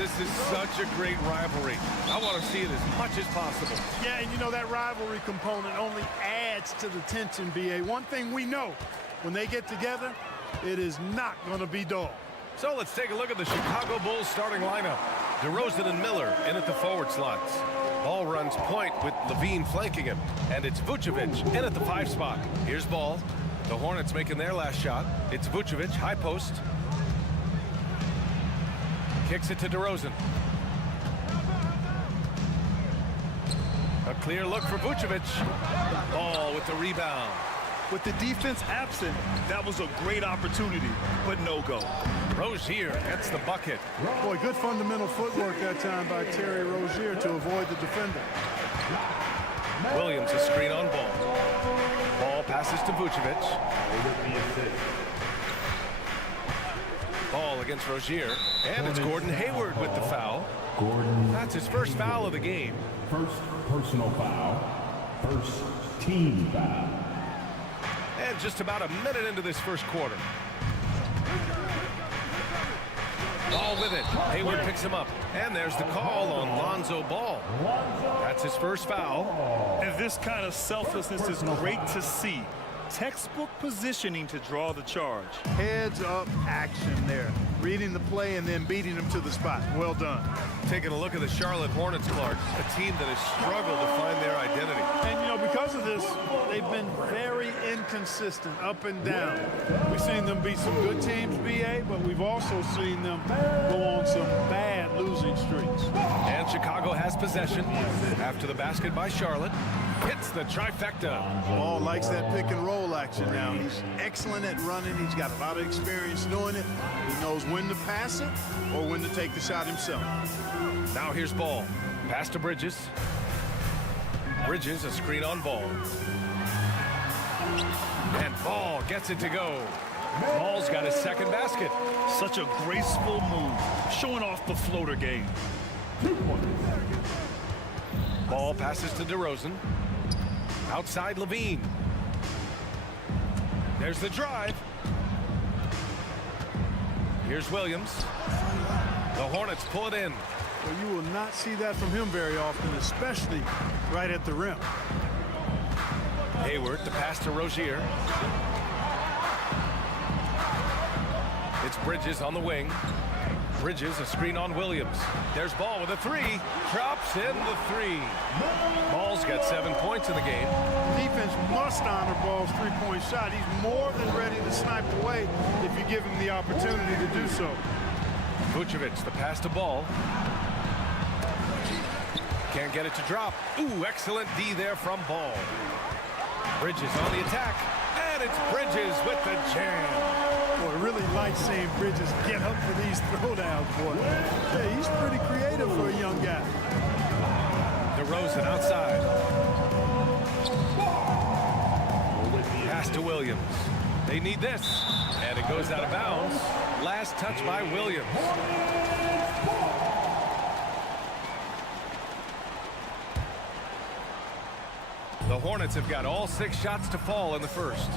this is such a great rivalry. I want to see it as much as possible. Yeah, and you know that rivalry component only adds to the tension, BA. One thing we know, when they get together, it is not going to be dull. So let's take a look at the Chicago Bulls starting lineup. DeRozan and Miller in at the forward slots. Ball runs point with Levine flanking him. And it's Vucevic in at the 5 spot. Here's Ball. The Hornets making their last shot. It's Vucevic, high post. Kicks it to DeRozan. A clear look for Vucevic. Ball with the rebound. With the defense absent, that was a great opportunity, but no go. Rozier gets the bucket. Boy, good fundamental footwork that time by Terry Rozier to avoid the defender. Williams a screen on Ball. Ball passes to Vucevic. Ball against Rozier. And it's Gordon Hayward with the foul. That's his first foul of the game. First personal foul. First team foul. And just about a minute into this first quarter. Ball with it. Hayward picks him up. And there's the call on Lonzo Ball. That's his first foul. And this kind of selflessness is great to see. Textbook positioning to draw the charge. Heads up action there. Reading the play and then beating them to the spot. Well done. Taking a look at the Charlotte Hornets, Clark, a team that has struggled to find their identity. And, you know, because of this, they've been very inconsistent, up and down. We've seen them beat some good teams, BA, but we've also seen them go on some bad losing streaks. And Chicago has possession after the basket by Charlotte. Hits the trifecta. Ball likes that pick and roll action now. He's excellent at running. He's got a lot of experience doing it. He knows when to pass it or when to take the shot himself. Now here's Ball. Pass to Bridges. Bridges a screen on Ball. And Ball gets it to go. Ball's got his second basket. Such a graceful move, showing off the floater game. Ball passes to DeRozan. Outside Levine. There's the drive. Here's Williams. The Hornets pull it in. Well, you will not see that from him very often, especially right at the rim. Hayward, the pass to Rozier. It's Bridges on the wing. Bridges, a screen on Williams. There's Ball with a 3. Drops in the 3. Ball's got 7 points in the game. Defense must honor Ball's three-point shot. He's more than ready to snipe away if you give him the opportunity to do so. Vucevic, the pass to Ball. Can't get it to drop. Ooh, excellent D there from Ball. Bridges on the attack. And it's Bridges with the jam. Boy, really like seeing Bridges get up for these throwdowns, boy. Yeah, he's pretty creative for a young guy. DeRozan outside. Pass to Williams. They need this. And it goes out of bounds. Last touch by Williams. The Hornets have got all 6 shots to fall in the first.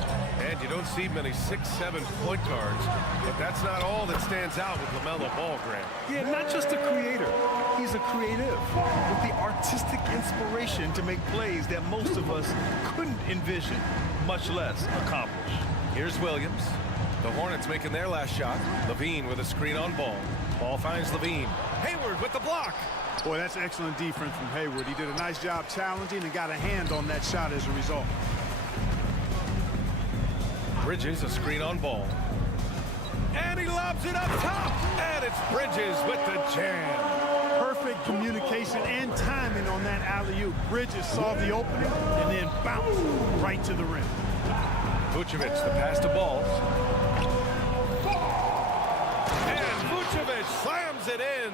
And you don't see many 6-7 point guards. But that's not all that stands out with LaMelo Ball, Grant. Yeah, not just a creator. He's a creative with the artistic inspiration to make plays that most of us couldn't envision, much less accomplish. Here's Williams. The Hornets making their last shot. Levine with a screen on Ball. Ball finds Levine. Hayward with the block. Boy, that's excellent defense from Hayward. He did a nice job challenging and got a hand on that shot as a result. Bridges, a screen on Ball. And he lobs it up top. And it's Bridges with the jam. Perfect communication and timing on that alley-oop. Bridges saw the opening and then bounced right to the rim. Vucevic, the pass to Ball. And Vucevic slams it in.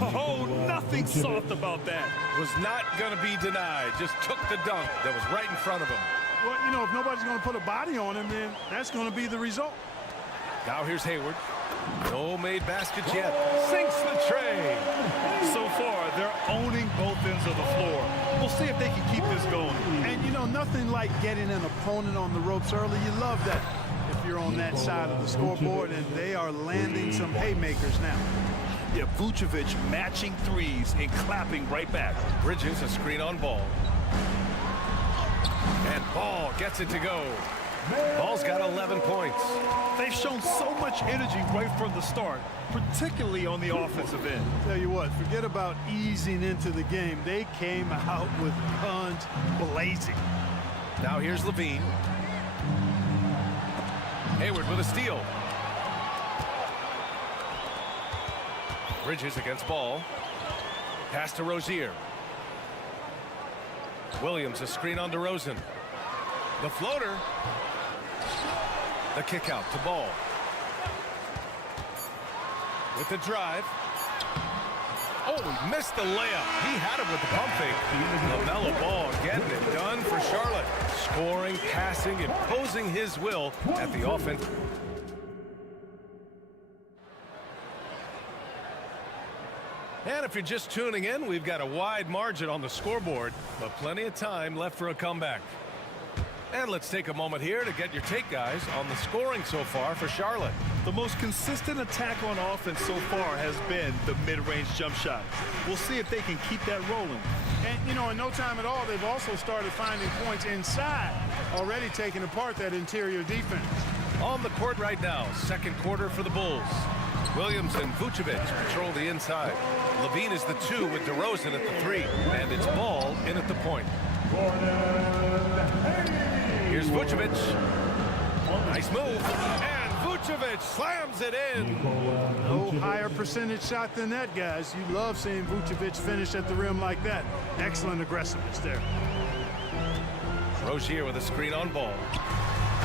Oh, nothing soft about that. Was not going to be denied. Just took the dunk that was right in front of him. Well, you know, if nobody's going to put a body on him, then that's going to be the result. Now here's Hayward. No made baskets yet. Sinks the tray. So far, they're owning both ends of the floor. We'll see if they can keep this going. And, you know, nothing like getting an opponent on the ropes early. You love that if you're on that side of the scoreboard, and they are landing some haymakers now. Yeah, Vucevic matching threes and clapping right back. Bridges a screen on Ball. And Ball gets it to go. Ball's got 11 points. They've shown so much energy right from the start, particularly on the offensive end. Tell you what, forget about easing into the game. They came out with guns blazing. Now here's Levine. Hayward with a steal. Bridges against Ball. Pass to Rozier. Williams a screen on DeRozan. The floater. The kick out to Ball. With the drive. Oh, he missed the layup. He had it with the pump fake. LaMelo Ball getting it done for Charlotte. Scoring, passing, imposing his will at the offense. And if you're just tuning in, we've got a wide margin on the scoreboard, but plenty of time left for a comeback. And let's take a moment here to get your take, guys, on the scoring so far for Charlotte. The most consistent attack on offense so far has been the mid-range jump shot. We'll see if they can keep that rolling. And, you know, in no time at all, they've also started finding points inside, already taking apart that interior defense. On the court right now, second quarter for the Bulls. Williams and Vucevic control the inside. Levine is the 2 with DeRozan at the 3, and it's Ball in at the point. Here's Vucevic. Nice move. And Vucevic slams it in. No higher percentage shot than that, guys. You love seeing Vucevic finish at the rim like that. Excellent aggressiveness there. Rozier with a screen on Ball.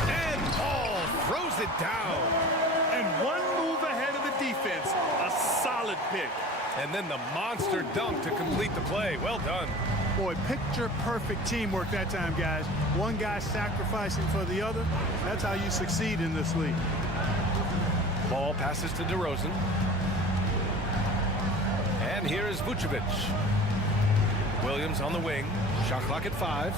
And Ball throws it down. And one move ahead of the defense. A solid pick. And then the monster dunk to complete the play. Well done. Boy, picture-perfect teamwork that time, guys. One guy sacrificing for the other. That's how you succeed in this league. Ball passes to DeRozan. And here is Vucevic. Williams on the wing. Shot clock at 5.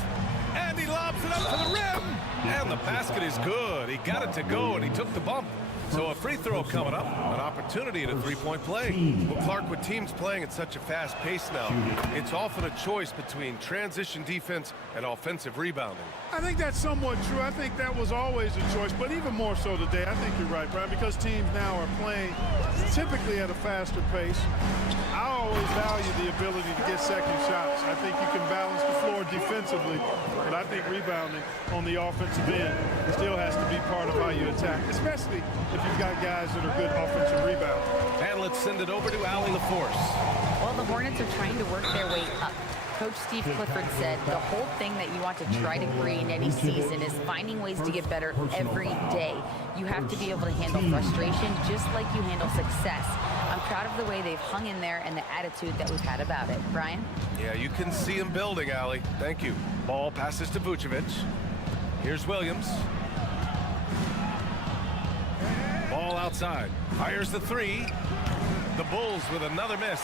And he lobs it up to the rim. And the basket is good. He got it to go, and he took the bump. So a free throw coming up, an opportunity at a three-point play. Well, Clark, with teams playing at such a fast pace now, it's often a choice between transition defense and offensive rebounding. I think that's somewhat true. I think that was always a choice, but even more so today. I think you're right, Brian, because teams now are playing typically at a faster pace. I always value the ability to get second shots. I think you can balance the floor defensively, but I think rebounding on the offensive end still has to be part of how you attack, especially if you've got guys that are good offensive rebounders. And let's send it over to Allie LaForce. Well, the Hornets are trying to work their way up. Coach Steve Clifford said the whole thing that you want to try to create in any season is finding ways to get better every day. You have to be able to handle frustration just like you handle success. I'm proud of the way they've hung in there and the attitude that we've had about it. Brian? Yeah, you can see him building, Allie. Thank you. Ball passes to Vucevic. Here's Williams. Ball outside. Fires the 3. The Bulls with another miss.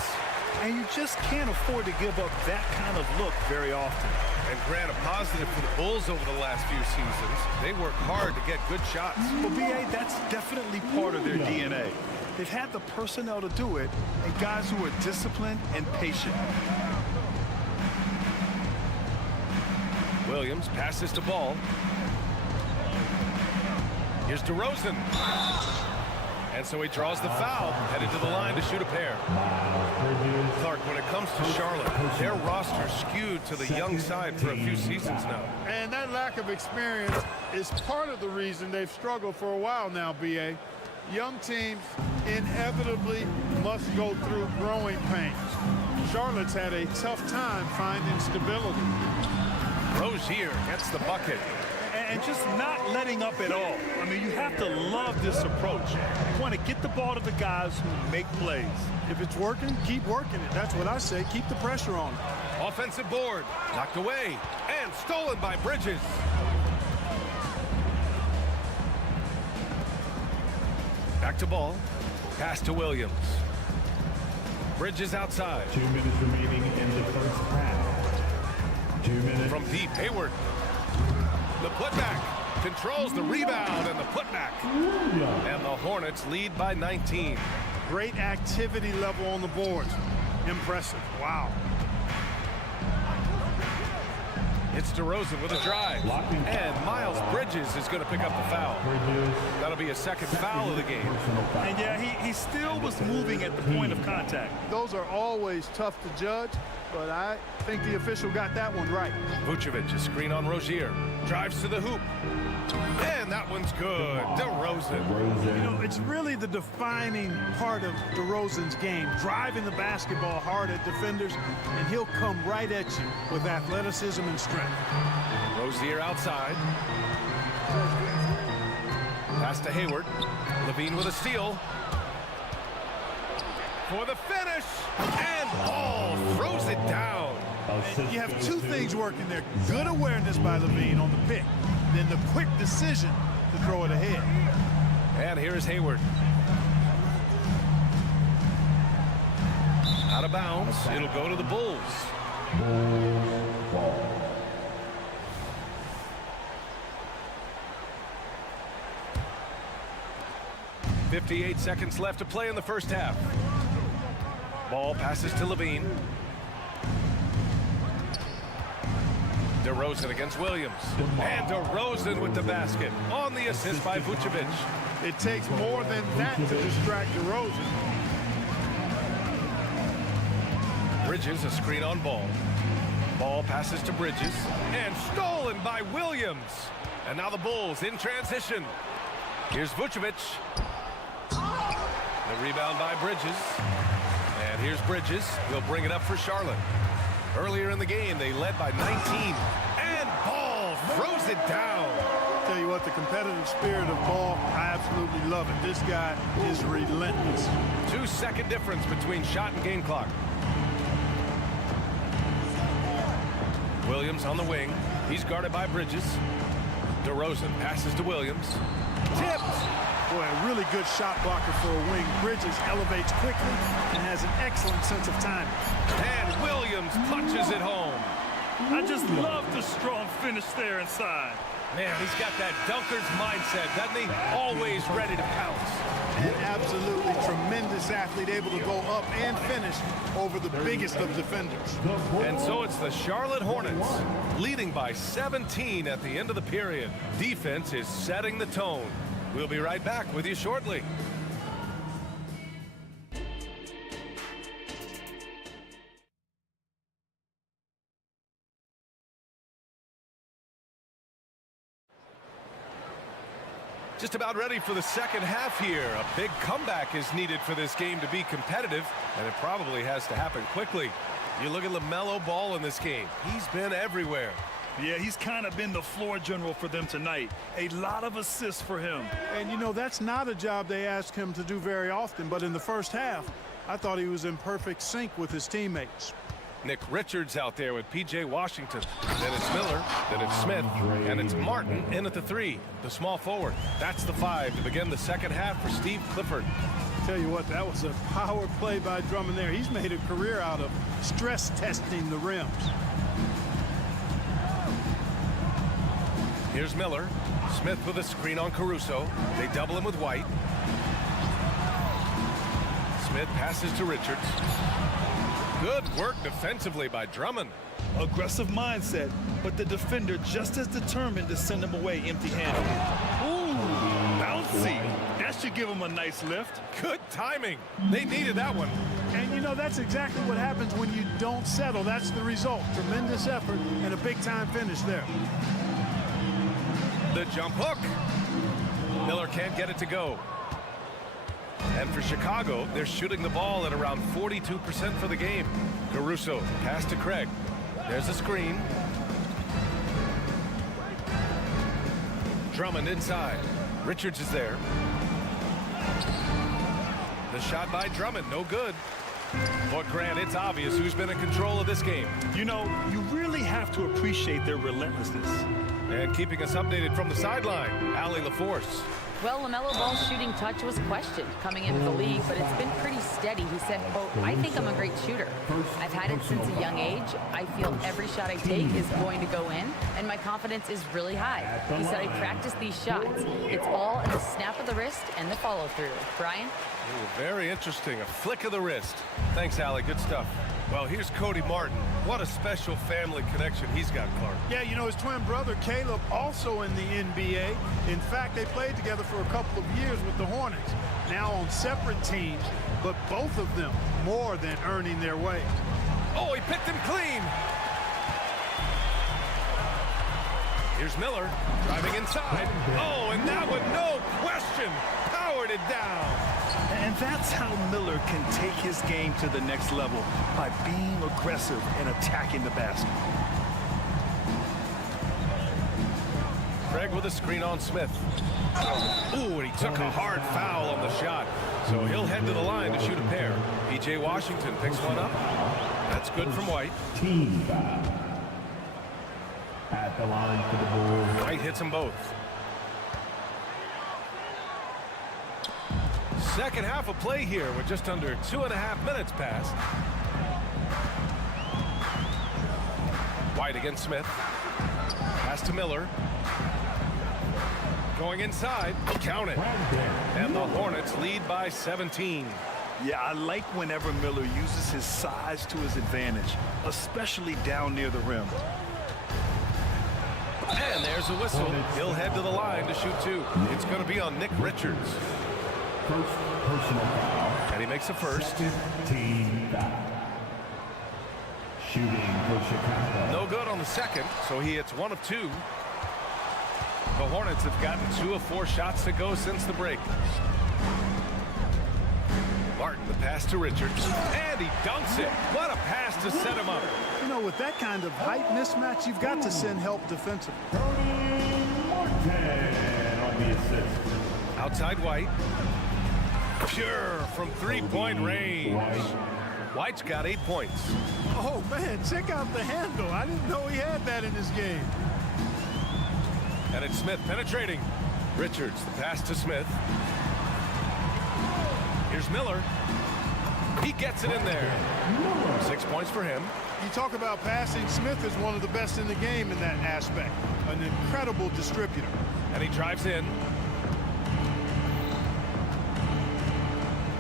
And you just can't afford to give up that kind of look very often. And Grant, a positive for the Bulls over the last few seasons. They work hard to get good shots. Well, B.A., that's definitely part of their DNA. They've had the personnel to do it, and guys who are disciplined and patient. Williams passes to Ball. Here's DeRozan. And so he draws the foul, headed to the line to shoot a pair. Clark, when it comes to Charlotte, their roster skewed to the young side for a few seasons now. And that lack of experience is part of the reason they've struggled for a while now, B.A. Young teams inevitably must go through growing pains. Charlotte's had a tough time finding stability. Rozier gets the bucket. And just not letting up at all. I mean, you have to love this approach. You want to get the ball to the guys who make plays. If it's working, keep working it. That's what I say. Keep the pressure on it. Offensive board, knocked away, and stolen by Bridges. Back to Ball. Pass to Williams. Bridges outside. 2 minutes remaining in the first half. 2 minutes. From deep, Hayward. The putback controls the rebound and the putback. And the Hornets lead by 19. Great activity level on the boards. Impressive. Wow. It's DeRozan with a drive. And Miles Bridges is going to pick up the foul. That'll be a second foul of the game. And yeah, he still was moving at the point of contact. Those are always tough to judge, but I think the official got that one right. Vucevic, a screen on Rozier. Drives to the hoop. And that one's good. DeRozan. You know, it's really the defining part of DeRozan's game, driving the basketball hard at defenders, and he'll come right at you with athleticism and strength. Rozier outside. Pass to Hayward. Levine with a steal. For the finish. And Ball throws it down. And you have two things working there. Good awareness by Levine on the pick, then the quick decision to throw it ahead. And here's Hayward. Out of bounds. It'll go to the Bulls. Ball. 58 seconds left to play in the first half. Ball passes to Levine. DeRozan against Williams. And DeRozan with the basket on the assist by Vucevic. It takes more than that to distract DeRozan. Bridges, a screen on Ball. Ball passes to Bridges. And stolen by Williams. And now the Bulls in transition. Here's Vucevic. The rebound by Bridges. And here's Bridges. He'll bring it up for Charlotte. Earlier in the game, they led by 19. And Ball throws it down. Tell you what, the competitive spirit of Ball, I absolutely love it. This guy is relentless. 2-second difference between shot and game clock. Williams on the wing. He's guarded by Bridges. DeRozan passes to Williams. Tipped. Boy, a really good shot blocker for a wing. Bridges elevates quickly and has an excellent sense of timing. And Williams punches it home. I just love the strong finish there inside. Man, he's got that dunker's mindset, doesn't he? Always ready to pounce. An absolutely tremendous athlete, able to go up and finish over the biggest of defenders. And so it's the Charlotte Hornets leading by 17 at the end of the period. Defense is setting the tone. We'll be right back with you shortly. Just about ready for the second half here. A big comeback is needed for this game to be competitive, and it probably has to happen quickly. You look at LaMelo Ball in this game. He's been everywhere. Yeah, he's kind of been the floor general for them tonight. A lot of assists for him. And, you know, that's not a job they ask him to do very often, but in the first half, I thought he was in perfect sync with his teammates. Nick Richards out there with P.J. Washington. Then it's Miller, then it's Smith, and it's Martin in at the 3, the small forward. That's the 5 to begin the second half for Steve Clifford. Tell you what, that was a power play by Drummond there. He's made a career out of stress testing the rims. Here's Miller. Smith with a screen on Caruso. They double him with White. Smith passes to Richards. Good work defensively by Drummond. Aggressive mindset, but the defender just as determined to send him away empty-handed. Ooh, bouncy. That should give him a nice lift. Good timing. They needed that one. And, you know, that's exactly what happens when you don't settle. That's the result. Tremendous effort and a big-time finish there. The jump hook. Miller can't get it to go. And for Chicago, they're shooting the ball at around 42% for the game. Caruso, pass to Craig. There's a screen. Drummond inside. Richards is there. The shot by Drummond, no good. But Grant, it's obvious who's been in control of this game. You know, you really have to appreciate their relentlessness. And keeping us updated from the sideline, Allie LaForce. Well, LaMelo Ball's shooting touch was questioned coming into the league, but it's been pretty steady. He said, quote, "I think I'm a great shooter. I've had it since a young age. I feel every shot I take is going to go in, and my confidence is really high." He said, "I practice these shots. It's all in the snap of the wrist and the follow-through." Brian? Ooh, very interesting. A flick of the wrist. Thanks, Allie. Good stuff. Well, here's Cody Martin. What a special family connection he's got, Clark. Yeah, you know, his twin brother, Caleb, also in the NBA. In fact, they played together for a couple of years with the Hornets. Now on separate teams, but both of them more than earning their way. Oh, he picked him clean. Here's Miller driving inside. Oh, and that one, no question, powered it down. And that's how Miller can take his game to the next level, by being aggressive and attacking the basket. Craig with a screen on Smith. Ooh, and he took a hard foul on the shot. So he'll head to the line to shoot a pair. P.J. Washington picks one up. That's good from White. Team foul. At the line for the Bulls. White hits them both. Second half of play here with just under 2.5 minutes passed. White against Smith. Pass to Miller. Going inside. Count it. And the Hornets lead by 17. Yeah, I like whenever Miller uses his size to his advantage, especially down near the rim. And there's a whistle. He'll head to the line to shoot two. It's going to be on Nick Richards. First personal foul. And he makes a first. Team foul. Shooting for Chicago. No good on the second, so he hits 1 of 2. The Hornets have gotten 2 of 4 shots to go since the break. Martin, the pass to Richards, and he dunks it. What a pass to set him up. You know, with that kind of height mismatch, you've got to send help defensively. Martin on the assist. Outside White. Pure from 3-point range. White's got 8 points. Oh, man, check out the handle. I didn't know he had that in his game. And it's Smith penetrating. Richards, the pass to Smith. Here's Miller. He gets it in there. 6 points for him. You talk about passing. Smith is one of the best in the game in that aspect. An incredible distributor. And he drives in.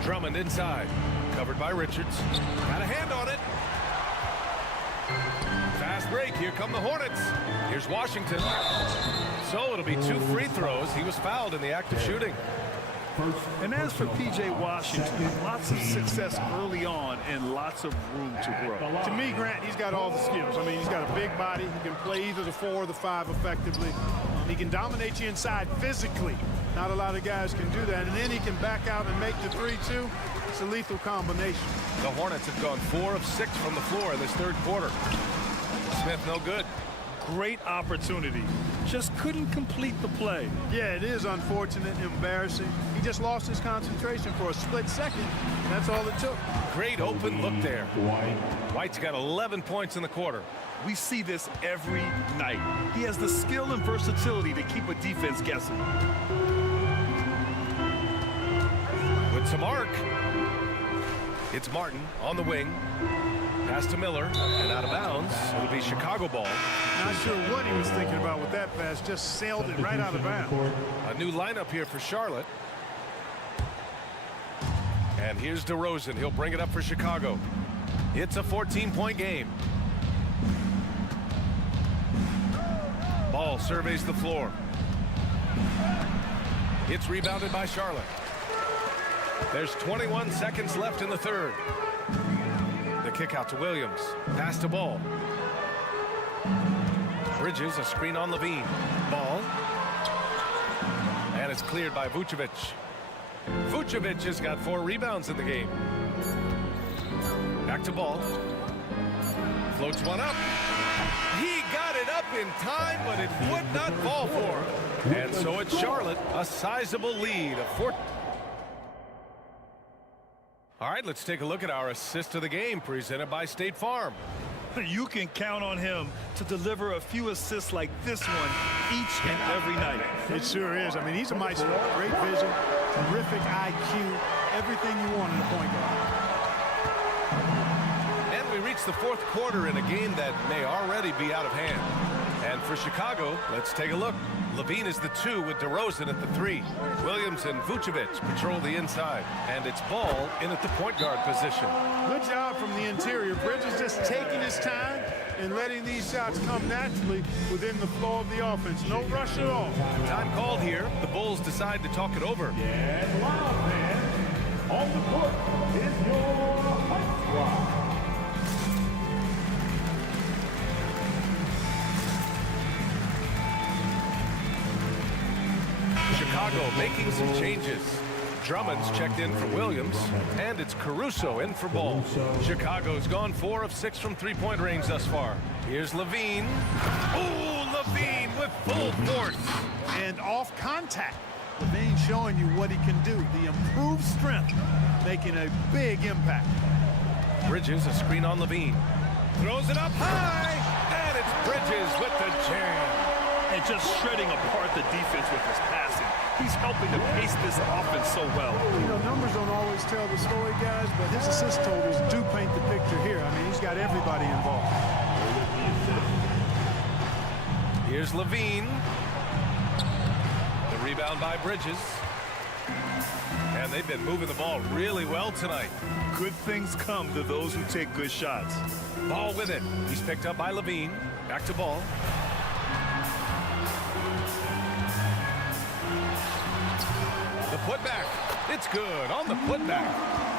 Drummond inside. Covered by Richards. Got a hand on it. Fast break. Here come the Hornets. Here's Washington. So it'll be 2 free throws. He was fouled in the act of shooting. And as for P.J. Washington, lots of success early on and lots of room to grow. To me, Grant, he's got all the skills. I mean, he's got a big body. He can play either the 4 or the 5 effectively. He can dominate you inside physically. Not a lot of guys can do that. And then he can back out and make the 3, too. It's a lethal combination. The Hornets have gone 4 of 6 from the floor in this third quarter. Smith no good. Great opportunity. Just couldn't complete the play. Yeah, it is unfortunate, embarrassing. He just lost his concentration for a split second. That's all it took. Great open look there. White's got 11 points in the quarter. We see this every night. He has the skill and versatility to keep a defense guessing. With some arc. It's Martin on the wing. Pass to Miller, and out of bounds. It'll be Chicago ball. Not sure what he was thinking about with that pass. Just sailed it right out of bounds. A new lineup here for Charlotte. And here's DeRozan. He'll bring it up for Chicago. It's a 14-point game. Ball surveys the floor. It's rebounded by Charlotte. There's 21 seconds left in the third. The kick out to Williams. Pass to Ball. Bridges, a screen on Levine. Ball. And it's cleared by Vucevic. Vucevic has got 4 rebounds in the game. Back to Ball. Floats one up. He got it up in time, but it would not fall for him. And so it's Charlotte, a sizable lead of 4. All right, let's take a look at our assist of the game presented by State Farm. You can count on him to deliver a few assists like this one each and every night. It sure is. I mean, he's a maestro. Great vision, terrific IQ, everything you want in a point guard. And we reach the fourth quarter in a game that may already be out of hand. And for Chicago, let's take a look. Levine is the 2 with DeRozan at the 3. Williams and Vucevic patrol the inside. And it's Ball in at the point guard position. Good job from the interior. Bridges just taking his time and letting these shots come naturally within the flow of the offense. No rush at all. Time called here. The Bulls decide to talk it over. And loud fans, on the court is your height squad. Chicago making some changes. Drummond's checked in for Williams, and it's Caruso in for Ball. Chicago's gone 4 of 6 from three-point range thus far. Here's Levine. Oh, Levine with full force. And off contact. Levine showing you what he can do. The improved strength making a big impact. Bridges, a screen on Levine. Throws it up high, and it's Bridges with the jam. And just shredding apart the defense with his passing. He's helping to pace this offense so well. You know, numbers don't always tell the story, guys, but his assist totals do paint the picture here. I mean, he's got everybody involved. Here's Levine. The rebound by Bridges. And they've been moving the ball really well tonight. Good things come to those who take good shots. Ball with it. He's picked up by Levine. Back to Ball. The putback. It's good on the putback.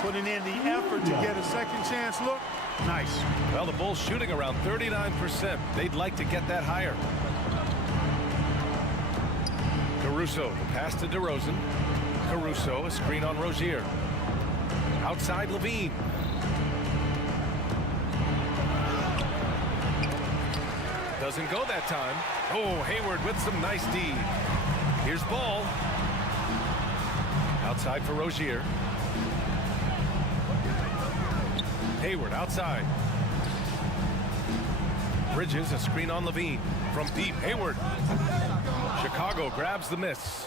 Putting in the effort to get a second chance look. Nice. Well, the Bulls shooting around 39%. They'd like to get that higher. Caruso, the pass to DeRozan. Caruso, a screen on Rozier. Outside Levine. Doesn't go that time. Oh, Hayward with some nice D. Here's Ball. Outside for Rozier. Hayward outside. Bridges, a screen on Levine. From deep, Hayward. Chicago grabs the miss.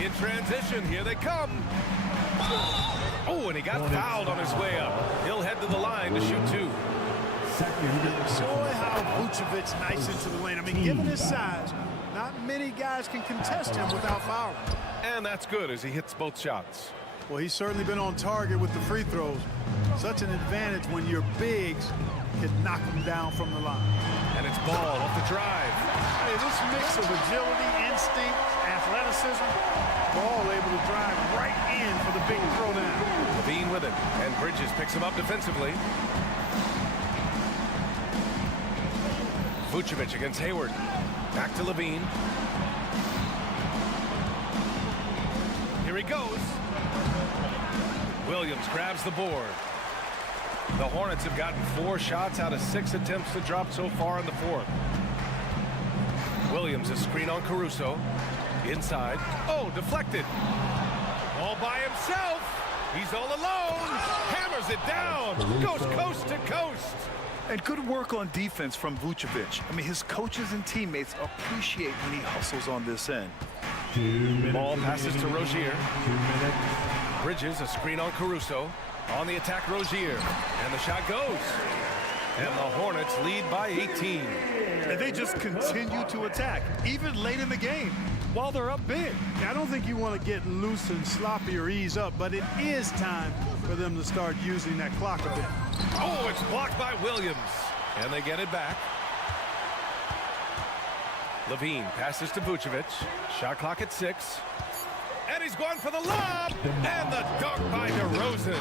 In transition, here they come. Oh, and he got fouled on his way up. He'll head to the line to shoot 2. Enjoy how Vucevic's nice into the lane. I mean, given his size, not many guys can contest him without fouling. And that's good as he hits both shots. Well, he's certainly been on target with the free throws. Such an advantage when your bigs can knock them down from the line. And it's Ball off the drive. Hey, this mix of agility, instinct, athleticism, Ball able to drive right in for the big throwdown. Levine with it, and Bridges picks him up defensively. Vucevic against Hayward. Back to Levine. Here he goes. Williams grabs the board. The Hornets have gotten 4 shots out of 6 attempts to drop so far in the fourth. Williams, a screen on Caruso. Inside. Oh, deflected. All by himself. He's all alone. Hammers it down. Goes coast to coast. And good work on defense from Vucevic. I mean, his coaches and teammates appreciate when he hustles on this end. Ball passes to Rozier. Bridges, a screen on Caruso. On the attack, Rozier. And the shot goes. And the Hornets lead by 18. And they just continue to attack, even late in the game, while they're up big. I don't think you want to get loose and sloppy or ease up, but it is time for them to start using that clock a bit. Oh, it's blocked by Williams. And they get it back. Levine passes to Vucevic. Shot clock at 6. And he's going for the lob. And the dunk by DeRozan.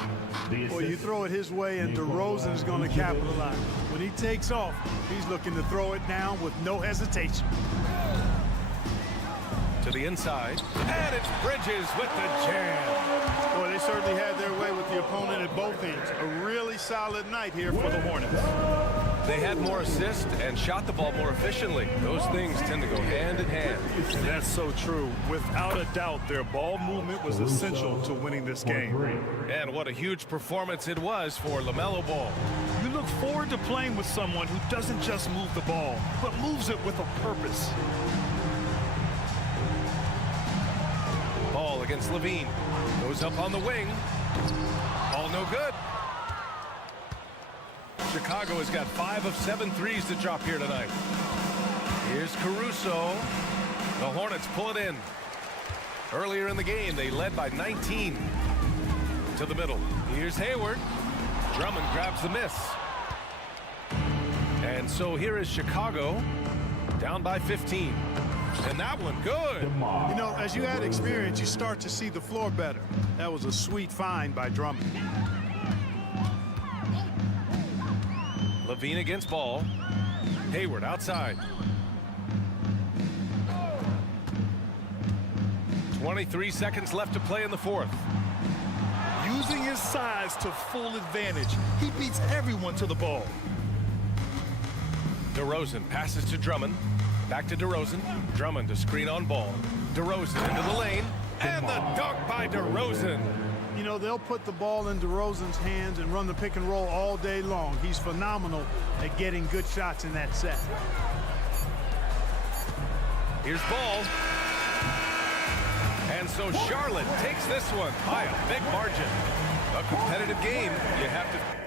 Well, you throw it his way, and DeRozan is going to capitalize. When he takes off, he's looking to throw it down with no hesitation. To the inside. And it's Bridges with the jam. Boy, they certainly had their way with the opponent at both ends. A really solid night here for the Hornets. They had more assists and shot the ball more efficiently. Those things tend to go hand in hand. And that's so true. Without a doubt, their ball movement was essential to winning this game. And what a huge performance it was for LaMelo Ball. You look forward to playing with someone who doesn't just move the ball, but moves it with a purpose. Ball against Levine. Goes up on the wing. Ball no good. Chicago has got 5 of 7 threes to drop here tonight. Here's Caruso. The Hornets pull it in. Earlier in the game, they led by 19. To the middle. Here's Hayward. Drummond grabs the miss. And so here is Chicago down by 15. And that one good. You know, as you add experience, you start to see the floor better. That was a sweet find by Drummond. Levine against Ball. Hayward outside. 23 seconds left to play in the fourth. Using his size to full advantage, he beats everyone to the ball. DeRozan passes to Drummond. Back to DeRozan. Drummond to screen on Ball. DeRozan into the lane. And the dunk by DeRozan. You know, they'll put the ball in DeRozan's hands and run the pick and roll all day long. He's phenomenal at getting good shots in that set. Here's Ball. And so Charlotte takes this one by a big margin. A competitive game. You have to...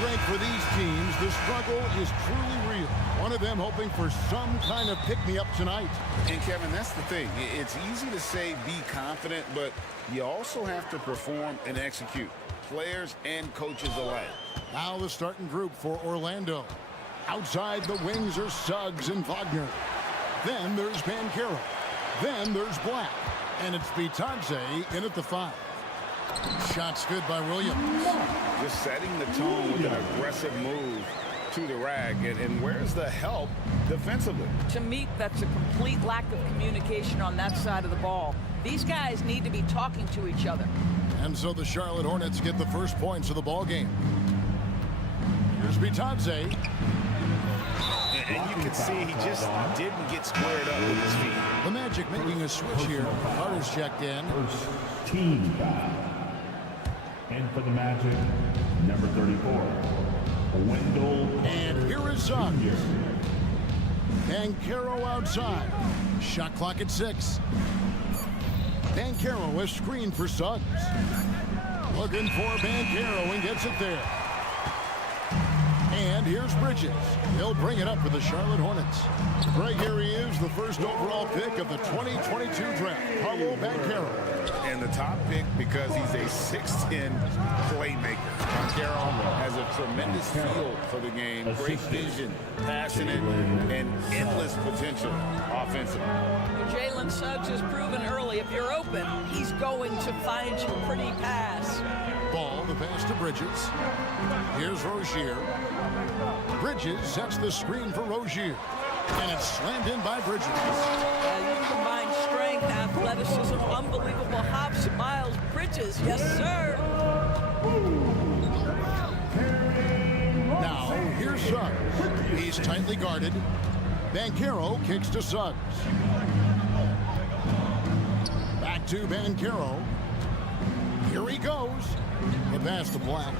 break for these teams, the struggle is truly real. One of them hoping for some kind of pick-me-up tonight. And, Kevin, that's the thing. It's easy to say be confident, but you also have to perform and execute, players and coaches alike. Now the starting group for Orlando. Outside the wings are Suggs and Wagner. Then there's Banchero. Then there's Black. And it's Bitadze in at the 5. Shots good by Williams. Just setting the tone with an aggressive move to the rag. And where's the help defensively? To me, that's a complete lack of communication on that side of the ball. These guys need to be talking to each other. And so the Charlotte Hornets get the first points of the ball game. Here's Bitadze. And you can see he just didn't get squared up with his feet. The Magic making a switch here. Carter's checked in. First team foul. And for the Magic, number 34, Wendell. And here is Suggs. Banchero outside. Shot clock at 6. Banchero a screen for Suggs. Looking for Banchero and gets it there. And here's Bridges. He'll bring it up for the Charlotte Hornets. Right here he is, the first overall pick of the 2022 draft, Paolo Banchero. And the top pick because he's a 6'10 playmaker. Banchero has a tremendous feel for the game, great vision, passionate, and endless potential offensively. Jalen Suggs has proven early, if you're open, he's going to find you pretty pass. Ball, the pass to Bridges. Here's Rozier. Bridges sets the screen for Rozier. And it's slammed in by Bridges. You combine strength, athleticism, unbelievable hops, Miles Bridges. Yes, sir. Now, here's Suggs. He's tightly guarded. Banchero kicks to Suggs. Back to Banchero. Here he goes. The pass to Black.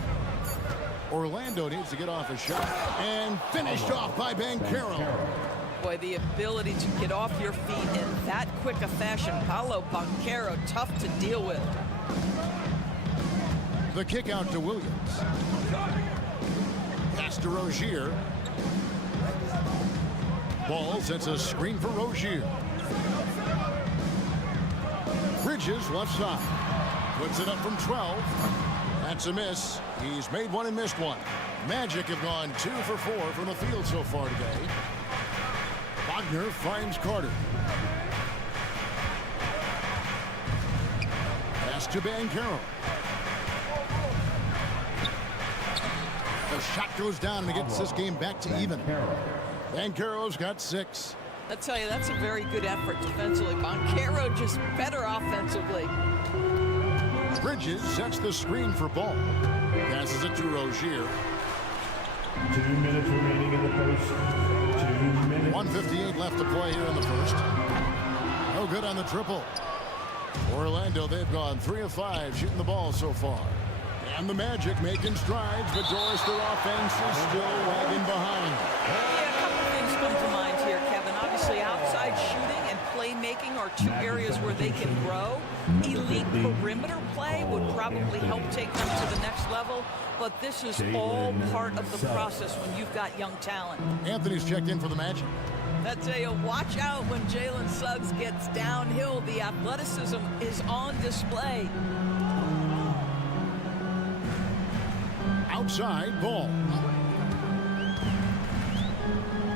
Orlando needs to get off a shot. And finished off by Banchero. Boy, the ability to get off your feet in that quick a fashion. Paolo Banchero, tough to deal with. The kick out to Williams. Pass to Rozier. Ball sets a screen for Rozier. Bridges left side. Puts it up from 12. That's a miss. He's made one and missed one. Magic have gone 2 for 4 from the field so far today. Wagner finds Carter. Pass to Banchero. The shot goes down and it gets this game back to even. Banchero's got 6. I tell you, that's a very good effort defensively. Banchero just better offensively. Bridges sets the screen for Ball. Passes it to Rozier. 2 minutes remaining in the first. 2 minutes. 1:58 left to play here in the first. No good on the triple. Orlando, they've gone 3 of 5 shooting the ball so far. And the Magic making strides, but Doris, their offense is still lagging behind. Yeah, a couple of things come to mind here, Kevin. Obviously, outside shooting and playmaking are 2 areas where they can grow. Elite perimeter play would probably help take them to the next level, but this is all part of the process when you've got young talent. Anthony's checked in for the Magic. I tell you, watch out when Jalen Suggs gets downhill. The athleticism is on display. Outside, Ball.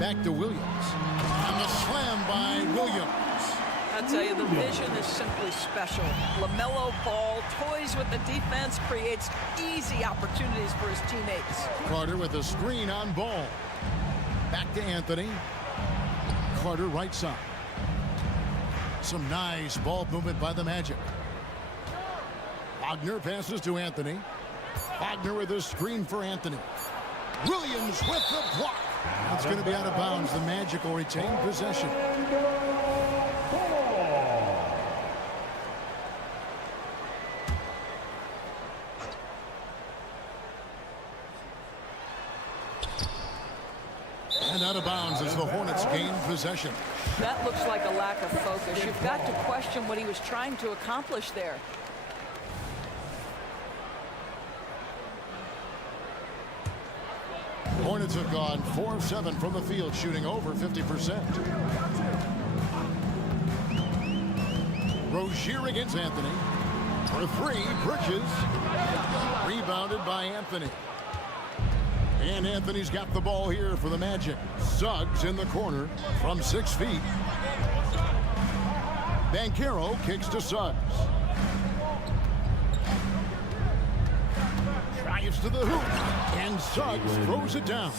Back to Williams. And the slam by Williams. I tell you, the vision is simply special. LaMelo Ball toys with the defense, creates easy opportunities for his teammates. Carter with a screen on Ball. Back to Anthony. Carter right side. Some nice ball movement by the Magic. Wagner passes to Anthony. Wagner with a screen for Anthony. Williams with the block. That's going to be out of bounds. The Magic will retain possession. And out of bounds as the Hornets gain possession. That looks like a lack of focus. You've got to question what he was trying to accomplish there. Hornets have gone 4 of 7 from the field, shooting over 50%. Rozier against Anthony. For 3, Bridges. Rebounded by Anthony. And Anthony's got the ball here for the Magic. Suggs in the corner from 6 feet. Banchero kicks to Suggs. Drives to the hoop. And Suggs throws it down.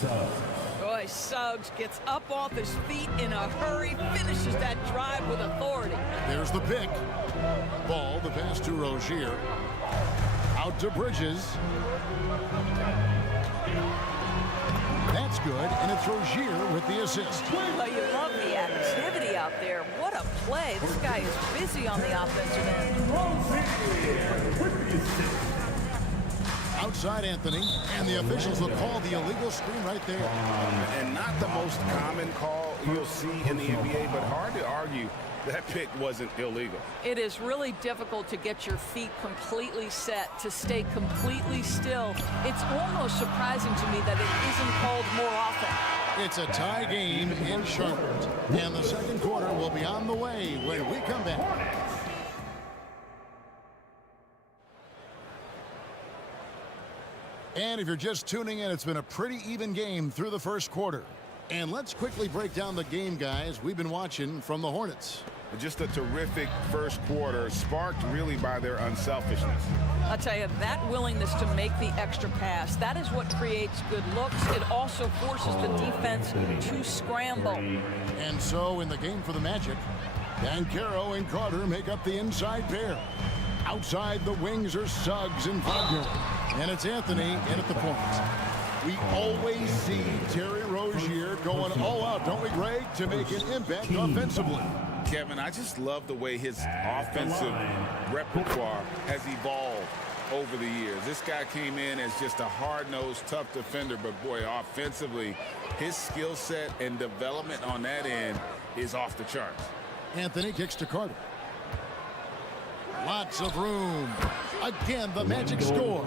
Boy, Suggs gets up off his feet in a hurry, finishes that drive with authority. There's the pick. Ball, the pass to Rozier. Out to Bridges. That's good, and it's Rozier with the assist. Well, you love the activity out there. What a play. This guy is busy on the offensive end. Outside Anthony, and the officials will call the illegal screen right there. And not the most common call you'll see in the NBA, but hard to argue that pick wasn't illegal. It is really difficult to get your feet completely set, to stay completely still. It's almost surprising to me that it isn't called more often. It's a tie game in Charlotte, and the second quarter will be on the way when we come back. And if you're just tuning in, it's been a pretty even game through the first quarter. And let's quickly break down the game, guys, we've been watching from the Hornets. Just a terrific first quarter, sparked really by their unselfishness. I'll tell you, that willingness to make the extra pass, that is what creates good looks. It also forces the defense to scramble. And so in the game for the Magic, Banchero and Carter make up the inside pair. Outside the wings are Suggs and Wagner. And it's Anthony in at the point. We always see Terry Rozier going all out, don't we, Greg, to make an impact offensively. Kevin, I just love the way his offensive repertoire has evolved over the years. This guy came in as just a hard-nosed, tough defender, but boy, offensively, his skill set and development on that end is off the charts. Anthony kicks to Carter. Lots of room. Again, the Magic score.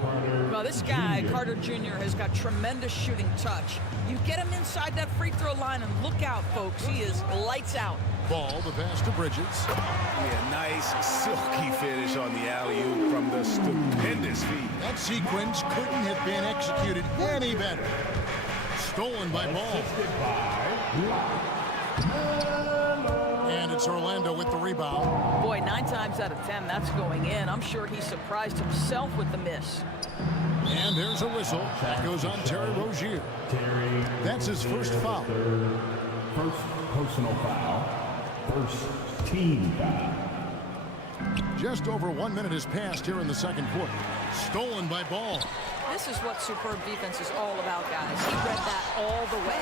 Well, this guy, Carter Jr., has got tremendous shooting touch. You get him inside that free throw line, and look out, folks. He is lights out. Ball, the pass to Bridges. Yeah, nice, silky finish on the alley-oop from the stupendous feet. That sequence couldn't have been executed any better. Stolen by Ball. And it's Orlando with the rebound. Boy, 9 times out of 10, that's going in. I'm sure he surprised himself with the miss. And there's a whistle. That goes on Terry Rozier. That's his first foul. First personal foul. First team foul. Just over 1 minute has passed here in the second quarter. Stolen by Ball. This is what superb defense is all about, guys. He read that all the way.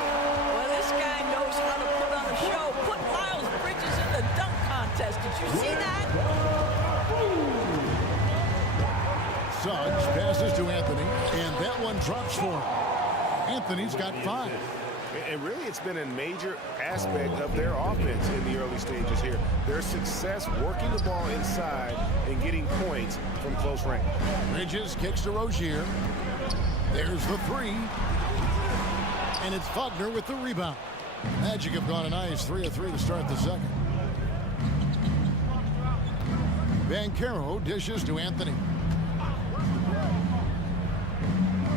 Well, this guy knows how to put on a show. Put Miles Bridges in the dunk contest. Did you see that? Suggs passes to Anthony, and that one drops for him. Anthony's got 5. And really, it's been a major aspect of their offense in the early stages here. Their success working the ball inside and getting points from close range. Bridges kicks to Rozier. There's the 3. And it's Wagner with the rebound. Magic have gone a nice 3 of 3 to start the second. Banchero dishes to Anthony.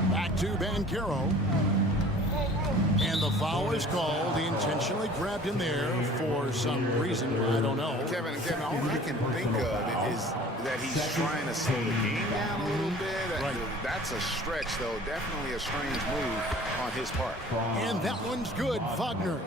Back to Banchero. And the foul is called. He intentionally grabbed him there for some reason. I don't know. Kevin, all I can think of is that he's trying to slow the game down a little bit. Right. That's a stretch, though. Definitely a strange move on his part. And that one's good, Wagner.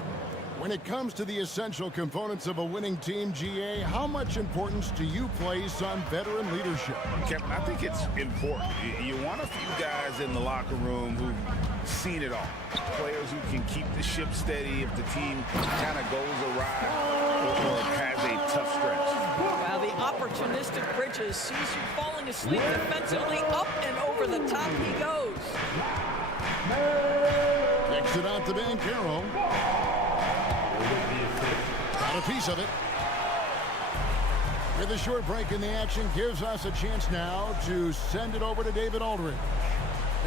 When it comes to the essential components of a winning team, GA, how much importance do you place on veteran leadership? Kevin, I think it's important. You want a few guys in the locker room who've seen it all. Players who can keep the ship steady if the team kind of goes awry or has a tough stretch. Well, the opportunistic Bridges sees you falling asleep defensively. Up and over the top he goes. Kicks it out to Banchero. Got a piece of it. With a short break in the action, gives us a chance now to send it over to David Aldridge.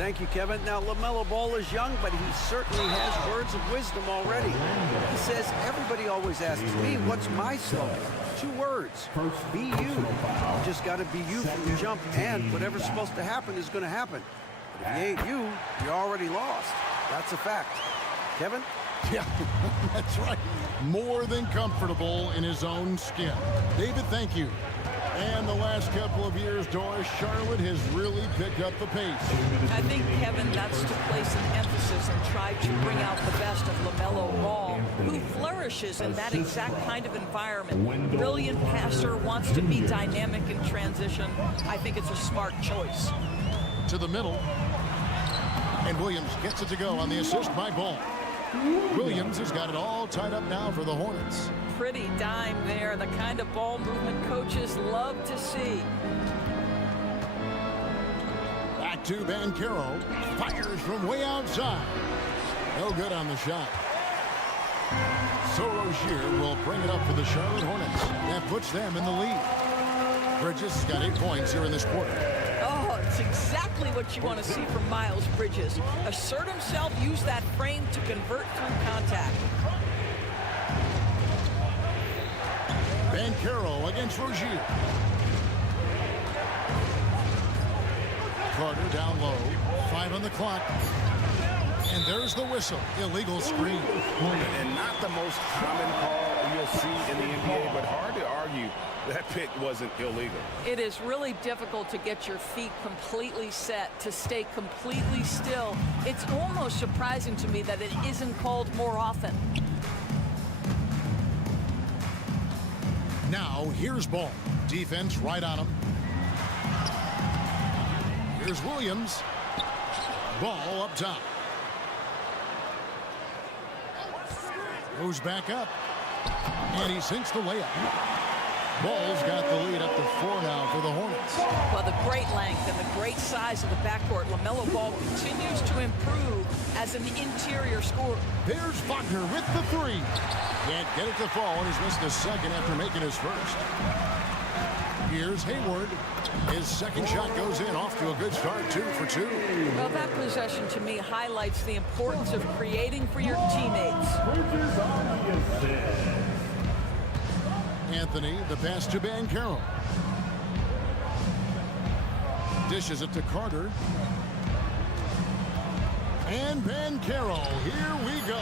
Thank you, Kevin. Now, LaMelo Ball is young, but he certainly has words of wisdom already. He says, everybody always asks me, what's my slogan? 2 words, be you. You just got to be you from the jump, and whatever's supposed to happen is going to happen. But if you ain't you, you're already lost. That's a fact. Kevin? Yeah, that's right. More than comfortable in his own skin. David, thank you. And the last couple of years, Doris, Charlotte has really picked up the pace. I think, Kevin, that's to place an emphasis and try to bring out the best of LaMelo Ball, who flourishes in that exact kind of environment. Brilliant passer, wants to be dynamic in transition. I think it's a smart choice. To the middle. And Williams gets it to go on the assist by Ball. Williams has got it all tied up now for the Hornets. Pretty dime there, the kind of ball movement coaches love to see. Back to Banchero. Fires from way outside. No good on the shot. So Rozier will bring it up for the Charlotte Hornets. That puts them in the lead. Bridges has got 8 points here in this quarter. Oh, it's exactly what you want to see from Miles Bridges. Assert himself, use that frame to convert through contact. Banchero against Rozier. Carter down low. 5 on the clock. And there's the whistle. Illegal screen. And not the most common call you'll see in the NBA, but hard to argue that pick wasn't illegal. It is really difficult to get your feet completely set, to stay completely still. It's almost surprising to me that it isn't called more often. Now, here's Ball. Defense right on him. Here's Williams. Ball up top. Goes back up. And he sinks the layup. Ball's got the lead up to 4 now for the Hornets. Well, the great length and the great size of the backcourt, LaMelo Ball continues to improve as an interior scorer. There's Wagner with the 3. Can't get it to fall, and he's missed a second after making his first. Here's Hayward. His second shot goes in, off to a good start, 2 for 2. Well, that possession to me highlights the importance of creating for your teammates. Anthony, the pass to Banchero. Dishes it to Carter. And Banchero, here we go.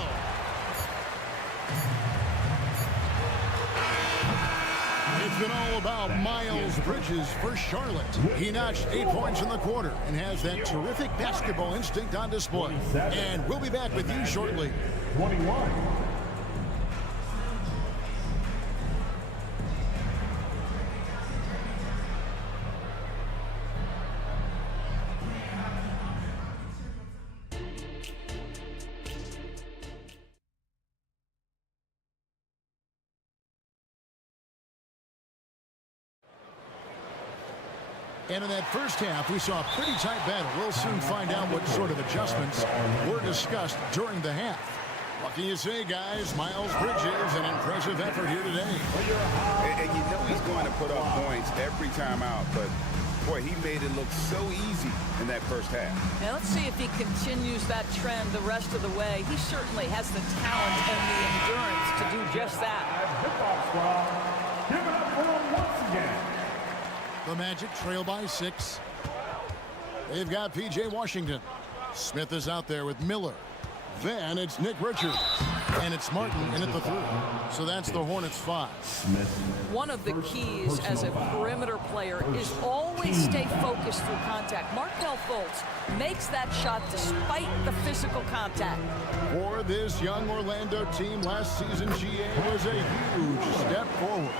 It's been all about Miles Bridges for Charlotte. He notched 8 points in the quarter and has that terrific basketball instinct on display. And we'll be back with you shortly. 21. And in that first half, we saw a pretty tight battle. We'll soon find out what sort of adjustments were discussed during the half. What can you say, guys? Miles Bridges, an impressive effort here today. And you know he's going to put up points every time out, but boy, he made it look so easy in that first half. Now let's see if he continues that trend the rest of the way. He certainly has the talent and the endurance to do just that. Give it up for him once again. The Magic trail by 6. They've got P.J. Washington. Smith is out there with Miller. Then it's Nick Richards. And it's Martin in at the 3. So that's the Hornets 5. One of the keys as a perimeter player is always stay focused through contact. Markelle Fultz makes that shot despite the physical contact. For this young Orlando team last season, GA was a huge step forward.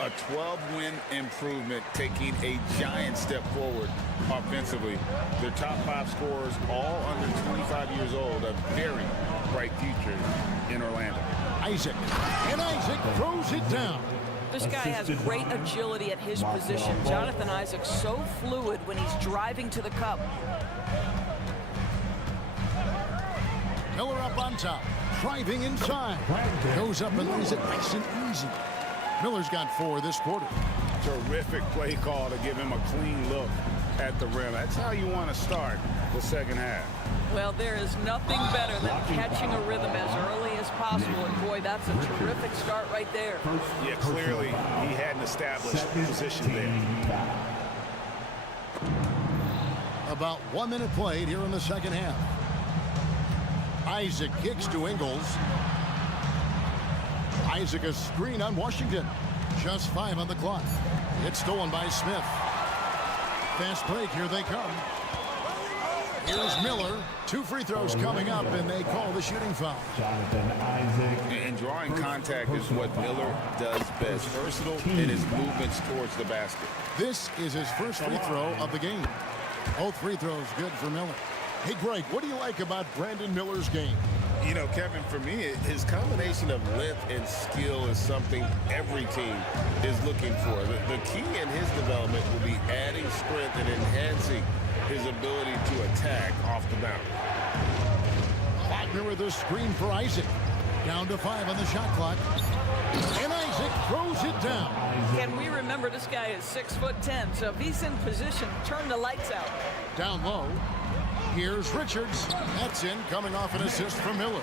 A 12-win improvement, taking a giant step forward offensively. Their top 5 scorers, all under 25 years old, a very bright future in Orlando. Isaac. And Isaac throws it down. This guy has great agility at his position. Jonathan Isaac so fluid when he's driving to the cup. Miller up on top. Driving inside. Goes up and lays it nice and easy. Miller's got 4 this quarter. Terrific play call to give him a clean look at the rim. That's how you want to start the second half. Well, there is nothing better than catching a rhythm as early as possible. And boy, that's a terrific start right there. Yeah, clearly he hadn't established position there. About 1 minute played here in the second half. Isaac kicks to Ingles. Isaac a screen on Washington. Just 5 on the clock. It's stolen by Smith. Fast break, here they come. Here's Miller. 2 free throws coming up, and they call the shooting foul. And drawing contact is what Miller does best. Versatile in his movements towards the basket. This is his first free throw of the game. Both free throws good for Miller. Hey, Greg, what do you like about Brandon Miller's game? You know, Kevin, for me, his combination of length and skill is something every team is looking for. The key in his development will be adding strength and enhancing his ability to attack off the bounce. Wagner with a screen for Isaac. Down to 5 on the shot clock. And Isaac throws it down. Can we remember this guy is 6'10", so if he's in position, turn the lights out. Down low. Here's Richards. That's in, coming off an assist from Miller.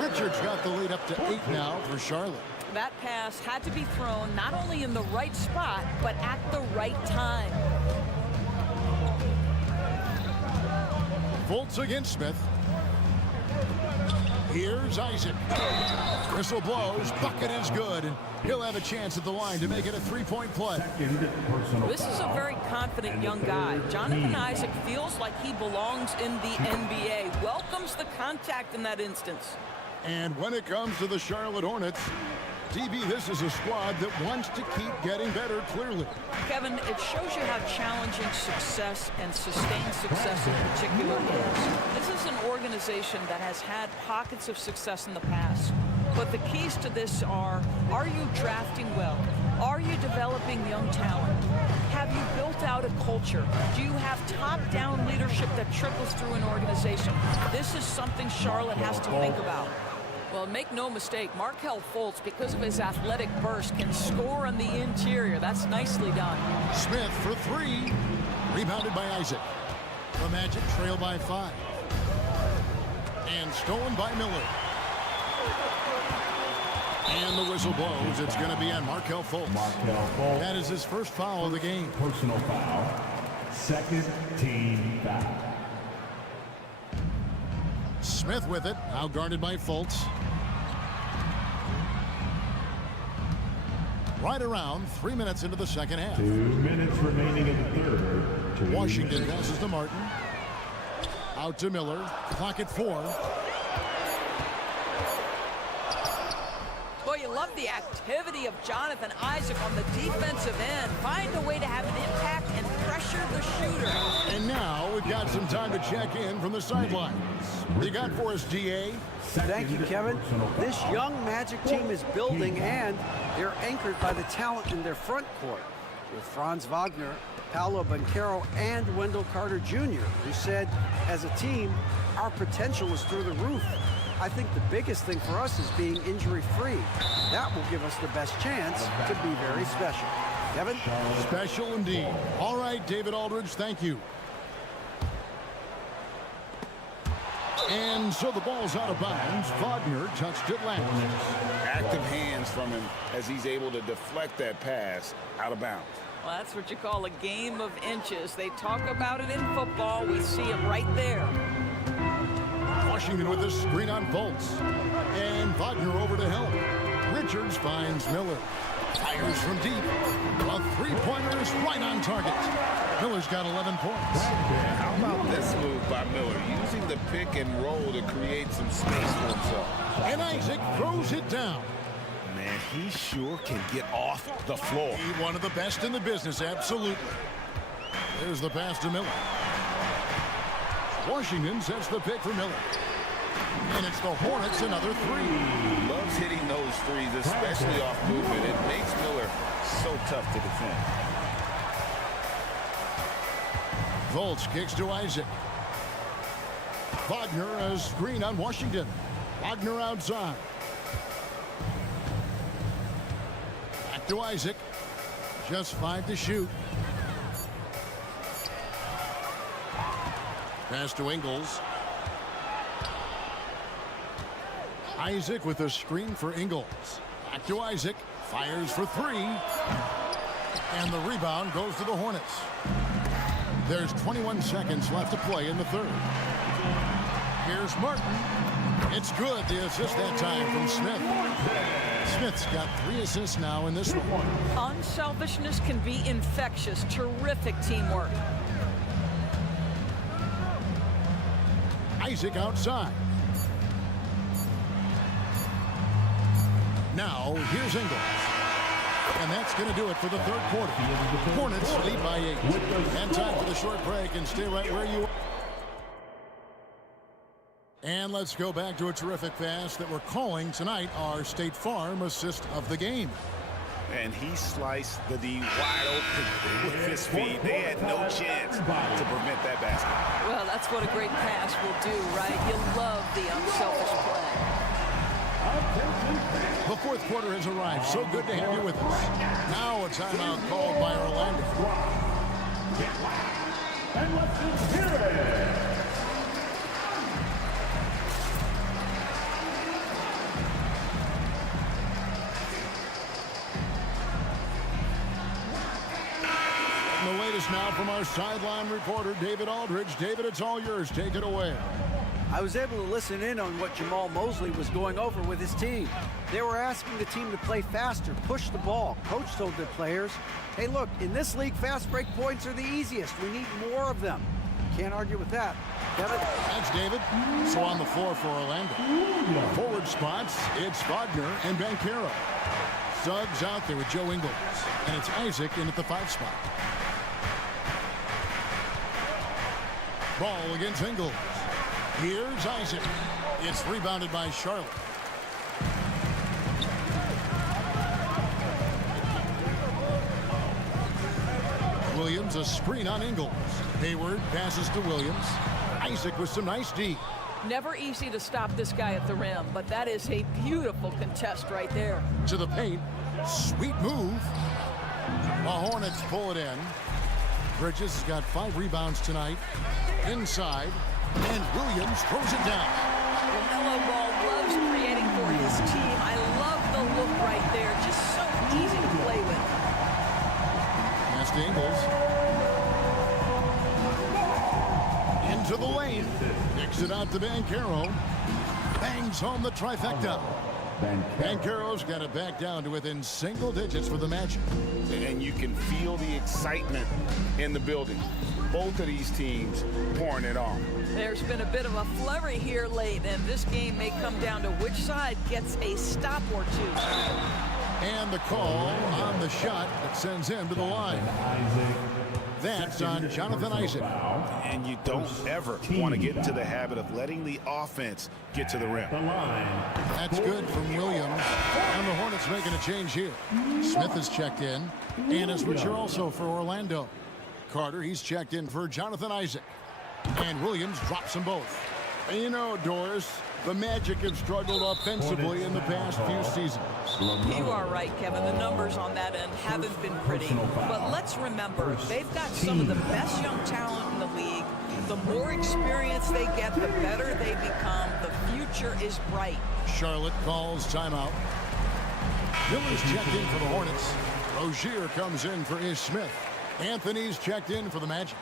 Richards got the lead up to 8 now for Charlotte. That pass had to be thrown not only in the right spot, but at the right time. Fultz against Smith. Here's Isaac. Whistle blows. Bucket is good. And he'll have a chance at the line to make it a 3-point play. This is a very confident young guy. Jonathan Isaac feels like he belongs in the NBA. Welcomes the contact in that instance. And when it comes to the Charlotte Hornets, DB, this is a squad that wants to keep getting better, clearly. Kevin, it shows you how challenging success and sustained success in particular is. This is an organization that has had pockets of success in the past. But the keys to this are you drafting well? Are you developing young talent? Have you built out a culture? Do you have top-down leadership that trickles through an organization? This is something Charlotte has to think about. Well, make no mistake, Markelle Fultz, because of his athletic burst, can score on the interior. That's nicely done. Smith for 3. Rebounded by Isaac. The Magic trail by 5. And stolen by Miller. And the whistle blows. It's going to be on Markelle Fultz. That is his first foul of the game. Personal foul. Second team foul. Smith with it. Now guarded by Fultz. Right around 3 minutes into the second half. 2 minutes remaining in the third. Washington passes to Martin. Out to Miller. Clock at 4. Boy, you love the activity of Jonathan Isaac on the defensive end. Find a way to have an impact and pressure the shooter. And now we've got some time to check in from the sidelines. What do you got for us, DA? Thank you, Kevin. This young Magic team is building, and they're anchored by the talent in their front court with Franz Wagner, Paolo Banchero, and Wendell Carter Jr., who said, as a team, our potential is through the roof. I think the biggest thing for us is being injury-free. That will give us the best chance to be very special. Kevin? Special indeed. All right, David Aldridge, thank you. And so the ball's out of bounds. Wagner touched it last. Active hands from him as he's able to deflect that pass out of bounds. Well, that's what you call a game of inches. They talk about it in football. We see it right there. Washington with a screen on Fultz. And Wagner over to help. Richards finds Miller. Fires from deep. A three-pointer is right on target. Miller's got 11 points. How about this move by Miller, using the pick and roll to create some space for himself? And Isaac throws it down. Man, he sure can get off the floor. He's one of the best in the business, absolutely. There's the pass to Miller. Washington sets the pick for Miller. And it's the Hornets, another 3. Loves hitting those threes, especially off movement. It makes Miller so tough to defend. Fultz kicks to Isaac. Wagner a screen on Washington. Wagner outside. Back to Isaac. Just 5 to shoot. Pass to Ingles. Isaac with a screen for Ingles. Back to Isaac. Fires for three. And the rebound goes to the Hornets. There's 21 seconds left to play in the third. Here's Martin. It's good. The assist that time from Smith. Smith's got 3 assists now in this one. Unselfishness can be infectious. Terrific teamwork. Isaac outside. Now, here's Ingles. And that's going to do it for the third quarter. Hornets lead by 8. And time for the short break, and stay right where you are. And let's go back to a terrific pass that we're calling tonight our State Farm assist of the game. And he sliced the D wide open with his feet. They had no chance to prevent that basket. Well, that's what a great pass will do, right? You love the unselfish play. The fourth quarter has arrived. So good to have you with us. Now a timeout called by Orlando. And let's hear it. The latest now from our sideline reporter, David Aldridge. David, it's all yours. Take it away. I was able to listen in on what Jamal Mosley was going over with his team. They were asking the team to play faster, push the ball. Coach told their players, hey, look, in this league, fast break points are the easiest. We need more of them. Can't argue with that. Kevin? Thanks, David. So on the floor for Orlando. Forward spots, it's Wagner and Banchero. Suggs out there with Joe Ingles. And it's Isaac in at the 5 spot. Ball against Ingles. Here's Isaac. It's rebounded by Charlotte. Williams, a screen on Ingles. Hayward passes to Williams. Isaac with some nice D. Never easy to stop this guy at the rim, but that is a beautiful contest right there. To the paint. Sweet move. The Hornets pull it in. Bridges has got 5 rebounds tonight. Inside. And Williams throws it down. LaMelo Ball loves creating for his team. I love the look right there. Just so easy to play with. Pass to Ingles. Into the lane. Kicks it out to Banchero. Bangs home the trifecta. Banchero's got it back down to within single digits for the Magic. And you can feel the excitement in the building. Both of these teams pouring it on. There's been a bit of a flurry here late, and this game may come down to which side gets a stop or two. And the call on the shot that sends him to the line. That's on Jonathan Isaac. And you don't ever want to get into the habit of letting the offense get to the rim. That's good from Williams. And the Hornets making a change here. Smith is checked in. And a switcher also for Orlando. Carter, he's checked in for Jonathan Isaac. And Williams drops them both. And you know, Doris, the Magic have struggled offensively in the past few seasons. You are right, Kevin. The numbers on that end haven't been pretty. But let's remember, they've got some of the best young talent in the league. The more experience they get, the better they become. The future is bright. Charlotte calls timeout. Miller's checked in for the Hornets. Rozier comes in for Ish Smith. Anthony's checked in for the Magic.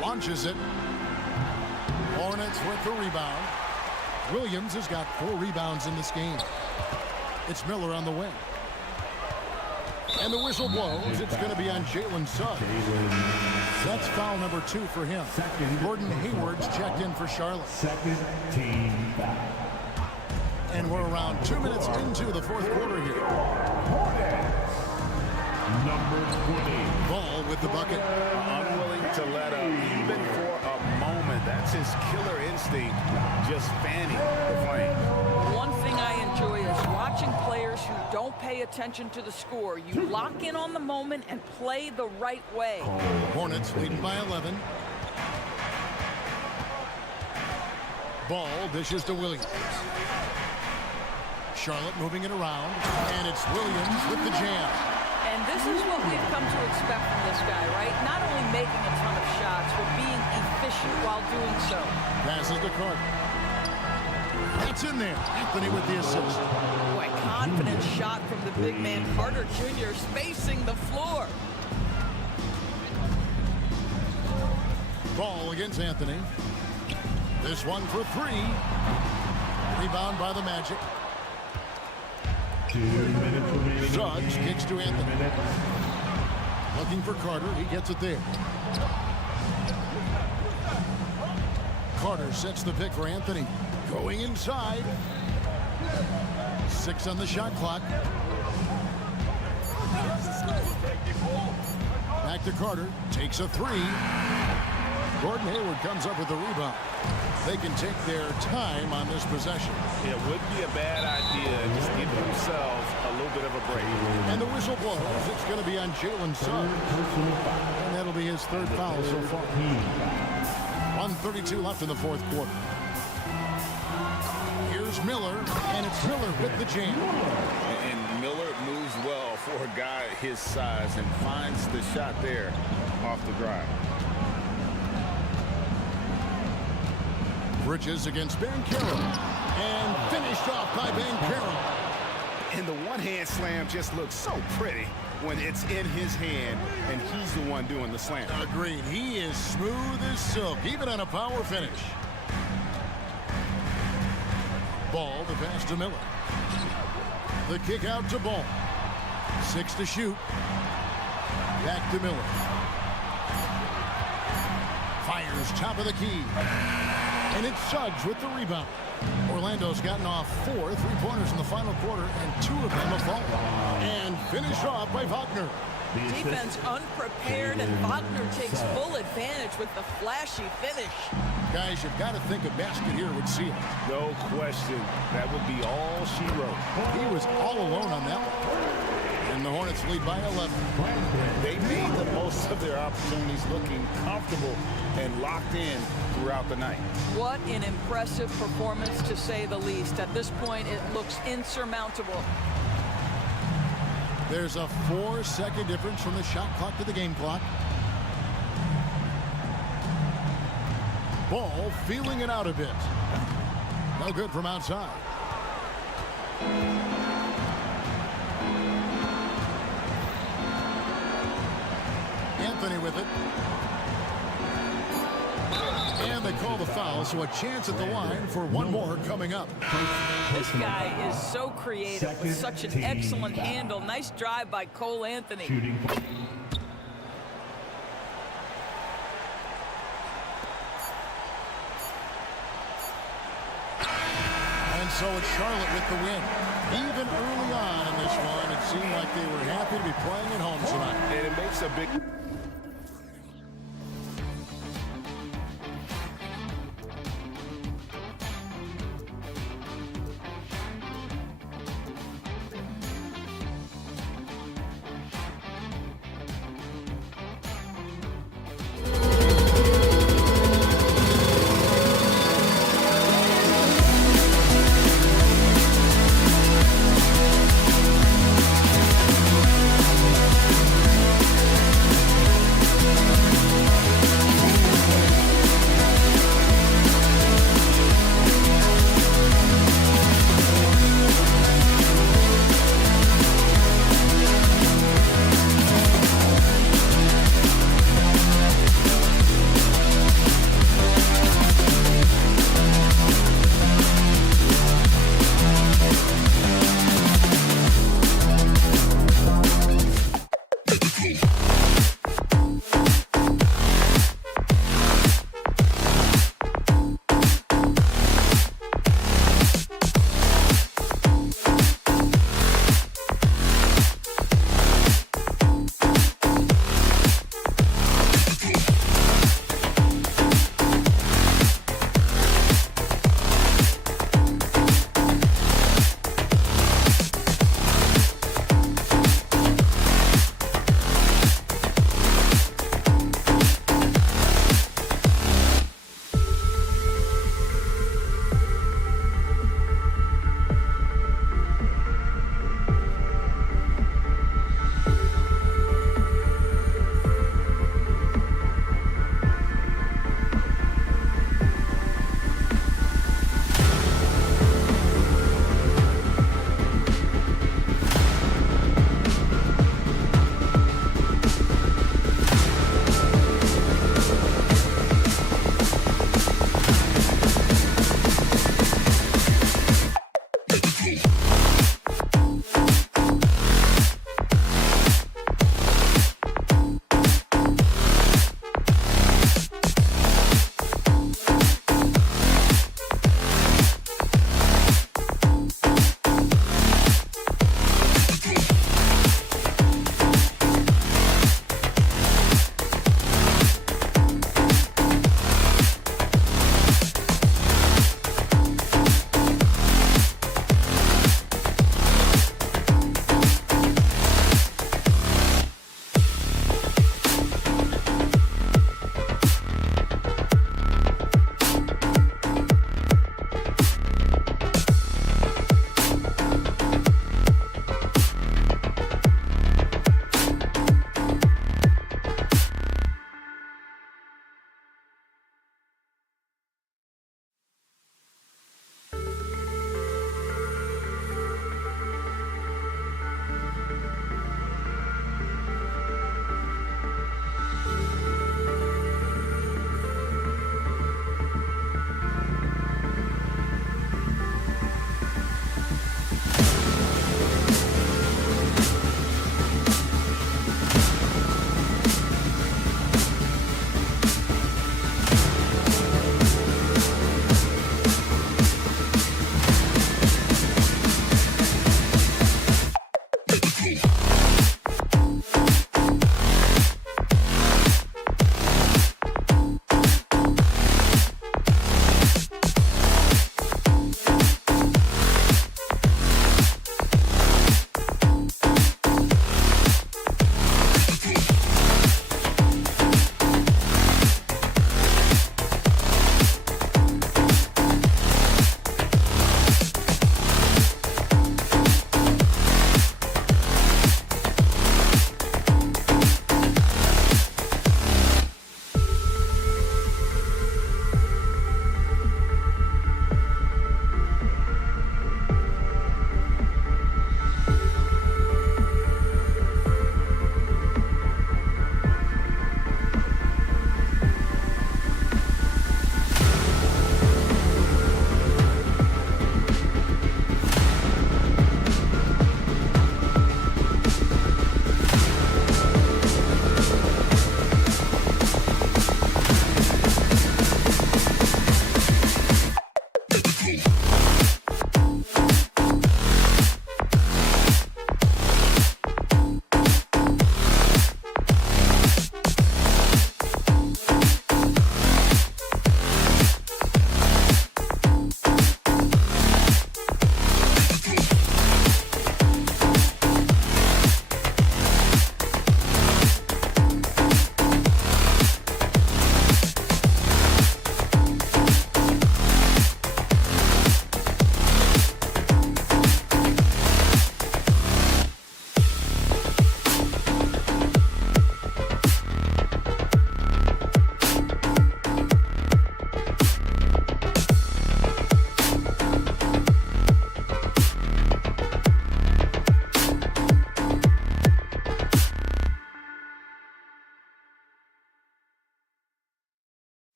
Launches it. Hornets with the rebound. Williams has got 4 rebounds in this game. It's Miller on the wing. And the whistle blows. It's going to be on Jalen Suggs. That's foul number 2 for him. Gordon Hayward's checked in for Charlotte. Second team foul. And we're around 2 minutes into the fourth quarter here. Number 20. Ball with the bucket. Unwilling to let up even for a moment. That's his killer instinct, just fanning the flame. One thing I enjoy is watching players who don't pay attention to the score. You lock in on the moment and play the right way. Hornets leading by 11. Ball dishes to Williams. Charlotte moving it around, and it's Williams with the jam. And this is what we've come to expect from this guy, right? Not only making a ton of shots, but being efficient while doing so. Passes to Carter. That's in there. Anthony with the assist. Boy, confident shot from the big man, Carter Jr., spacing the floor. Ball against Anthony. This one for three. Rebound by the Magic. 2 minutes remaining. Suggs kicks to Anthony. Looking for Carter. He gets it there. Carter sets the pick for Anthony. Going inside. 6 on the shot clock. Back to Carter. Takes a three. Gordon Hayward comes up with the rebound. They can take their time on this possession. It would be a bad idea. Just give themselves a little bit of a break. And the whistle blows. It's going to be on Jalen Suggs. And that'll be his third foul so far. 1:32 left in the fourth quarter. Here's Miller, and it's Miller with the jam. And Miller moves well for a guy his size and finds the shot there off the drive. Bridges against Banchero, and finished off by Banchero. And the one-hand slam just looks so pretty when it's in his hand and he's the one doing the slam. Agreed. He is smooth as silk, even on a power finish. Ball, the pass to Miller. The kick out to Ball. 6 to shoot. Back to Miller. Fires top of the key. And it's Suggs with the rebound. Orlando's gotten off 4 3-pointers in the final quarter, and 2 of them have fallen. And finished off by Wagner. Defense unprepared, and Wagner takes full advantage with the flashy finish. Guys, you've got to think a basket here would seal it. No question. That would be all she wrote. He was all alone on that one. And the Hornets lead by 11. They made the most of their opportunities, looking comfortable and locked in throughout the night. What an impressive performance, to say the least. At this point, it looks insurmountable. There's a 4-second difference from the shot clock to the game clock. Ball feeling it out a bit. No good from outside. Anthony with it. And they call the foul, so a chance at the line for one more coming up. This guy is so creative with such an excellent handle. Nice drive by Cole Anthony. Shooting. And so it's Charlotte with the win. Even early on in this one, it seemed like they were happy to be playing at home tonight. And it makes a big...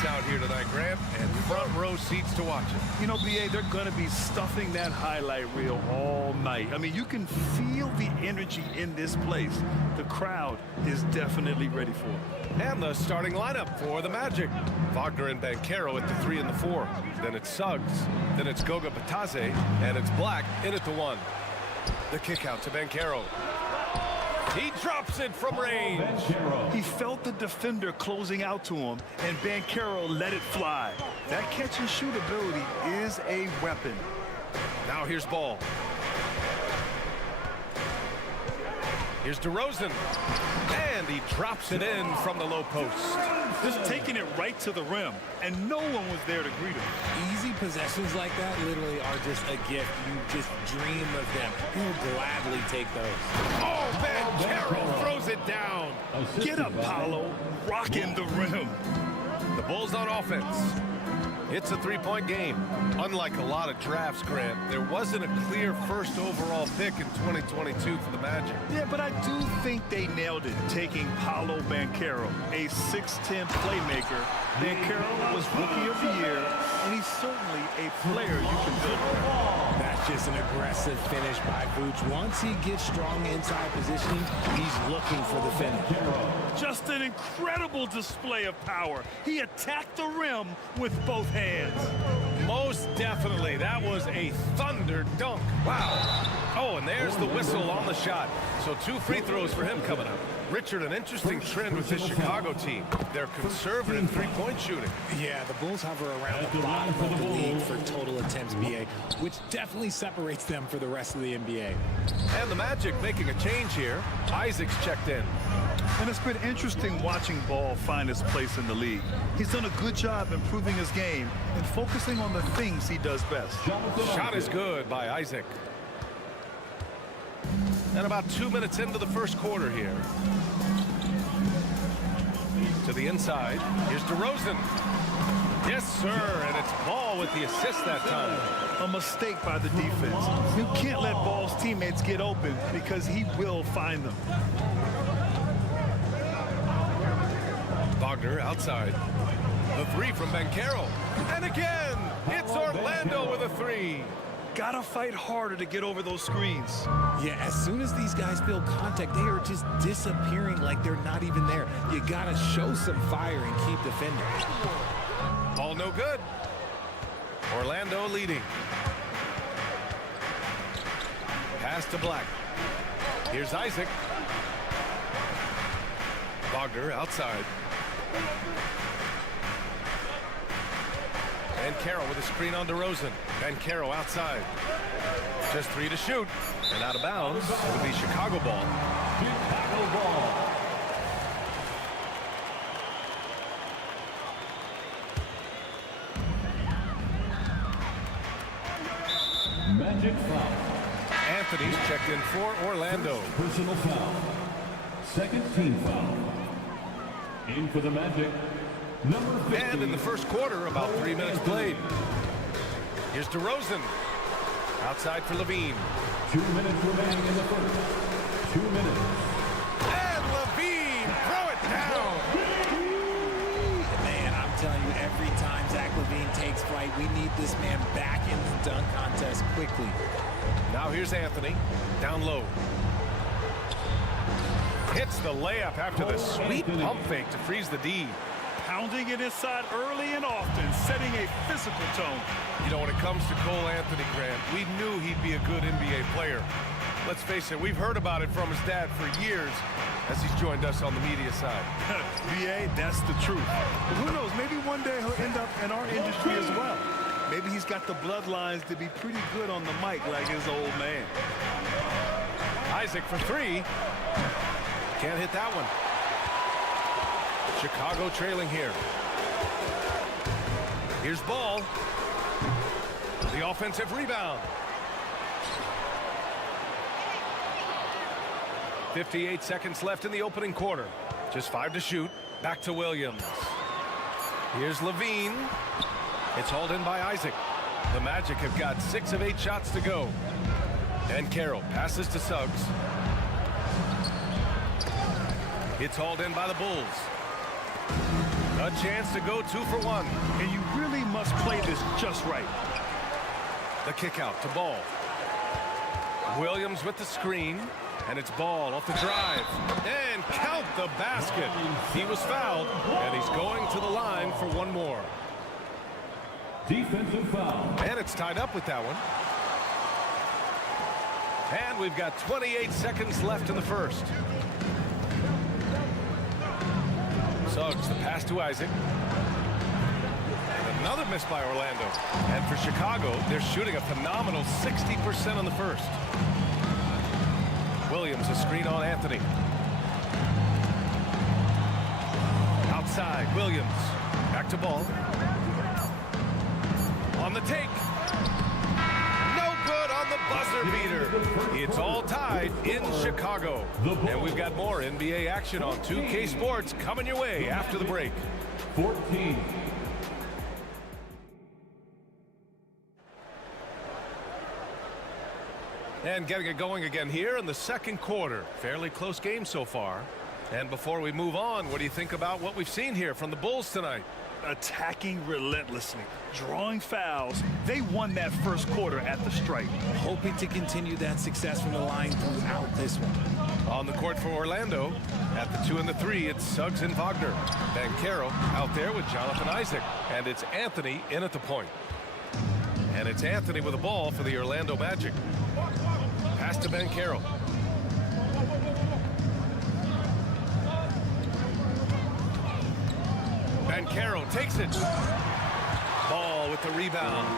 lights out here tonight, Grant, and front row seats to watch it. You know, BA, they're going to be stuffing that highlight reel all night. I mean, you can feel the energy in this place. The crowd is definitely ready for it. And the starting lineup for the Magic. Wagner and Banchero at the 3 and the 4. Then it's Suggs. Then it's Goga Batadze. And it's Black in at the 1. The kick out to Banchero. He drops it from range. He felt the defender closing out to him, and Banchero let it fly. That catch-and-shoot ability is a weapon. Now here's Ball. Here's DeRozan. And he drops it in from the low post. Just taking it right to the rim, and no one was there to greet him. Easy possessions like that literally are just a gift. You just dream of them. He'll gladly take those. Oh, Banchero throws it down. Get up, Paolo. Rocking the rim. The Bulls on offense. It's a three-point game. Unlike a lot of drafts, Grant, there wasn't a clear first overall pick in 2022 for the Magic. Yeah, but I do think they nailed it, taking Paolo Banchero, a 6'10 playmaker. Banchero was Rookie of the Year, and he's certainly a player you can build around. That's just an aggressive finish by Vooch. Once he gets strong inside positioning, he's looking for the finish. Just an incredible display of power. He attacked the rim with both hands. Most definitely. That was a thunder dunk. Wow. Oh, and there's the whistle on the shot. So 2 free throws for him coming up. Richard, an interesting trend with this Chicago team. They're conservative three-point shooting. Yeah, the Bulls hover around the bottom of the league for total attempts, BA, which definitely separates them for the rest of the NBA. And the Magic making a change here. Isaac's checked in. And it's been interesting watching Ball find his place in the league. He's done a good job improving his game and focusing on the things he does best. Shot is good by Isaac. And about 2 minutes into the first quarter here. To the inside. Here's DeRozan. Yes, sir. And it's Ball with the assist that time. A mistake by the defense. You can't let Ball's teammates get open because he will find them. Wagner outside. The 3 from Banchero. And again, it's Orlando with a 3. Gotta fight harder to get over those screens. Yeah, as soon as these guys feel contact, they are just disappearing like they're not even there. You gotta show some fire and keep defending. All no good. Orlando leading. Pass to Black. Here's Isaac. Wagner outside. Banchero with a screen on DeRozan. Banchero outside. Just 3 to shoot. And out of bounds. It would be Chicago ball. Chicago ball. Magic foul. Anthony's checked in for Orlando. Personal foul. Second team foul. In for the Magic. Number 50. And in the first quarter, about 3 minutes played. Here's DeRozan. Outside for Levine. 2 minutes remaining in the first. 2 minutes. And Levine, throw it down. Man, I'm telling you, every time Zach Levine takes flight, we need this man back in the dunk contest quickly. Now here's Anthony, down low. Hits the layup after the sweet pump fake to freeze the D. Pounding it inside early and often, setting a physical tone. You know, when it comes to Cole Anthony, Grant, we knew he'd be a good NBA player. Let's face it, we've heard about it from his dad for years as he's joined us on the media side. BA, that's the truth. But who knows, maybe one day he'll end up in our industry as well. Maybe he's got the bloodlines to be pretty good on the mic like his old man. Isaac for 3. Can't hit that one. Chicago trailing here. Here's Ball. The offensive rebound. 58 seconds left in the opening quarter. Just 5 to shoot. Back to Williams. Here's Levine. It's hauled in by Isaac. The Magic have got 6 of 8 shots to go. And Carroll passes to Suggs. It's hauled in by the Bulls. A chance to go 2 for 1. And you really must play this just right. The kick out to Ball. Williams with the screen, and it's Ball off the drive. And count the basket. He was fouled, and he's going to the line for one more. Defensive foul. And it's tied up with that one. And we've got 28 seconds left in the first. Suggs, the pass to Isaac. And another miss by Orlando. And for Chicago, they're shooting a phenomenal 60% on the first. Williams, a screen on Anthony. Outside, Williams. Back to Ball. On the take. No good on the buzzer beater. It's all tied in Chicago. And we've got more NBA action on 2K Sports coming your way after the break. 14. And getting it going again here in the second quarter. Fairly close game so far. And before we move on, what do you think about what we've seen here from the Bulls tonight? Attacking relentlessly, drawing fouls. They won that first quarter at the stripe. Hoping to continue that success from the line throughout this one. On the court for Orlando, at the 2 and the 3, it's Suggs and Wagner. Banchero out there with Jonathan Isaac. And it's Anthony in at the point. And it's Anthony with the ball for the Orlando Magic. Pass to Banchero. Banchero takes it. Ball with the rebound.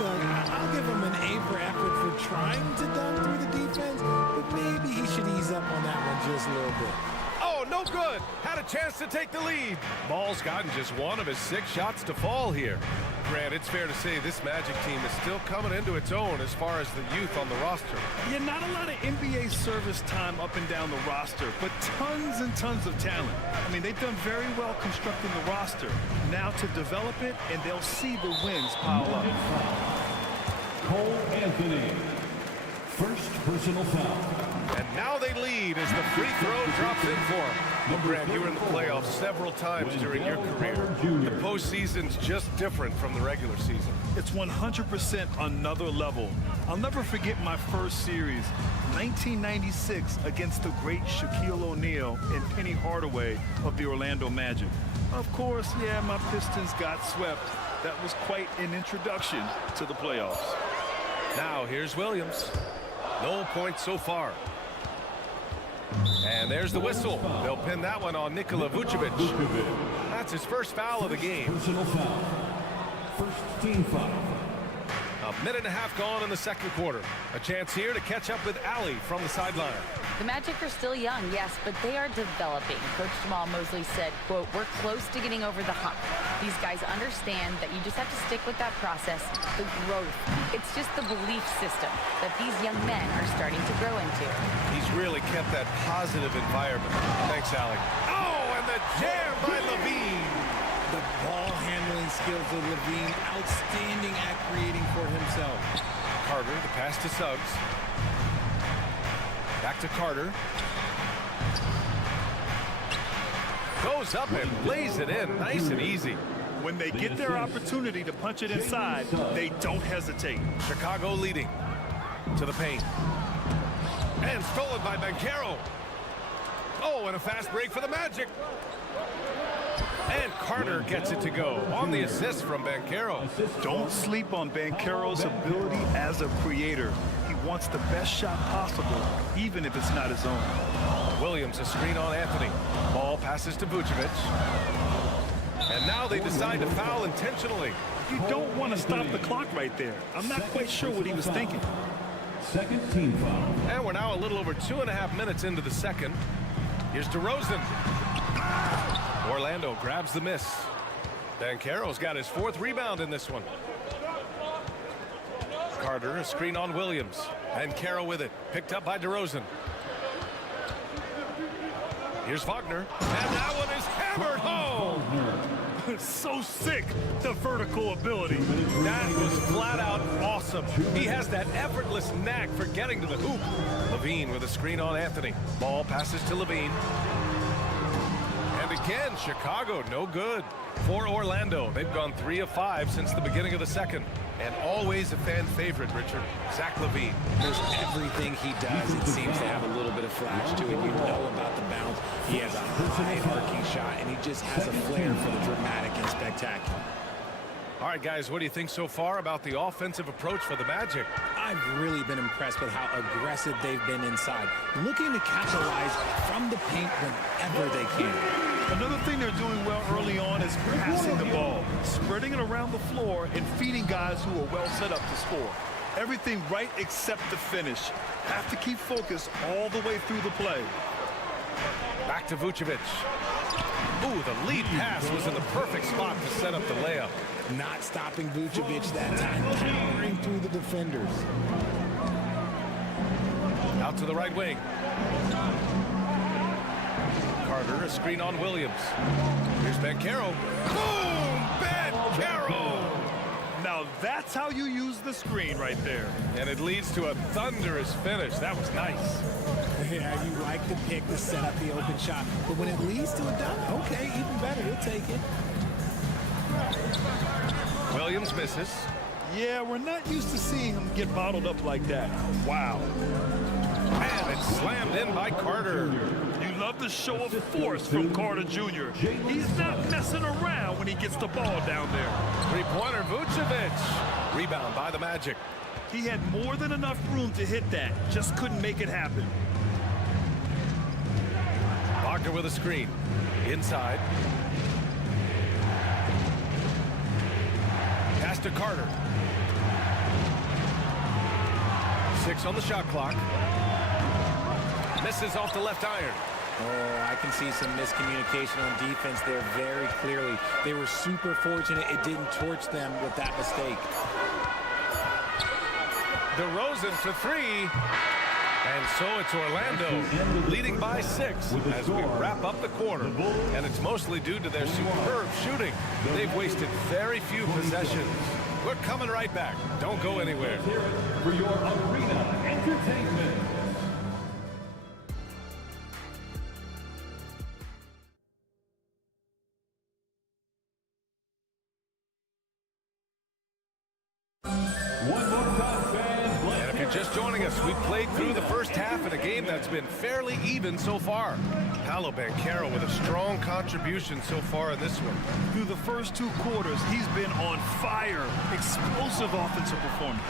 Look, I'll give him an A for effort for trying to dunk through the defense, but maybe he should ease up on that one just a little bit. Oh, no good. Had a chance to take the lead. Ball's gotten just one of his 6 shots to fall here. Grant, it's fair to say this Magic team is still coming into its own as far as the youth on the roster. Yeah, not a lot of NBA service time up and down the roster, but tons and tons of talent. I mean, they've done very well constructing the roster. Now to develop it, and they'll see the wins pile up. Cole Anthony. First personal foul. And now they lead as the free throw drops in for them. Well, Grant, you were in the playoffs several times during your career. The postseason's just different from the regular season. It's 100% another level. I'll never forget my first series, 1996, against the great Shaquille O'Neal and Penny Hardaway of the Orlando Magic. Of course, yeah, my Pistons got swept. That was quite an introduction to the playoffs. Now here's Williams. No points so far. And there's the whistle. They'll pin that one on Nikola Vucevic. That's his first foul of the game. Personal foul. First team foul. A minute and a half gone in the second quarter. A chance here to catch up with Allie from the sideline. The Magic are still young, yes, but they are developing. Coach Jamal Mosley said, quote, "We're close to getting over the hump." These guys understand that you just have to stick with that process, the growth. It's just the belief system that these young men are starting to grow into. He's really kept that positive environment. Thanks, Allie. Oh, and the jam by Levine. The ball handling skills of Levine, outstanding at creating for himself. Carter, the pass to Suggs. Back to Carter. Goes up and lays it in, nice and easy. When they get their opportunity to punch it inside, they don't hesitate. Chicago leading to the paint. And stolen by Banchero. Oh, and a fast break for the Magic. And Carter gets it to go on the assist from Banchero. Don't sleep on Banchero's ability as a creator. He wants the best shot possible, even if it's not his own. Williams, a screen on Anthony. Ball passes to Vucevic. And now they decide to foul intentionally. You don't want to stop the clock right there. I'm not quite sure what he was thinking. Second team foul. And we're now a little over 2.5 minutes into the second. Here's DeRozan. Orlando grabs the miss. Banchero's got his 4th rebound in this one. Carter, a screen on Williams. Banchero with it. Picked up by DeRozan. Here's Wagner. And that one is hammered home. So sick, the vertical ability. That was flat out awesome. He has that effortless knack for getting to the hoop. Levine with a screen on Anthony. Ball passes to Levine. And And again, Chicago, no good. For Orlando, they've gone 3 of 5 since the beginning of the second. And always a fan favorite, Richard, Zach LaVine. There's everything he does. It seems to have a little bit of flash to it. You know about the bounce. He has a high arcing shot, and he just has a flair for the dramatic and spectacular. All right, guys, what do you think so far about the offensive approach for the Magic? I've really been impressed with how aggressive they've been inside, looking to capitalize from the paint whenever they can. Another thing they're doing well early on is passing the ball, spreading it around the floor, and feeding guys who are well set up to score. Everything right except the finish. Have to keep focused all the way through the play. Back to Vucevic. Ooh, the lead pass was in the perfect spot to set up the layup. Not stopping Vucevic that time, powering through the defenders. Out to the right wing. Carter, a screen on Williams. Here's Banchero. Boom! Banchero! Now that's how you use the screen right there. And it leads to a thunderous finish. That was nice. Yeah, you like the pick to set up the open shot. But when it leads to a dunk, okay, even better. He'll take it. Williams misses. Yeah, we're not used to seeing him get bottled up like that. Wow. And it's slammed in by Carter. You love the show of force from Carter Jr. He's not messing around when he gets the ball down there. Three-pointer, Vucevic. Rebound by the Magic. He had more than enough room to hit that. Just couldn't make it happen. Wagner with a screen. Inside. Pass to Carter. 6 on the shot clock. Misses off the left iron. Oh, I can see some miscommunication on defense there very clearly. They were super fortunate it didn't torch them with that mistake. DeRozan for 3. And so it's Orlando leading by 6 as we wrap up the quarter. And it's mostly due to their superb shooting. They've wasted very few possessions. We're coming right back. Don't go anywhere. For your arena entertainment. One more time, fans. And if you're just joining us, we played through the first half in a game that's been fairly even so far. Paolo Banchero with a strong contribution so far in this one. Through the first 2 quarters, he's been on fire. Explosive offensive performance.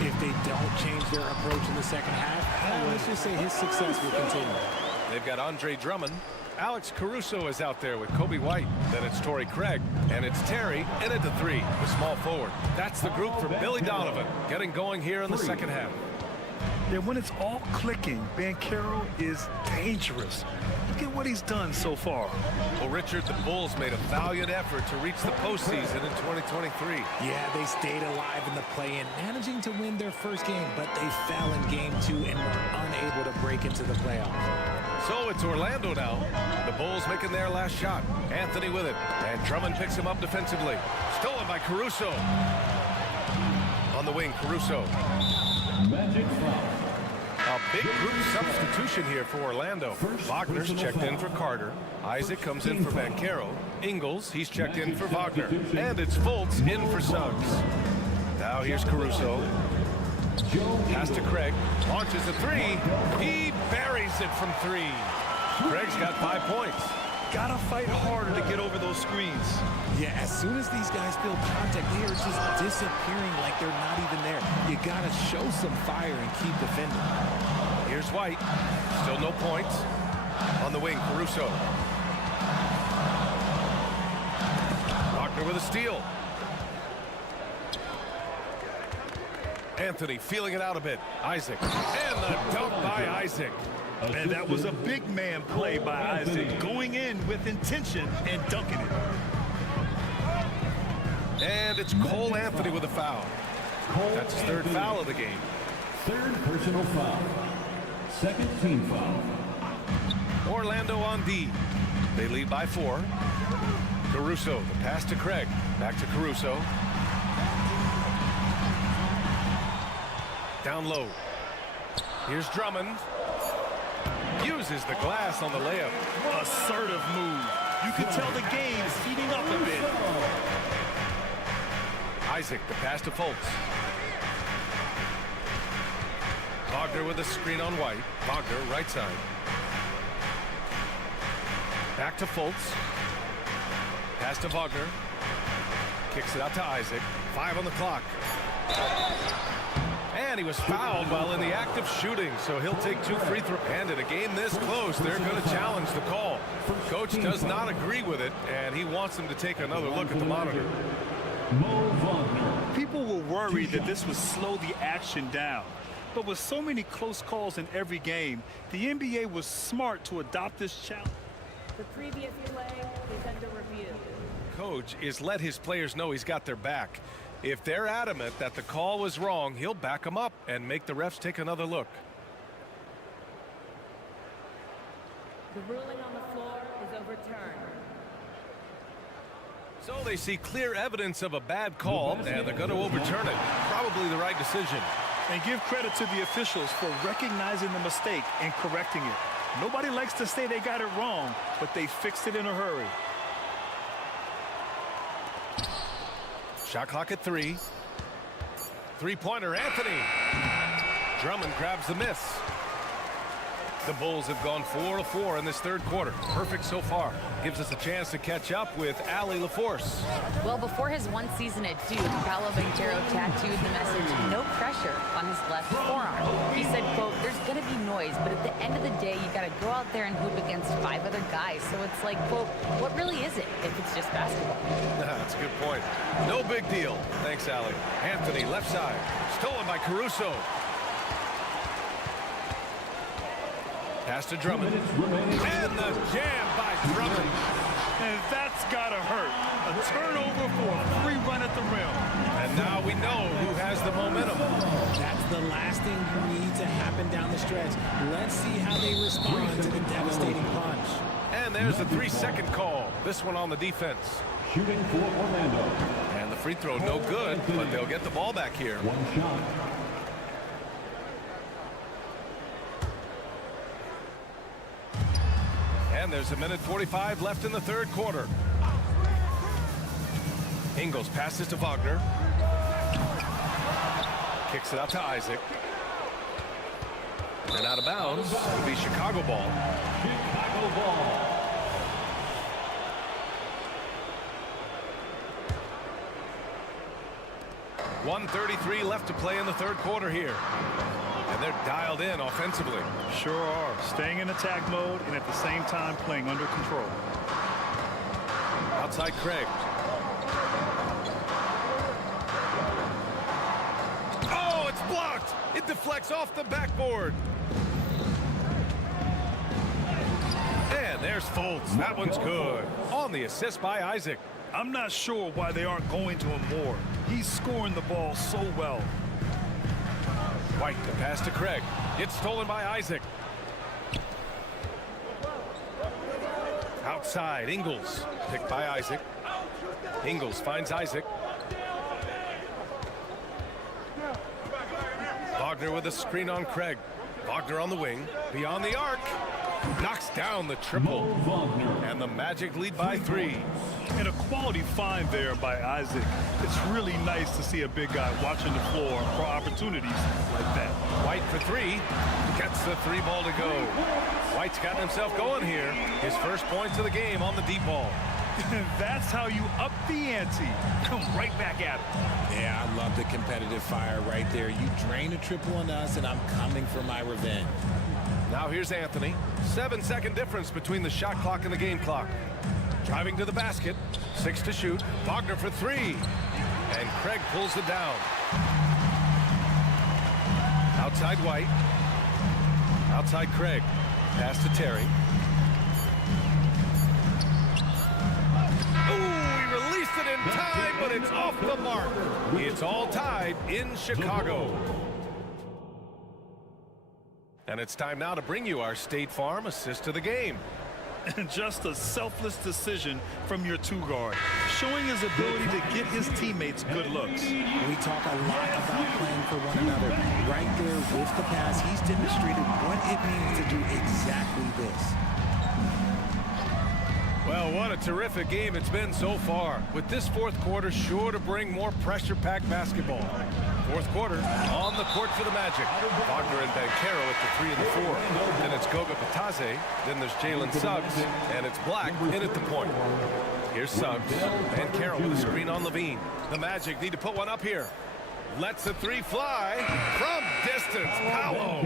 If they don't change their approach in the second half, let's just say his success will continue. They've got Andre Drummond. Alex Caruso is out there with Kobe White. Then it's Torrey Craig. And it's Terry in at the 3, the small forward. That's the group for Billy Donovan getting going here in the second half. And when it's all clicking, Banchero is dangerous. Look at what he's done so far. Well, Richard, the Bulls made a valiant effort to reach the postseason in 2023. Yeah, they stayed alive in the play-in, managing to win their first game, but they fell in game 2 and were unable to break into the playoffs. So it's Orlando now. The Bulls making their last shot. Anthony with it. And Drummond picks him up defensively. Stolen by Caruso. On the wing, Caruso. Magic foul. A big group substitution here for Orlando. Wagner's checked in for Carter. Isaac comes in for Banchero. Ingles, he's checked in for Wagner. And it's Fultz in for Suggs. Now here's Caruso. Pass to Craig. Launches a 3. He buries it from 3. Craig's got 5 points. Gotta fight harder to get over those screens. Yeah, as soon as these guys feel contact, they are just disappearing like they're not even there. You gotta show some fire and keep defending. Here's White. Still no points. On the wing, Caruso. Wagner with a steal. Anthony feeling it out a bit. Isaac. And the dunk by Isaac. And that was a big man play by Isaac, going in with intention and dunking it. And it's Cole Anthony with a foul. That's his 3rd foul of the game. 3rd personal foul. 2nd team foul. Orlando on D. They lead by 4. Caruso, the pass to Craig. Back to Caruso. Down low. Here's Drummond. Uses the glass on the layup. Assertive move. You can tell the game's heating up a bit. Isaac, the pass to Fultz. Wagner with a screen on White. Wagner, right side. Back to Fultz. Pass to Wagner. Kicks it out to Isaac. 5 on the clock. And he was fouled while in the act of shooting, so he'll take 2 free throws. And in a game this close, they're going to challenge the call. Coach does not agree with it, and he wants him to take another look at the monitor. People were worried that this would slow the action down. But with so many close calls in every game, the NBA was smart to adopt this challenge. The previous play is under review. Coach is let his players know he's got their back. If they're adamant that the call was wrong, he'll back them up and make the refs take another look. The ruling on the floor is overturned. So they see clear evidence of a bad call, and they're going to overturn it. Probably the right decision. And give credit to the officials for recognizing the mistake and correcting it. Nobody likes to say they got it wrong, but they fixed it in a hurry. Shot clock at 3. Three-pointer, Anthony. Drummond grabs the miss. The Bulls have gone 4 of 4 in this third quarter. Perfect so far. Gives us a chance to catch up with Allie LaForce. Well, before his one season at Duke, Paolo Banchero tattooed the message, "No pressure," on his left forearm. He said, quote, "There's going to be noise, but at the end of the day, you got to go out there and hoop against 5 other guys." So it's like, quote, what really is it if it's just basketball? That's a good point. No big deal. Thanks, Allie. Anthony, left side. Stolen by Caruso. Pass to Drummond. And the jam by Drummond. And that's gotta hurt. A turnover for a free run at the rim. And now we know who has the momentum. That's the last thing you need to happen down the stretch. Let's see how they respond to the devastating punch. And there's the 3-second call. This one on the defense. Shooting for Orlando. And the free throw no good, but they'll get the ball back here. One shot. And there's 1:45 left in the third quarter. Ingles passes to Wagner. Kicks it out to Isaac. And out of bounds will be Chicago ball. Chicago ball. .133 left to play in the third quarter here. And they're dialed in offensively. Sure are. Staying in attack mode and at the same time playing under control. Outside Craig. Oh, it's blocked. It deflects off the backboard. And there's Fultz. That one's good. On the assist by Isaac. I'm not sure why they aren't going to him more. He's scoring the ball so well. White to pass to Craig. It's stolen by Isaac. Outside, Ingles. Picked by Isaac. Ingles finds Isaac. Wagner with a screen on Craig. Wagner on the wing. Beyond the arc. Knocks down the triple. And the Magic lead by 3. And a quality find there by Isaac. It's really nice to see a big guy watching the floor for opportunities like that. White for 3. Gets the 3 ball to go. White's gotten himself going here. His first points of the game on the deep ball. That's how you up the ante. Come right back at it. Yeah, I love the competitive fire right there. You drain a triple on us, and I'm coming for my revenge. Now here's Anthony. 7-second difference between the shot clock and the game clock. Driving to the basket. 6 to shoot. Wagner for 3. And Craig pulls it down. Outside White. Outside Craig. Pass to Terry. Oh, he released it in time, but it's off the mark. It's all tied in Chicago. And it's time now to bring you our State Farm assist of the game. And just a selfless decision from your 2-guard, showing his ability to get his teammates good looks. We talk a lot about playing for one another. Right there with the pass, he's demonstrated what it means to do exactly this. Well, what a terrific game it's been so far, with this fourth quarter sure to bring more pressure-packed basketball. Fourth quarter, on the court for the Magic. Wagner and Banchero at the 3 and the 4. Then it's Goga Batadze, then there's Jalen Suggs, and it's Black in at the point. Here's Suggs, Banchero with a screen on Levine. The Magic need to put one up here. Lets the 3 fly from distance. Paolo.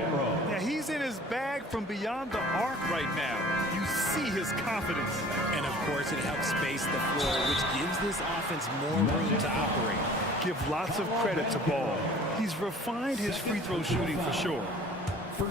Now he's in his bag from beyond the arc right now. You see his confidence. And of course, it helps space the floor, which gives this offense more room to operate. Give lots of credit to Ball. He's refined his free throw shooting for sure.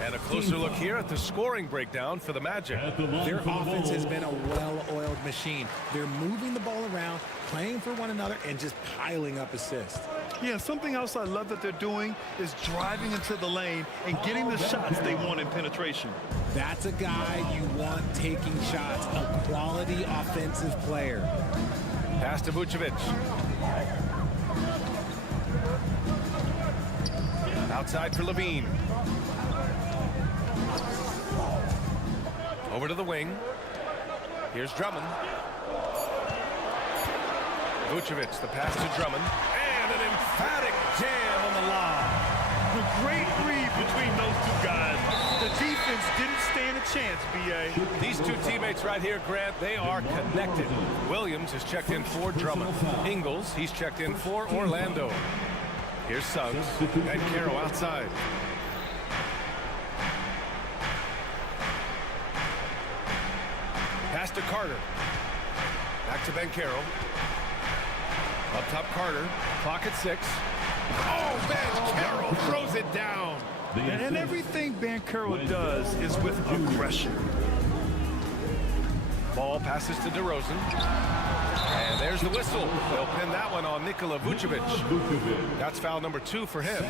And a closer look here at the scoring breakdown for the Magic. Their offense has been a well-oiled machine. They're moving the ball around, playing for one another, and just piling up assists. Yeah, something else I love that they're doing is driving into the lane and getting the shots they want in penetration. That's a guy you want taking shots, a quality offensive player. Pass to Vucevic. Outside for Levine. Over to the wing. Here's Drummond. Vucevic, the pass to Drummond. And an emphatic jam on the lob. A great read between those two guys. The defense didn't stand a chance, B.A. These two teammates right here, Grant, they are connected. Williams is checked in for Drummond. Ingles, he's checked in for Orlando. Here's Suggs. And Banchero outside. Pass to Carter. Back to Banchero. Up top, Carter. Clock at 6. Oh, Banchero throws it down. And everything Banchero does is with aggression. Ball passes to DeRozan. And there's the whistle. They'll pin that one on Nikola Vucevic. That's foul number 2 for him.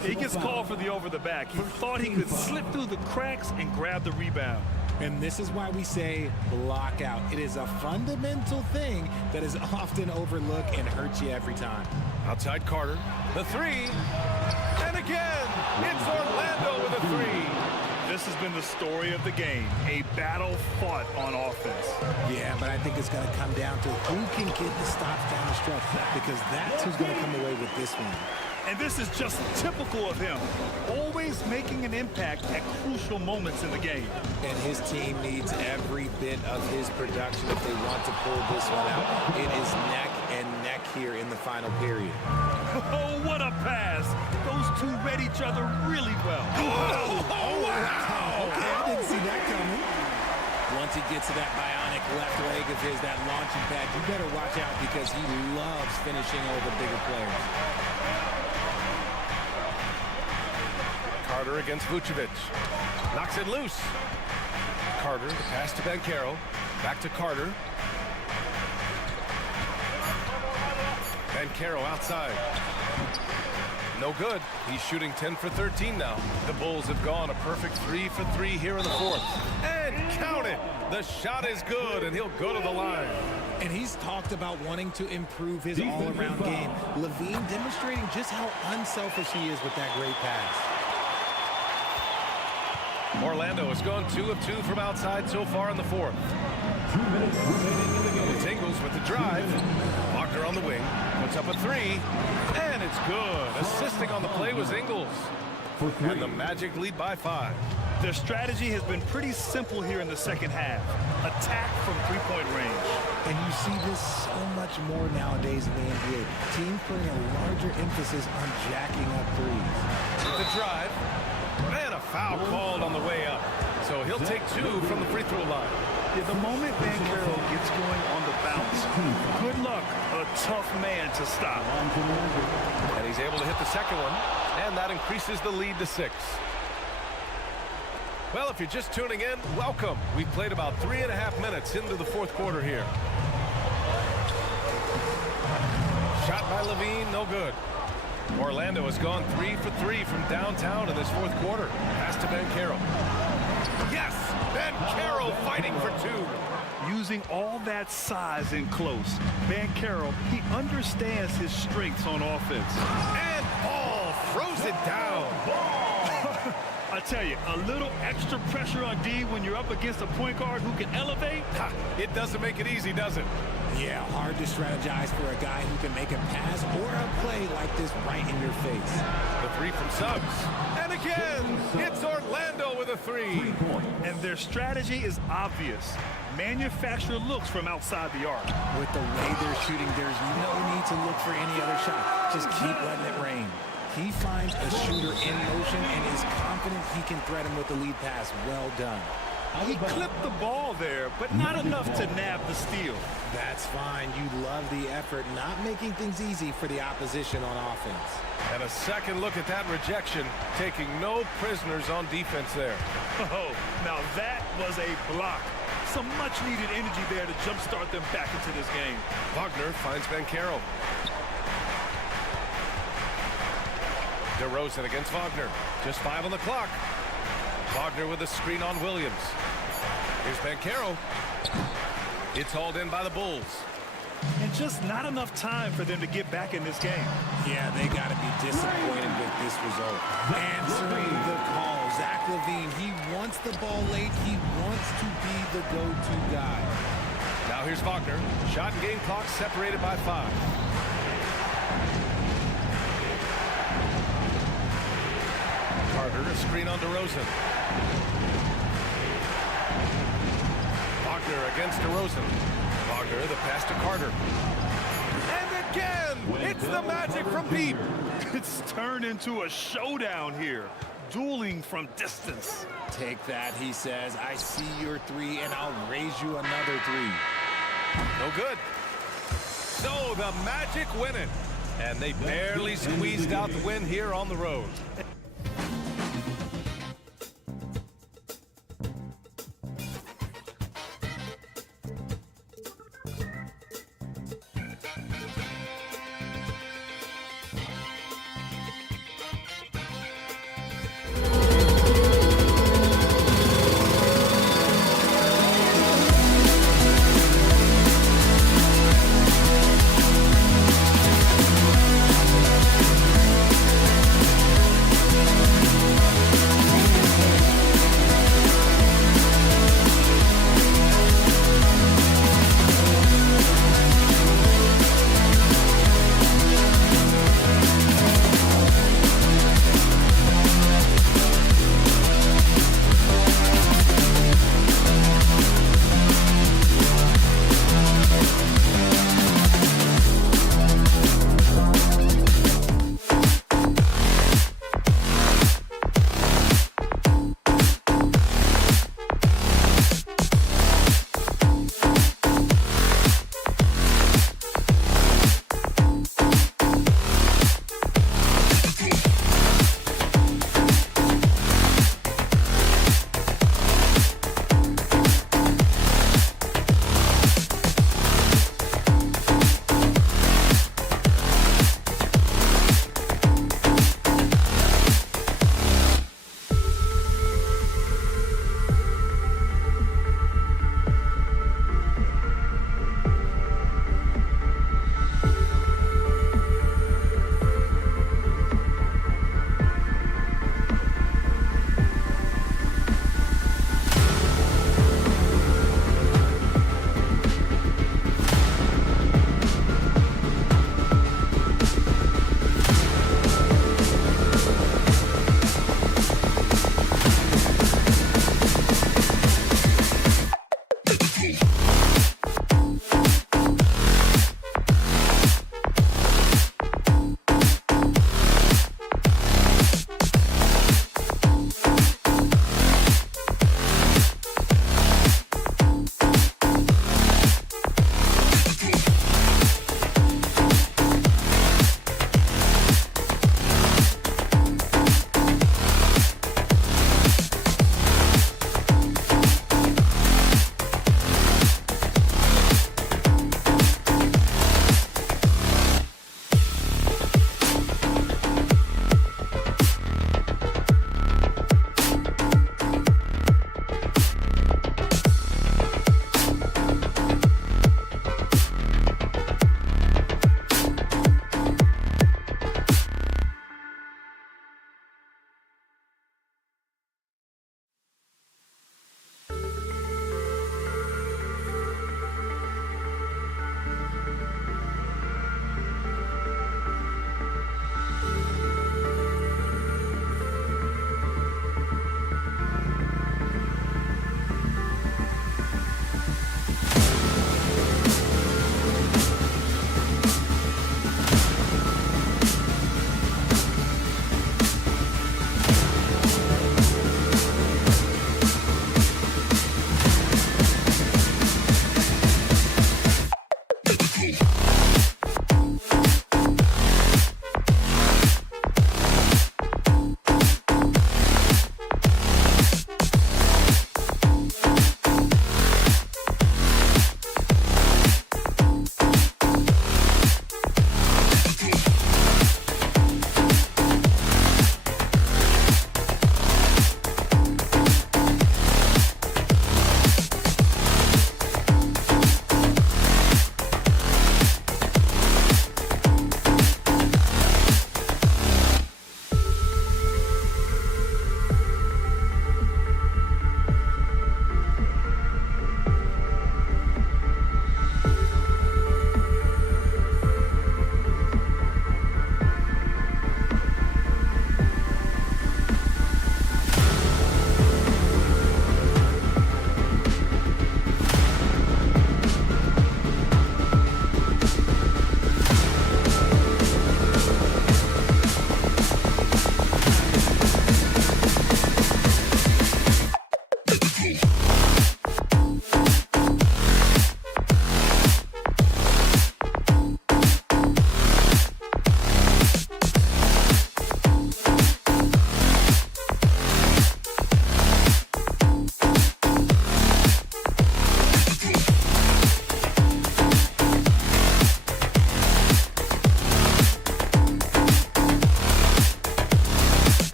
He gets called for the over the back. He thought he could slip through the cracks and grab the rebound. And this is why we say block out. It is a fundamental thing that is often overlooked and hurts you every time. Outside Carter. The 3. And again, it's Orlando with a 3. This has been the story of the game, a battle fought on offense. Yeah, but I think it's going to come down to who can get the stops down the stretch, because that's who's going to come away with this one. And this is just typical of him, always making an impact at crucial moments in the game. And his team needs every bit of his production if they want to pull this one out. It is neck and neck here in the final period. Oh, what a pass. Those two read each other really well. Oh, wow. Okay, I didn't see that coming. Once he gets to that bionic left leg of his, that launching pad, you better watch out because he loves finishing over bigger players. Carter against Vucevic. Knocks it loose. Carter, the pass to Banchero. Back to Carter. Banchero outside. No good. He's shooting 10 for 13 now. The Bulls have gone a perfect 3 for 3 here in the fourth. And count it. The shot is good, and he'll go to the line. And he's talked about wanting to improve his all-around game. Levine demonstrating just how unselfish he is with that great pass. Orlando has gone 2 of 2 from outside so far in the fourth. 2 minutes remaining in the game. It's Ingles with the drive. Wagner on the wing. Puts up a 3. And it's good. Assisting on the play was Ingles. And the Magic lead by 5. Their strategy has been pretty simple here in the second half. Attack from three-point range. And you see this so much more nowadays in the NBA. Teams putting a larger emphasis on jacking up threes. The drive. And a foul called on the way up. So he'll take 2 from the free throw line. Yeah, the moment Banchero gets going on the bounce, good luck, a tough man to stop. And he's able to hit the second one, and that increases the lead to 6. Well, if you're just tuning in, welcome. We've played about 3.5 minutes into the fourth quarter here. Shot by Levine, no good. Orlando has gone 3 for 3 from downtown in this fourth quarter. Pass to Banchero. Yes! Banchero fighting for 2. Using all that size in close, Banchero, he understands his strengths on offense. And Ball throws it down. I tell you, a little extra pressure on D when you're up against a point guard who can elevate. Ha, it doesn't make it easy, does it? Yeah, hard to strategize for a guy who can make a pass or a play like this right in your face. The three from Suggs. And again, it's Orlando with a three. And their strategy is obvious. Manufacture looks from outside the arc. With the way they're shooting, there's no need to look for any other shot. Just keep letting it rain. He finds a shooter in motion and is confident he can threat him with the lead pass. Well done. He clipped the ball there, but not enough to nab the steal. That's fine. You love the effort, not making things easy for the opposition on offense. And a second look at that rejection, taking no prisoners on defense there. Oh, now that was a block. Some much-needed energy there to jumpstart them back into this game. Wagner finds Banchero. DeRozan against Wagner. Just 5 on the clock. Wagner with a screen on Williams. Here's Banchero. It's hauled in by the Bulls. And just not enough time for them to get back in this game. Yeah, they got to be disappointed with this result. Answering the call, Zach LaVine, he wants the ball late. He wants to be the go-to guy. Now here's Wagner. Shot and game clock separated by 5. Carter, a screen on DeRozan. Wagner against DeRozan. Wagner, the pass to Carter. And again, it's the Magic from deep. It's turned into a showdown here. Dueling from distance. Take that, he says. I see your three, and I'll raise you another three. No good. So the Magic win it. And they barely squeezed out the win here on the road.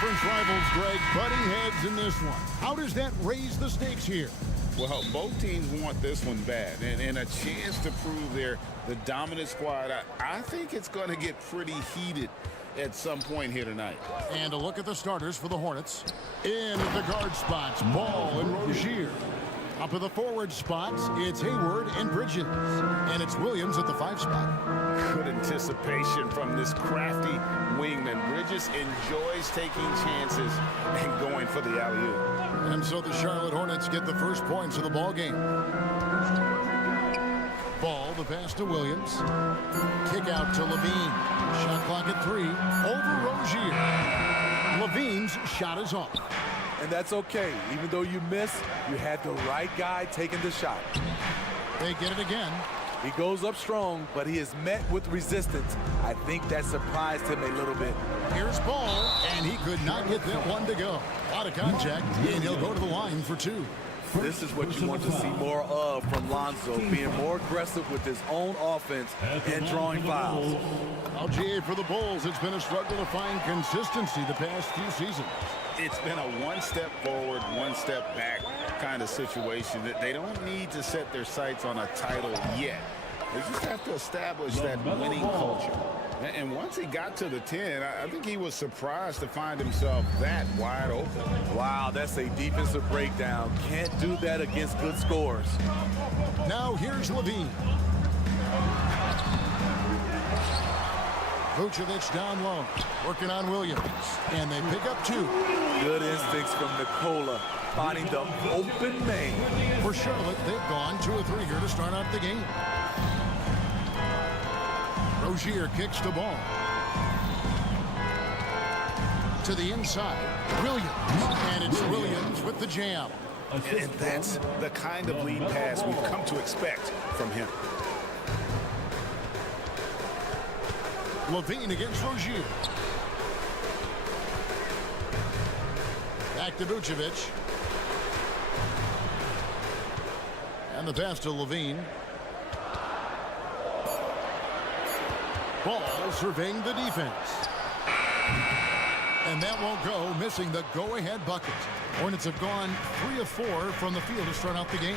Conference rivals, Greg, butting heads in this one. How does that raise the stakes here? Well, both teams want this one bad, and a chance to prove they're the dominant squad. I think it's going to get pretty heated at some point here tonight. And a look at the starters for the Hornets. In at the guard spots, Ball and Rozier. Up at the forward spots, it's Hayward and Bridges. And it's Williams at the 5 spot. Good anticipation from this crafty wingman. Bridges enjoys taking chances and going for the alley-oop. And so the Charlotte Hornets get the first points of the ball game. Ball, the pass to Williams. Kick out to Levine. Shot clock at 3. Over Rozier. Levine's shot is off. And that's okay. Even though you miss, you had the right guy taking the shot. They get it again. He goes up strong, but he is met with resistance. I think that surprised him a little bit. Here's Ball, and he could not get that one to go. A lot of contact, and he'll go to the line for 2. This is what you want to see more of from Lonzo, being more aggressive with his own offense and drawing fouls. Well, GA, for the Bulls, it's been a struggle to find consistency the past few seasons. It's been a one step forward, one step back kind of situation that they don't need to set their sights on a title yet. They just have to establish that winning culture. And once he got to the 10, I think he was surprised to find himself that wide open. Wow, that's a defensive breakdown. Can't do that against good scores. Now here's Levine. Vucevic down low, working on Williams. And they pick up 2. Good instincts from Nikola, finding the open man. For Charlotte, they've gone 2 or 3 here to start out the game. Rozier kicks the ball. To the inside, Williams. And it's Williams with the jam. And that's the kind of lead pass we've come to expect from him. Levine against Rozier. Back to Vucevic. And the pass to Levine. Ball surveying the defense. And that won't go, missing the go-ahead bucket. Hornets have gone 3 of 4 from the field to start out the game.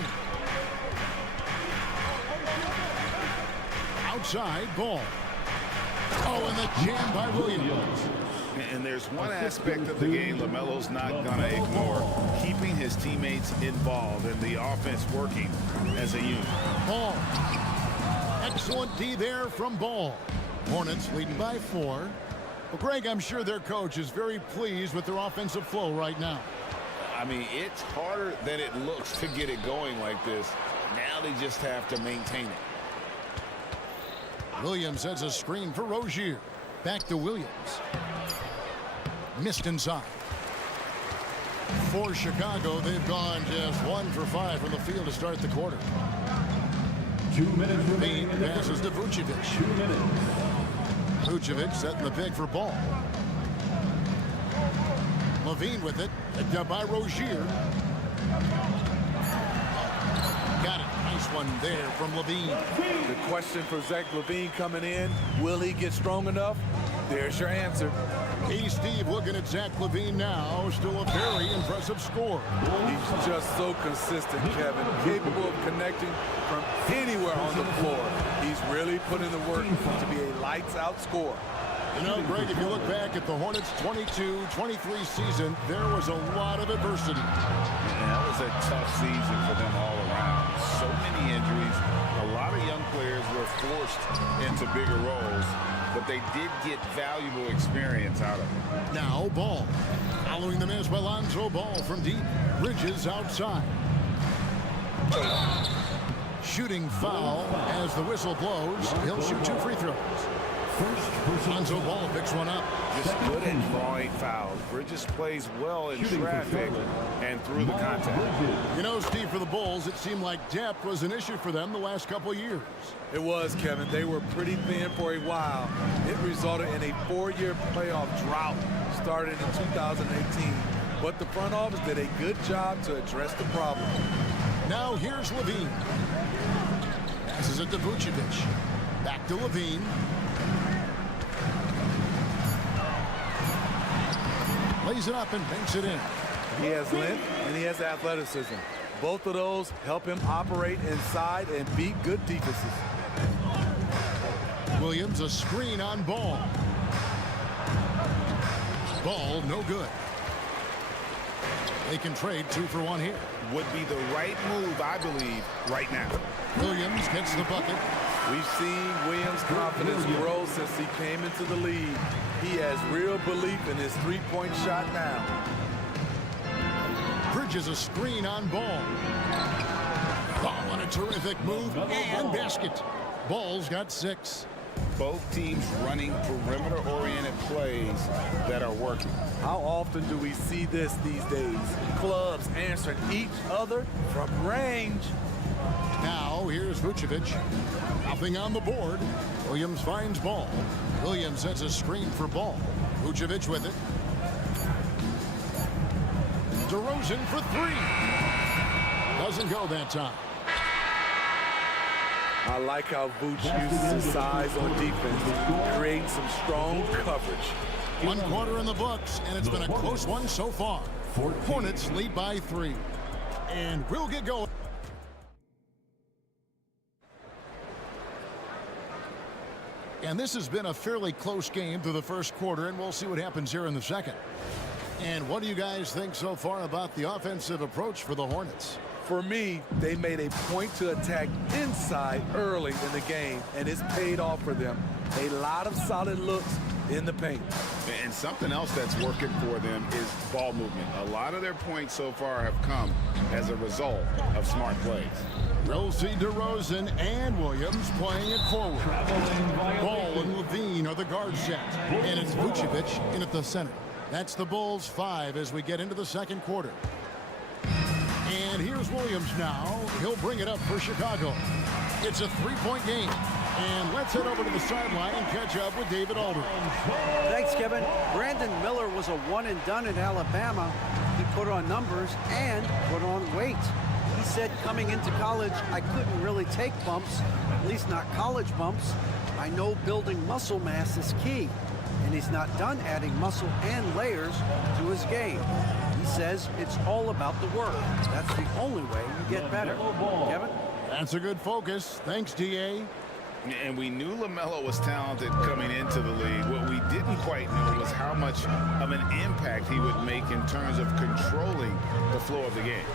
Outside, Ball. Oh, and the jam by Williams. And there's one aspect of the game LaMelo's not going to ignore, keeping his teammates involved and the offense working as a unit. Ball. Excellent D there from Ball. Hornets leading by 4. Well, Greg, I'm sure their coach is very pleased with their offensive flow right now. I mean, it's harder than it looks to get it going like this. Now they just have to maintain it. Williams has a screen for Rozier. Back to Williams. Missed inside. For Chicago, they've gone just 1 for 5 from the field to start the quarter. 2 minutes remaining. Passes to Vucevic. 2 minutes. Vucevic setting the pick for Ball. Levine with it. Picked up by Rozier. Got it. Nice one there from Levine. The question for Zach Levine coming in, will he get strong enough? There's your answer. Hey, Steve, looking at Zach Levine now. Still a very impressive score. He's just so consistent, Kevin. Capable of connecting from anywhere on the floor. He's really putting the work to be a lights-out scorer. You know, Greg, if you look back at the Hornets' 22-23 season, there was a lot of adversity. And that was a tough season for them all around. So many injuries. A lot of young players were forced into bigger roles, but they did get valuable experience out of it. Now Ball. Following the miss by Lonzo Ball from deep. Bridges outside. Shooting foul as the whistle blows. He'll shoot 2 free throws. Lonzo Ball picks one up. Just good at drawing fouls. Bridges plays well in traffic and through the contact. You know, Steve, for the Bulls, it seemed like depth was an issue for them the last couple of years. It was, Kevin. They were pretty thin for a while. It resulted in a 4-year playoff drought started in 2018. But the front office did a good job to address the problem. Now here's Levine. Passes it to Vucevic. Back to Levine. lays it up and banks it in. He has length and he has athleticism. Both of those help him operate inside and beat good defenses. Williams, a screen on Ball. Ball, no good. They can trade 2 for 1 here. Would be the right move, I believe, right now. Williams gets the bucket. We've seen Williams' confidence grow since he came into the league. He has real belief in his three-point shot now. Bridges a screen on Ball. Ball on a terrific move and basket. Ball's got 6. Both teams running perimeter-oriented plays that are working. How often do we see this these days? Clubs answering each other from range. Now here's Vucevic. Nothing on the board. Williams finds Ball. Williams sets a screen for Ball. Vucevic with it. DeRozan for 3. Doesn't go that time. I like how Vooch uses his size on defense, creating some strong coverage. 1 quarter in the books, and it's been a close one so far. Hornets lead by 3. And we'll get going. And this has been a fairly close game through the first quarter, and we'll see what happens here in the second. And what do you guys think so far about the offensive approach for the Hornets? For me, they made a point to attack inside early in the game, and it's paid off for them. A lot of solid looks in the paint. And something else that's working for them is ball movement. A lot of their points so far have come as a result of smart plays. We'll see DeRozan and Williams playing it forward. Ball and Levine are the guard set. And it's Vucevic in at the center. That's the Bulls 5 as we get into the second quarter. And here's Williams now. He'll bring it up for Chicago. It's a 3-point game. And let's head over to the sideline and catch up with David Aldridge. Thanks, Kevin. Brandon Miller was a one-and-done in Alabama. He put on numbers and put on weight. He said coming into college, I couldn't really take bumps, at least not college bumps. I know building muscle mass is key, and he's not done adding muscle and layers to his game. He says it's all about the work. That's the only way you get better. Kevin? That's a good focus. Thanks, D.A. And we knew LaMelo was talented coming into the league. What we didn't quite know was how much of an impact he would make in terms of controlling the flow of the game.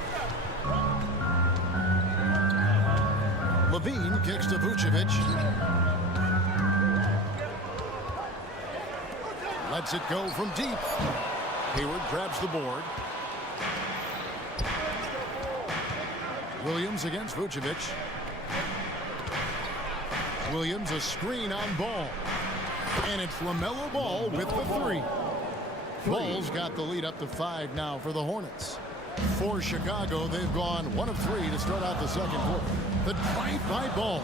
Levine kicks to Vucevic. Lets it go from deep. Hayward grabs the board. Williams against Vucevic. Williams a screen on Ball. And it's LaMelo Ball with the 3. Ball's got the lead up to 5 now for the Hornets. For Chicago, they've gone 1 of 3 to start out the second quarter. The drive by Ball.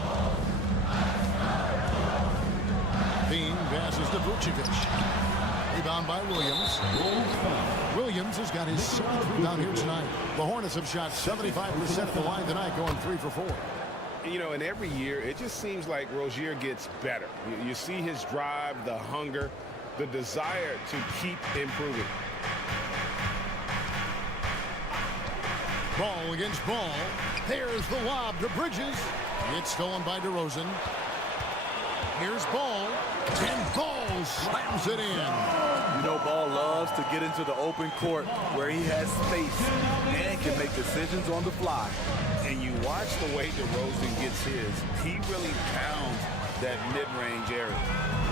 Bean passes to Vucevic. Rebound by Williams. Williams has got his 7th rebound here tonight. The Hornets have shot 75% at the line tonight, going 3 for 4. You know, and every year, it just seems like Rozier gets better. You see his drive, the hunger, the desire to keep improving. Ball against Ball. There's the lob to Bridges. It's stolen by DeRozan. Here's Ball. And Ball slams it in. You know, Ball loves to get into the open court where he has space and can make decisions on the fly. And you watch the way DeRozan gets his. He really pounds that mid-range area.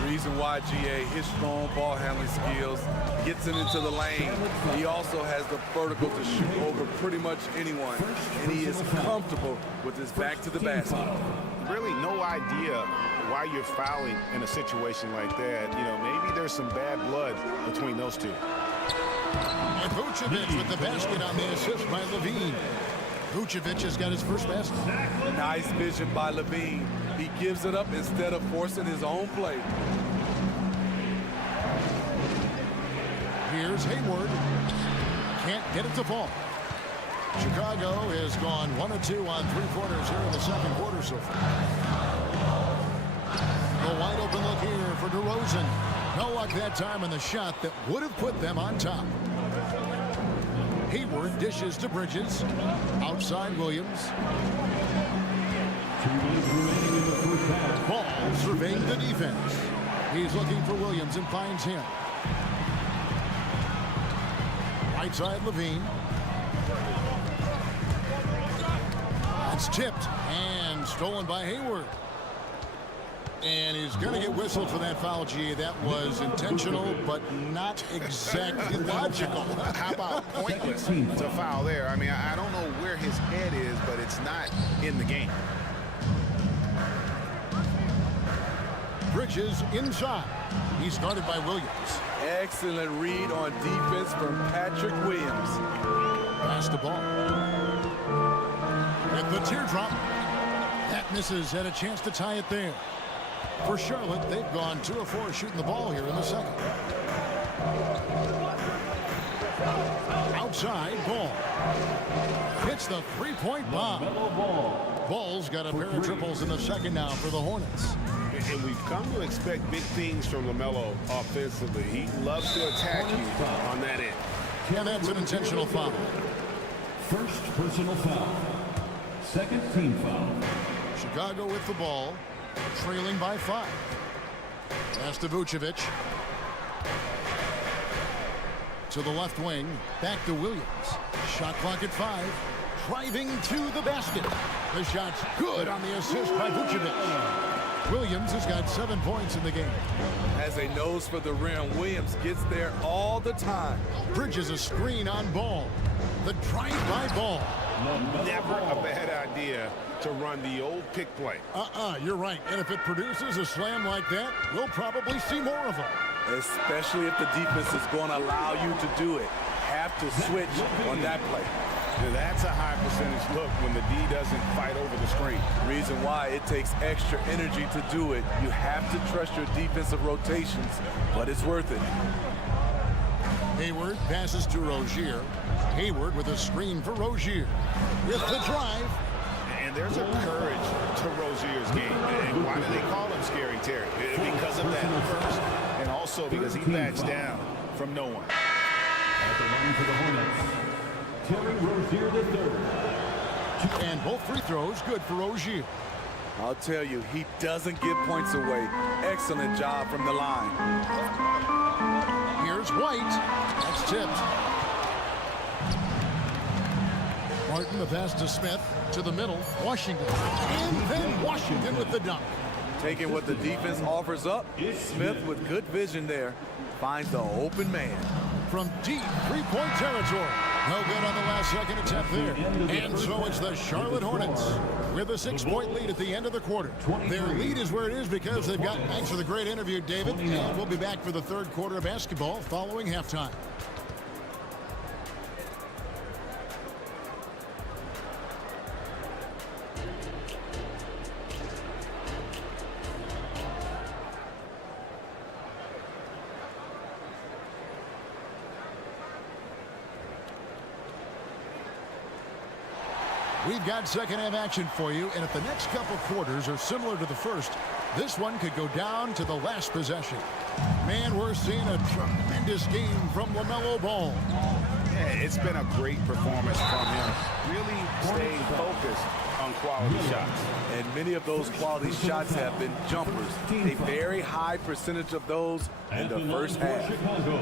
Reason why, GA, his strong ball handling skills gets him into the lane. He also has the vertical to shoot over pretty much anyone, and he is comfortable with his back to the basket. Really no idea why you're fouling in a situation like that. You know, maybe there's some bad blood between those two. And Vucevic with the basket on the assist by Levine. Vucevic has got his first basket. Nice vision by Levine. He gives it up instead of forcing his own play. Here's Hayward. Can't get it to fall. Chicago has gone 1 of 2 on 3 quarters here in the second quarter so far. A wide open look here for DeRozan. No luck that time on the shot that would have put them on top. Hayward dishes to Bridges. Outside Williams. 2 minutes remaining in the first half. Ball surveying the defense. He's looking for Williams and finds him. Right side Levine. That's tipped and stolen by Hayward. And he's going to get whistled for that foul, G. That was intentional, but not exactly logical. How about pointless to foul there? I mean, I don't know where his head is, but it's not in the game. Bridges inside. He's guarded by Williams. Excellent read on defense from Patrick Williams. Pass the ball. With the teardrop. That misses. Had a chance to tie it there. For Charlotte, they've gone 2 of 4 shooting the ball here in the second. Outside, Ball. Hits the three-point bomb. Ball's got a pair of triples in the second now for the Hornets. And we've come to expect big things from LaMelo offensively. He loves to attack you on that end. And that's an intentional foul. First personal foul. Second team foul. Chicago with the ball, trailing by 5. Pass to Vucevic. To the left wing, back to Williams. Shot clock at 5. Driving to the basket. The shot's good on the assist by Vucevic. Williams has got 7 points in the game. Has a nose for the rim. Williams gets there all the time. Bridges a screen on Ball. The drive-by Ball. Never a bad idea to run the old pick play. You're right. And if it produces a slam like that, we'll probably see more of them. Especially if the defense is going to allow you to do it. Have to switch on that play. That's a high percentage look when the D doesn't fight over the screen. Reason why it takes extra energy to do it. You have to trust your defensive rotations, but it's worth it. Hayward passes to Rozier. Hayward with a screen for Rozier. With the drive. And there's a courage to Rozier's game. And why do they call him Scary Terry? Because of that first, and also because he backs down from no one. At the line for the Hornets, Terry Rozier III. And both free throws good for Rozier. I'll tell you, he doesn't give points away. Excellent job from the line. Here's White. That's tipped. Martin, the pass to Smith. To the middle. Washington. And then Washington with the dunk. Taking what the defense offers up. Smith with good vision there. Finds the open man. From deep three-point territory. No good on the last second attempt there. And so it's the Charlotte Hornets with a 6-point lead at the end of the quarter. Their lead is where it is because they've got... Thanks for the great interview, David. And we'll be back for the third quarter of basketball following halftime. We've got second half action for you, and if the next couple quarters are similar to the first, this one could go down to the last possession. Man, we're seeing a tremendous game from LaMelo Ball. Yeah, it's been a great performance from him. Really staying focused on quality shots. And many of those quality shots have been jumpers. A very high percentage of those in the first half.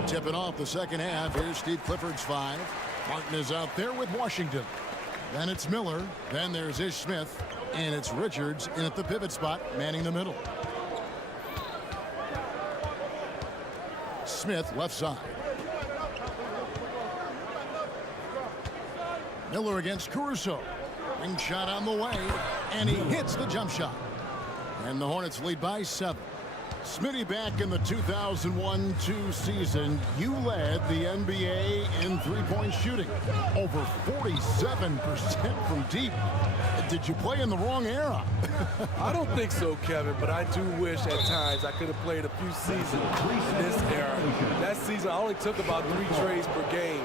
Tipping off the second half, here's Steve Clifford's 5. Martin is out there with Washington. Then it's Miller. Then there's Ish Smith. And it's Richards in at the pivot spot, manning the middle. Smith left side. Miller against Caruso. Ring shot on the way. And he hits the jump shot. And the Hornets lead by 7. Smitty, back in the 2001-2 season, you led the NBA in three-point shooting. Over 47% from deep. Did you play in the wrong era? I don't think so, Kevin, but I do wish at times I could have played a few seasons in this era. That season, I only took about 3 trades per game.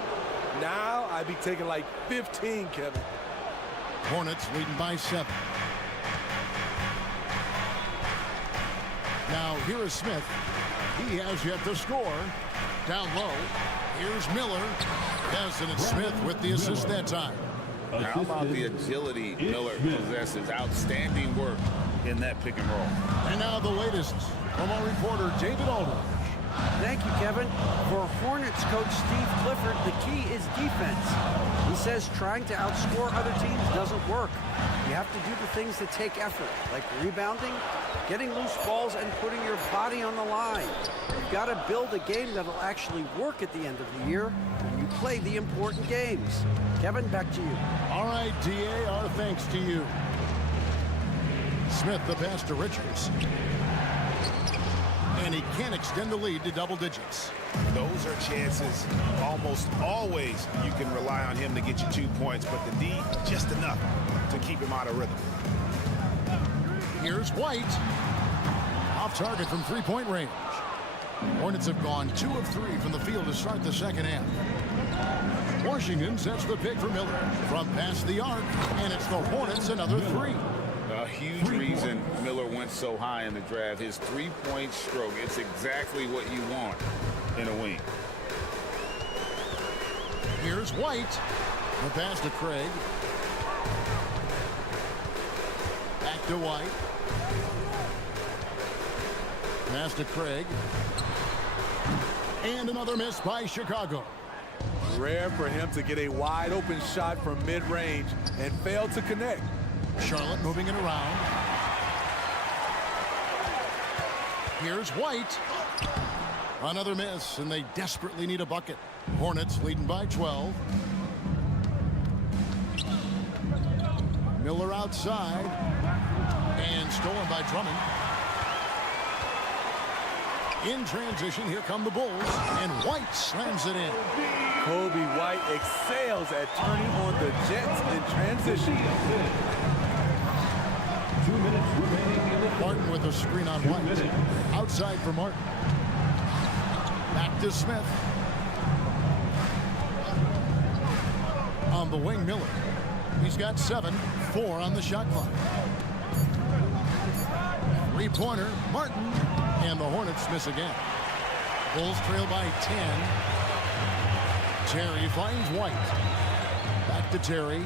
Now, I'd be taking like 15, Kevin. Hornets leading by 7. Now, here is Smith. He has yet to score. Down low, here's Miller. Yes, and it's Smith with the assist that time. How about the agility Miller possesses? Outstanding work in that pick and roll. And now the latest from our reporter, David Aldridge. Thank you, Kevin. For Hornets coach Steve Clifford, the key is defense. He says trying to outscore other teams doesn't work. You have to do the things that take effort, like rebounding, getting loose balls, and putting your body on the line. You've got to build a game that'll actually work at the end of the year when you play the important games. Kevin, back to you. All right, DA, our thanks to you. Smith the pass to Richards. And he can extend the lead to double digits. Those are chances. Almost always you can rely on him to get you 2 points, but the D, just enough to keep him out of rhythm. Here's White. Off target from three-point range. Hornets have gone 2 of 3 from the field to start the second half. Washington sets the pick for Miller from past the arc, and it's the Hornets another 3. A huge reason Miller went so high in the draft. His three-point stroke. It's exactly what you want in a wing. Here's White. The pass to Craig. Back to White. Pass to Craig. And another miss by Chicago. Rare for him to get a wide open shot from mid-range and fail to connect. Charlotte moving it around. Here's White. Another miss, and they desperately need a bucket. Hornets leading by 12. Miller outside. And stolen by Drummond. In transition, here come the Bulls. And White slams it in. Kobe White excels at turning on the Jets in transition. 2 minutes remaining in the Martin with a screen on White. Outside for Martin. Back to Smith. On the wing, Miller. He's got 7, 4 on the shot clock. Three-pointer, Martin. And the Hornets miss again. Bulls trail by 10. Terry finds White. Back to Terry.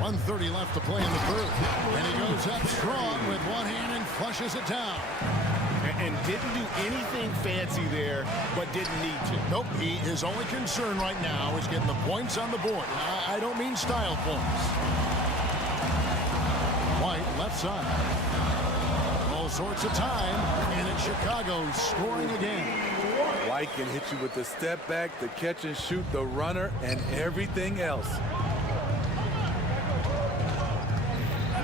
1:30 left to play in the third. And he goes up strong with one hand and flushes it down. And didn't do anything fancy there, but didn't need to. Nope, his only concern right now is getting the points on the board. I don't mean style points. White left side. All sorts of time, and it's Chicago scoring again. White can hit you with the step back, the catch and shoot, the runner, and everything else.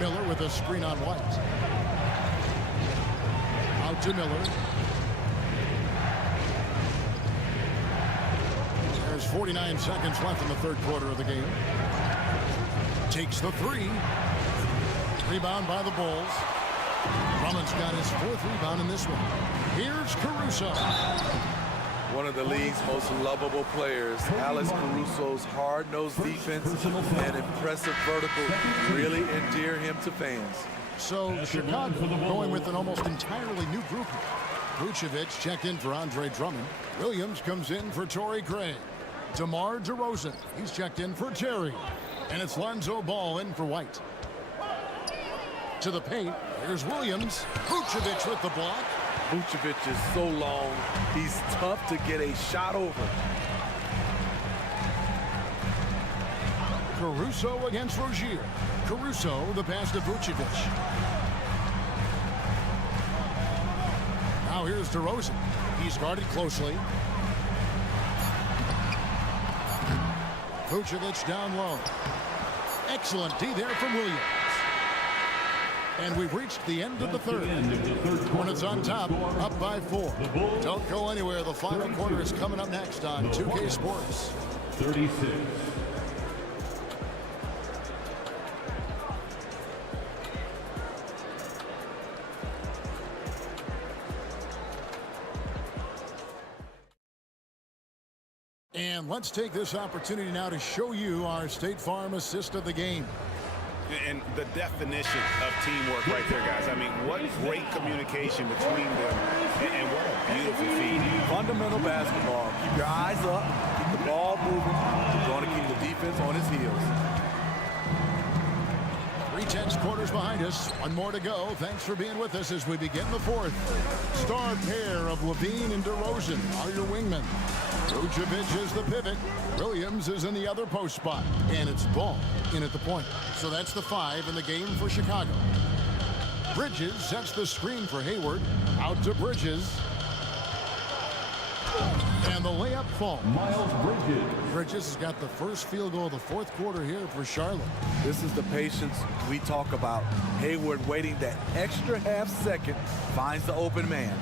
Miller with a screen on White. Out to Miller. There's 49 seconds left in the third quarter of the game. Takes the 3. Rebound by the Bulls. Drummond's got his 4th rebound in this one. Here's Caruso. One of the league's most lovable players, Alex Caruso's hard-nosed defense and impressive vertical really endear him to fans. So Chicago going with an almost entirely new group. Vucevic checked in for Andre Drummond. Williams comes in for Torrey Craig. DeMar DeRozan, he's checked in for Terry. And it's Lonzo Ball in for White. To the paint, here's Williams. Vucevic with the block. Vucevic is so long, he's tough to get a shot over. Caruso against Rozier. Caruso, the pass to Vucevic. Now here's DeRozan. He's guarded closely. Vucevic down low. Excellent D there from Williams. And we've reached the end of the third. Hornets on top, up by 4. Don't go anywhere. The final quarter is coming up next on 2K Sports. 36. And let's take this opportunity now to show you our State Farm assist of the game. And the definition of teamwork right there, guys. I mean, what great communication between them, and what a beautiful feed. Fundamental basketball. Keep your eyes up, keep the ball moving. You're going to keep the defense on his heels. 3/10 quarters behind us. One more to go. Thanks for being with us as we begin the fourth. Star pair of Levine and DeRozan are your wingmen. Vucevic is the pivot. Williams is in the other post spot. And it's Ball in at the point. So that's the 5 in the game for Chicago. Bridges sets the screen for Hayward. Out to Bridges. And the layup falls. Miles Bridges. Bridges has got the first field goal of the fourth quarter here for Charlotte. This is the patience we talk about. Hayward waiting that extra half second, finds the open man.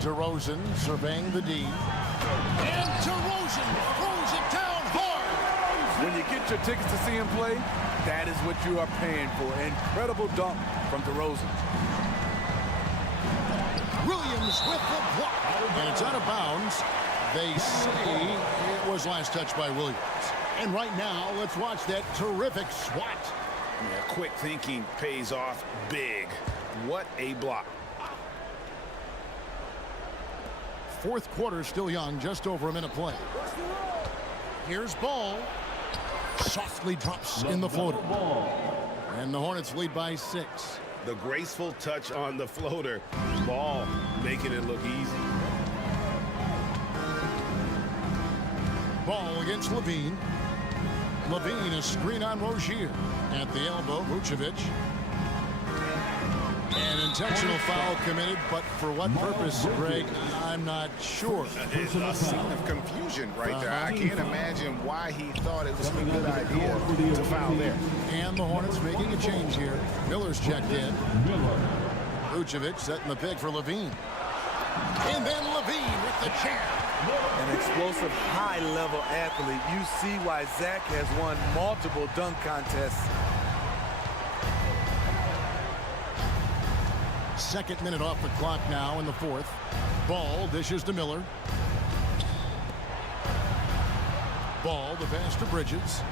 DeRozan surveying the D. And DeRozan throws it down hard. When you get your tickets to see him play, that is what you are paying for. Incredible dunk from DeRozan. Williams with the block. And it's out of bounds. They say it was last touched by Williams. And right now, let's watch that terrific swat. Yeah, quick thinking pays off big. What a block. Fourth quarter still young, just over a minute play. Here's Ball. Softly drops in the floater. And the Hornets lead by 6. The graceful touch on the floater. Ball making it look easy. Ball against Levine. Levine, a screen on Rozier. At the elbow, Vucevic. An intentional foul committed, but for what purpose, Greg, I'm not sure. It's a scene of confusion right there. I can't imagine why he thought it was a good idea to foul there. And the Hornets making a change here. Miller's checked in. Vucevic setting the pick for Levine. And then Levine with the jam. An explosive, high-level athlete. You see why Zach has won multiple dunk contests. Second minute off the clock now in the fourth. Ball dishes to Miller. Ball, the pass to Bridges.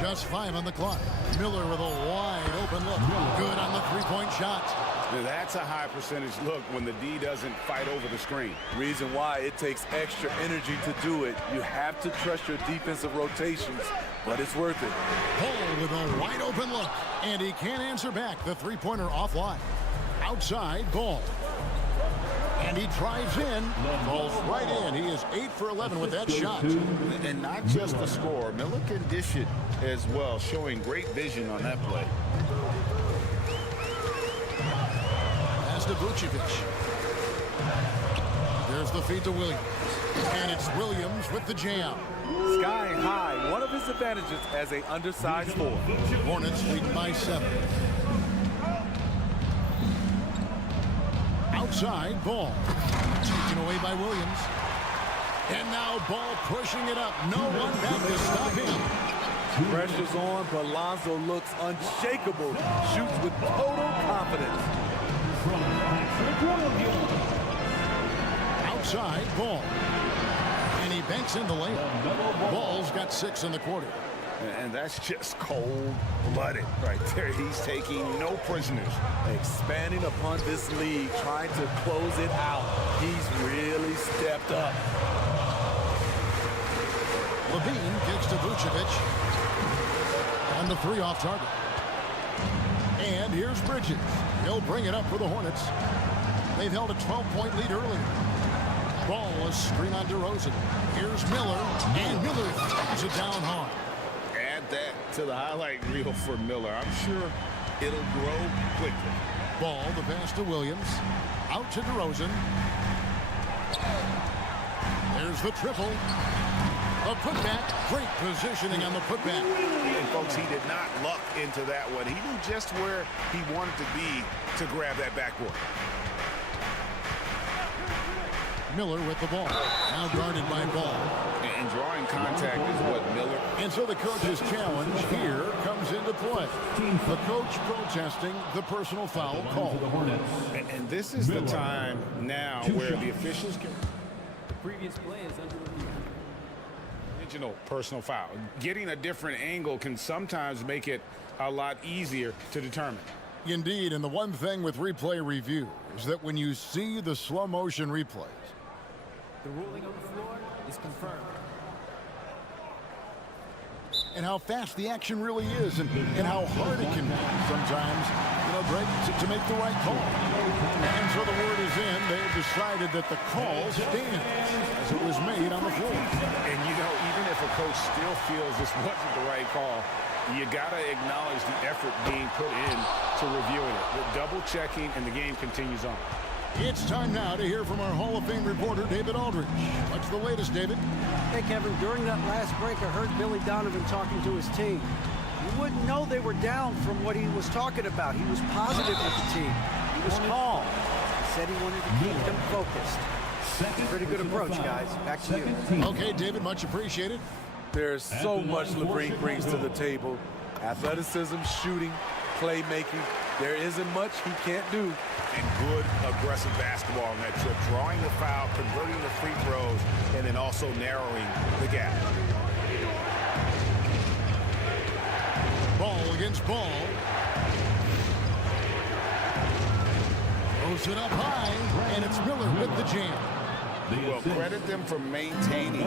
Just 5 on the clock. Miller with a wide open look. Good on the three-point shot. Now that's a high percentage look when the D doesn't fight over the screen. Reason why it takes extra energy to do it. You have to trust your defensive rotations, but it's worth it. Ball with a wide open look. And he can't answer back. The three-pointer offline. Outside, Ball. And he drives in. Falls right in. He is 8 for 11 with that shot. And not just the score. Miller can dish it as well, showing great vision on that play. Pass to Vucevic. There's the feed to Williams. And it's Williams with the jam. Sky high, one of his advantages as an undersized forward. Hornets lead by 7. Outside, Ball. Taken away by Williams. And now Ball pushing it up. No one back to stop him. Pressure's on, but Lonzo looks unshakable. Shoots with total confidence. Outside, Ball. And he banks in the layup. Ball's got 6 in the quarter. And that's just cold-blooded right there. He's taking no prisoners. Expanding upon this lead, trying to close it out. He's really stepped up. Levine kicks to Vucevic. And the 3 off target. And here's Bridges. He'll bring it up for the Hornets. They've held a 12-point lead earlier. Ball is screen on DeRozan. Here's Miller. And Miller throws it down hard. Add that to the highlight reel for Miller. I'm sure it'll grow quickly. Ball, the pass to Williams. Out to DeRozan. There's the triple. A putback. Great positioning on the putback. And folks, he did not luck into that one. He knew just where he wanted to be to grab that backboard. Miller with the ball. Now guarded by Ball. And drawing contact is what Miller. And so the coach's challenge here comes into play. The coach protesting the personal foul call. And this is the time now where the officials can. The previous play is under review. intentional personal foul. Getting a different angle can sometimes make it a lot easier to determine. Indeed, and the one thing with replay review is that when you see the slow motion replays, the ruling on the floor is confirmed. And how fast the action really is, and how hard it can be sometimes, Greg, to make the right call. And so the word is in. They have decided that the call stands as it was made on the floor. And, even if a coach still feels this wasn't the right call, you got to acknowledge the effort being put in to reviewing it. The double checking, and the game continues on. It's time now to hear from our Hall of Fame reporter, David Aldridge. What's the latest, David? Hey, Kevin, during that last break, I heard Billy Donovan talking to his team. You wouldn't know they were down from what he was talking about. He was positive with the team. He was calm. He said he wanted to keep them focused. Pretty good approach, guys. Back to you. Okay, David, much appreciated. There's so much LeBron brings to the table. Athleticism, shooting, playmaking. There isn't much he can't do. And good aggressive basketball on that trip. Drawing the foul, converting the free throws, and then also narrowing the gap. Ball against ball. Throws it up high, and it's Miller with the jam. Well, credit them for maintaining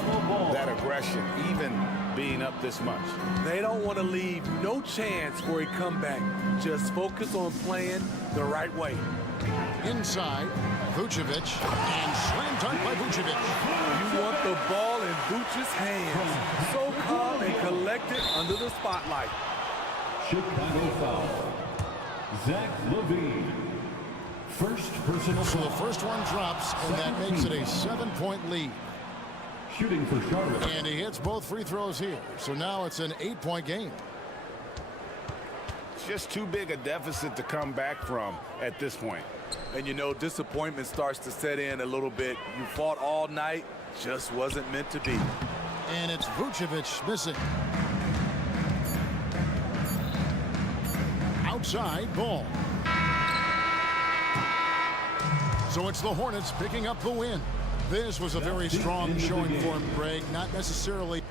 that aggression, even being up this much. They don't want to leave no chance for a comeback. Just focus on playing the right way. Inside, Vucevic, and slam dunk by Vucevic. You want the ball in Vucevic's hands. So calm and collected under the spotlight. Chicago foul. Zach LaVine. First personal So foul. the first one drops, and that makes it a 7-point lead. Shooting for Charlotte. And he hits both free throws here. So now it's an 8-point game. It's just too big a deficit to come back from at this point. And disappointment starts to set in a little bit. You fought all night, just wasn't meant to be. And it's Vucevic missing. Outside ball. So it's the Hornets picking up the win. This was a very strong showing for him, Greg. Not necessarily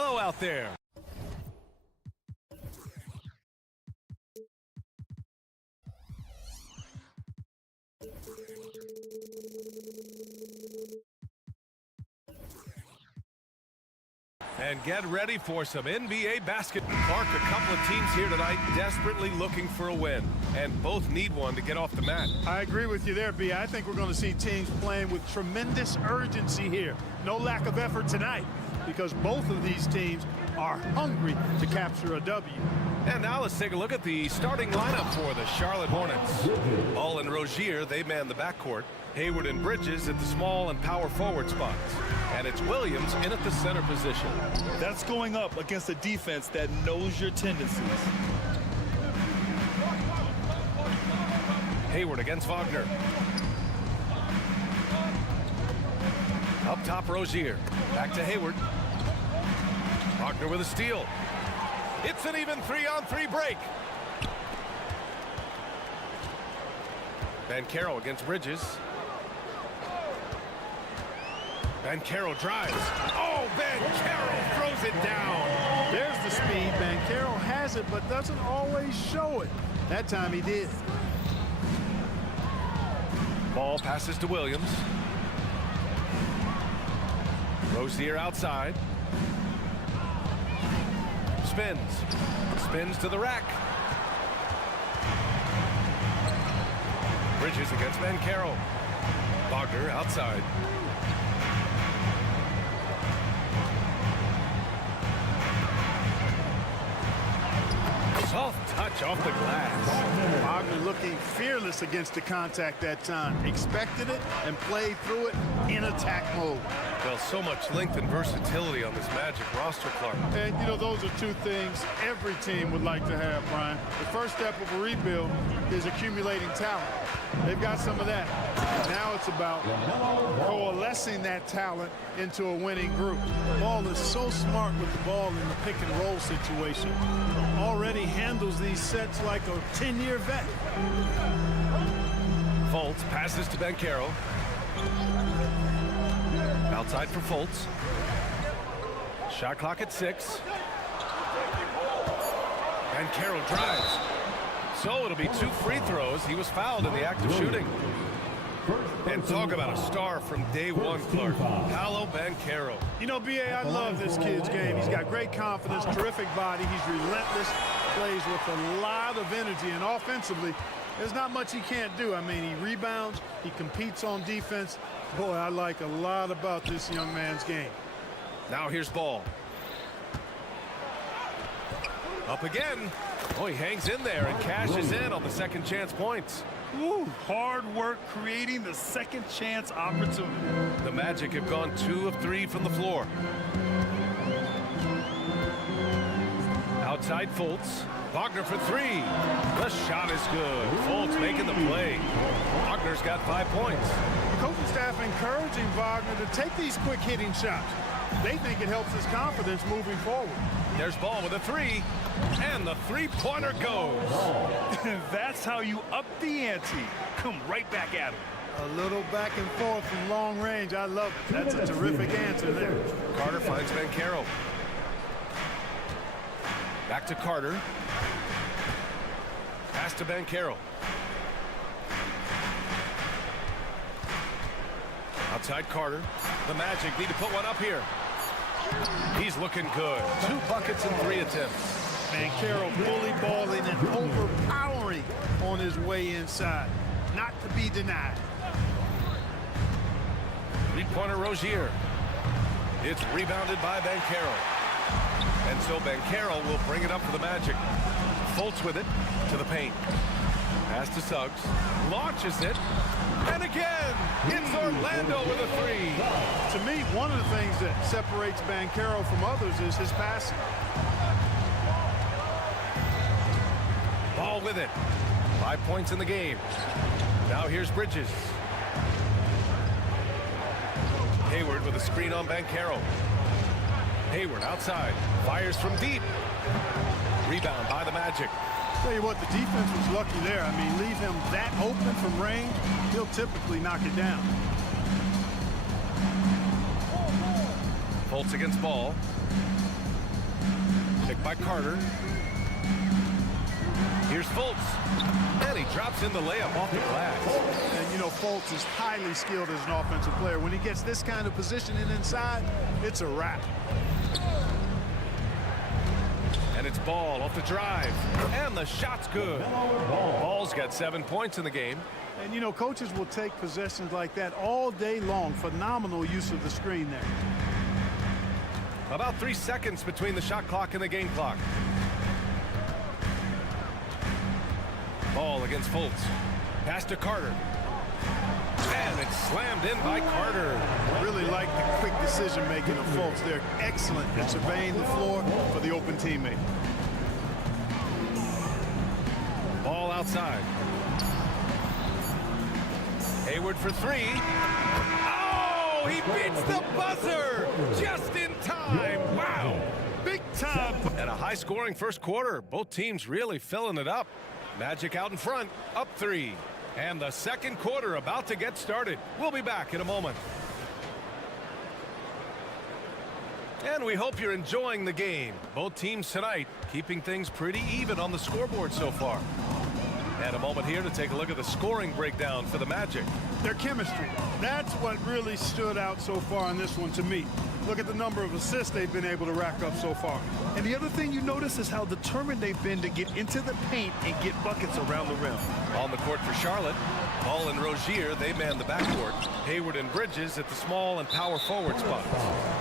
Hello out there. And get ready for some NBA basketball. Clark, a couple of teams here tonight desperately looking for a win, and both need one to get off the mat. I agree with you there, B. I think we're going to see teams playing with tremendous urgency here. No lack of effort tonight, because both of these teams are hungry to capture a W. And now let's take a look at the starting lineup for the Charlotte Hornets. Ball and Rozier, they man the backcourt. Hayward and Bridges at the small and power forward spots. And it's Williams in at the center position. That's going up against a defense that knows your tendencies. Hayward against Wagner. Up top, Rozier. Back to Hayward. Wagner with a steal. It's an even 3-on-3 break. Banchero against Bridges. Banchero drives. Oh, Banchero throws it down. There's the speed. Banchero has it, but doesn't always show it. That time he did. Ball passes to Williams. Rozier outside. Spins to the rack. Bridges against Banchero. Wagner outside. Soft touch off the glass. Wagner looking fearless against the contact that time. Expected it and played through it in attack mode. Well, so much length and versatility on this Magic roster, Clark. And, you know, those are two things every team would like to have, Brian. The first step of a rebuild is accumulating talent. They've got some of that. Now it's about coalescing that talent into a winning group. Ball is so smart with the ball in the pick and roll situation. Already handles these sets like a 10-year vet. Fultz passes to Banchero. Outside for Fultz. Shot clock at 6. Banchero drives. So it'll be 2 free throws. He was fouled in the act of shooting. And talk about a star from day one, Clark. Paolo Banchero. You know, B.A., I love this kid's game. He's got great confidence, terrific body. He's relentless, plays with a lot of energy, and offensively, there's not much he can't do. I mean, he rebounds, he competes on defense. Boy, I like a lot about this young man's game. Now here's Ball. Up again. Oh, he hangs in there and cashes in on the second chance points. Woo, hard work creating the second chance opportunity. The Magic have gone 2 of 3 from the floor. Outside Fultz. Wagner for 3. The shot is good. Fultz making the play. Wagner's got 5 points. The coaching staff encouraging Wagner to take these quick hitting shots. They think it helps his confidence moving forward. There's Ball with a 3. And the three-pointer goes. That's how you up the ante. Come right back at him. A little back and forth from long range. I love it. That's a terrific answer there. Carter finds Banchero. Back to Carter. Pass to Banchero. Outside Carter. The Magic need to put one up here. He's looking good. 2 buckets and 3 attempts. Banchero bully balling and overpowering on his way inside. Not to be denied. Three-pointer Rozier. It's rebounded by Banchero. And so Banchero will bring it up for the Magic. Fultz with it to the paint. Pass to Suggs. Launches it. And again, it's Orlando with a 3. To me, one of the things that separates Banchero from others is his passing. Ball with it. 5 points in the game. Now here's Bridges. Hayward with a screen on Banchero. Hayward outside. Fires from deep. Rebound by the Magic. Tell you what, the defense was lucky there. I mean, leave him that open from range, he'll typically knock it down. Fultz against Ball. Picked by Carter. Here's Fultz. And he drops in the layup off the glass. And, you know, Fultz is highly skilled as an offensive player. When he gets this kind of positioning inside, it's a wrap. And it's Ball off the drive. And the shot's good. Ball's got 7 points in the game. And, you know, coaches will take possessions like that all day long. Phenomenal use of the screen there. About 3 seconds between the shot clock and the game clock. Ball against Fultz. Pass to Carter. And it's slammed in by Carter. Really like the quick decision-making of Fultz. They're excellent at surveying the floor for the open teammate. Ball outside. Hayward for three. Oh, he beats the buzzer just in time. Wow. Big time. And a high-scoring first quarter. Both teams really filling it up. Magic out in front, up 3. And the second quarter about to get started. We'll be back in a moment. And we hope you're enjoying the game. Both teams tonight keeping things pretty even on the scoreboard so far. And a moment here to take a look at the scoring breakdown for the Magic. Their chemistry. That's what really stood out so far in this one to me. Look at the number of assists they've been able to rack up so far. And the other thing you notice is how determined they've been to get into the paint and get buckets around the rim. On the court for Charlotte, Ball and Rozier, they man the backcourt. Hayward and Bridges at the small and power forward spots.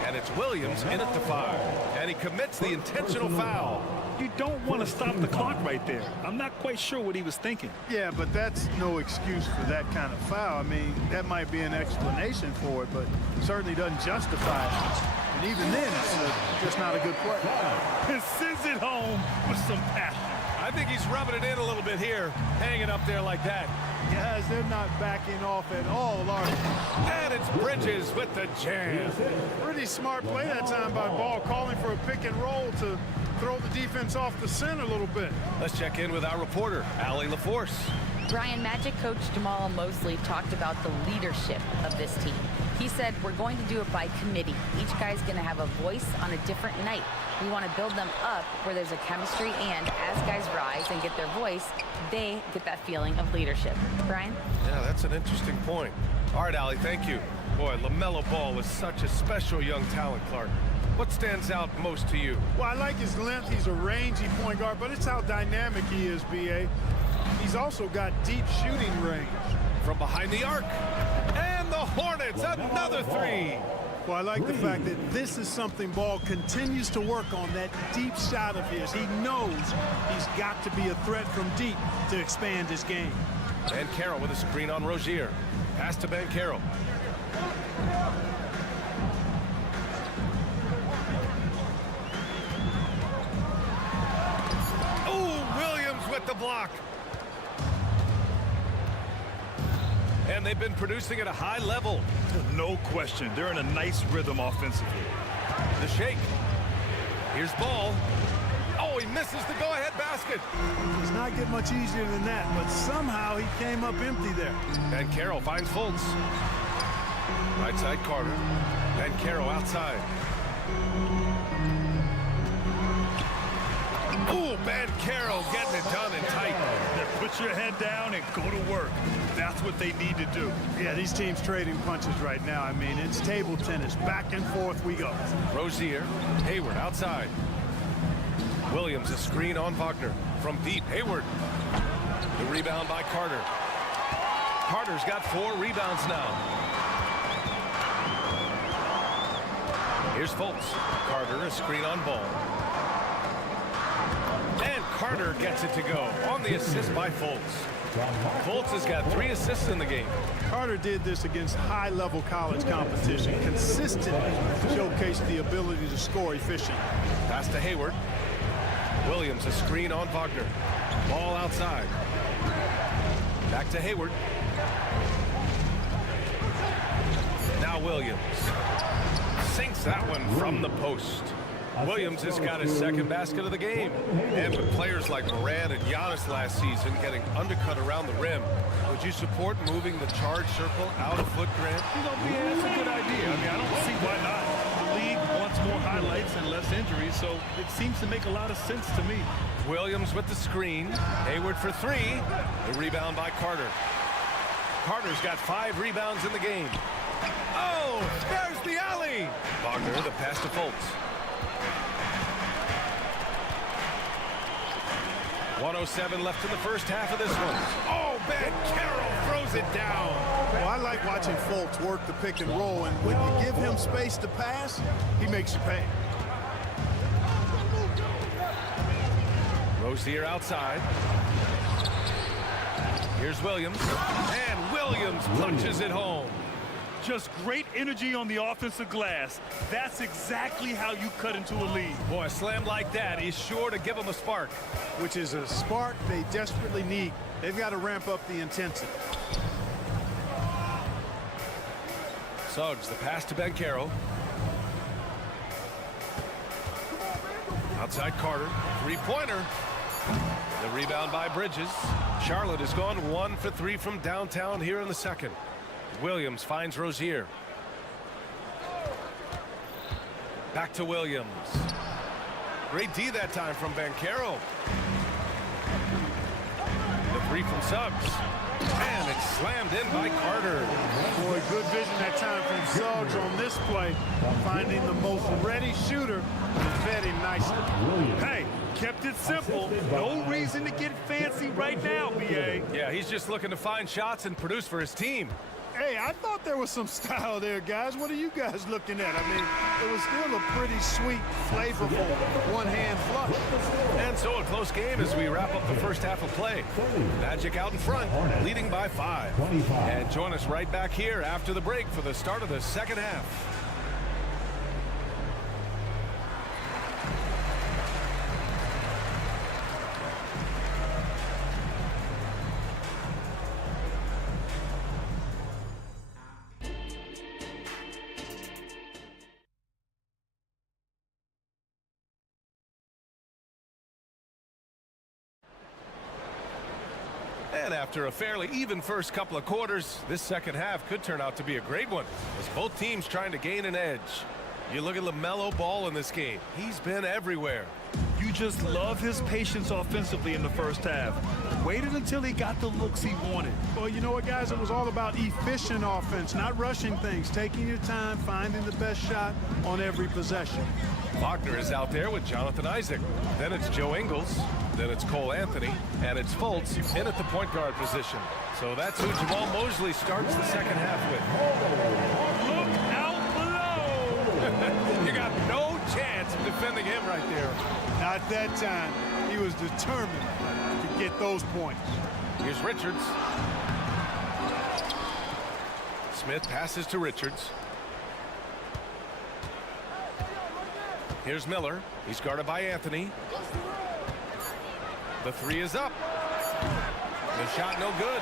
And it's Williams in at the 5. And he commits the intentional foul. You don't want to stop the clock right there. I'm not quite sure what he was thinking. Yeah, but that's no excuse for that kind of foul. I mean, that might be an explanation for it, but certainly doesn't justify it. And even then, it's just not a good play. It sends it home with some passion. I think he's rubbing it in a little bit here, hanging up there like that. Guys, they're not backing off at all, are they? And it's Bridges with the jam. Pretty smart play that time by Ball, calling for a pick and roll to throw the defense off the center a little bit. Let's check in with our reporter, Allie LaForce. Brian, Magic coach Jamal Mosley talked about the leadership of this team. He said, we're going to do it by committee. Each guy's going to have a voice on a different night. We want to build them up where there's a chemistry, and as guys rise and get their voice, they get that feeling of leadership. Brian? Yeah, that's an interesting point. All right, Allie, thank you. Boy, LaMelo Ball is such a special young talent, Clark. What stands out most to you? Well, I like his length. He's a rangy point guard, but it's how dynamic he is, B.A. He's also got deep shooting range. From behind the arc. And the Hornets, another 3. Well, I like the fact that this is something Ball continues to work on, that deep shot of his. He knows he's got to be a threat from deep to expand his game. Banchero with a screen on Rozier. Pass to Banchero. Oh, Williams with the block. And they've been producing at a high level. No question. They're in a nice rhythm offensively. The shake. Here's Ball. Oh, he misses the go-ahead basket. It's not get much easier than that, but somehow he came up empty there. Banchero finds Fultz. Right side Carter. Banchero outside. Ooh, Banchero getting it done and tight. Put your head down and go to work. That's what they need to do. Yeah, these teams trading punches right now. I mean, it's table tennis. Back and forth we go. Rozier, Hayward outside. Williams a screen on Wagner. From deep, Hayward. The rebound by Carter. Carter's got 4 rebounds now. Here's Fultz. Carter a screen on Ball. And Carter gets it to go on the assist by Fultz. Fultz has got 3 assists in the game. Carter did this against high-level college competition. Consistently showcased the ability to score efficiently. Pass to Hayward. Williams a screen on Wagner. Ball outside. Back to Hayward. Now Williams. Sinks that one from the post. Williams has got his 2nd basket of the game. And with players like Morant and Giannis last season getting undercut around the rim, would you support moving the charge circle out a foot, Grant? You know, that's a good idea. I mean, I don't see why not. The league wants more highlights and less injuries, so it seems to make a lot of sense to me. Williams with the screen. Hayward for three. The rebound by Carter. Carter's got 5 rebounds in the game. Oh, there's the alley. Wagner, the pass to Fultz. 1:07 left in the first half of this one. Oh, Carroll throws it down. Well, I like watching Fultz work the pick and roll, and when you give him space to pass, he makes you pay. Rozier outside. Here's Williams. And Williams punches it home. Just great energy on the offensive glass. That's exactly how you cut into a lead. Boy, a slam like that is sure to give them a spark. Which is a spark they desperately need. They've got to ramp up the intensity. Suggs, the pass to Banchero. Outside Carter. Three-pointer. The rebound by Bridges. Charlotte has gone 1 for 3 from downtown here in the second. Williams finds Rozier. Back to Williams. Great D that time from Banchero. The three from Suggs. And it's slammed in by Carter. Boy, good vision that time from Suggs on this play. Finding the most ready shooter and fed him nicely. Hey, kept it simple. No reason to get fancy right now, BA. Yeah, he's just looking to find shots and produce for his team. Hey, I thought there was some style there, guys. What are you guys looking at? I mean, it was still a pretty sweet, flavorful one-hand flush. And so a close game as we wrap up the first half of play. Magic out in front, leading by 5. And join us right back here after the break for the start of the second half. And after a fairly even first couple of quarters, this second half could turn out to be a great one as both teams trying to gain an edge. You look at LaMelo Ball in this game. He's been everywhere. You just love his patience offensively in the first half. Waited until he got the looks he wanted. Well, you know what, guys? It was all about efficient offense, not rushing things, taking your time, finding the best shot on every possession. Wagner is out there with Jonathan Isaac. Then it's Joe Ingles. Then it's Cole Anthony. And it's Fultz in at the point guard position. So that's who Jamal Mosley starts the second half with. Look out below! You got no chance of defending him right there. Not that time. He was determined to get those points. Here's Richards. Smith passes to Richards. Here's Miller. He's guarded by Anthony. The three is up. The shot no good.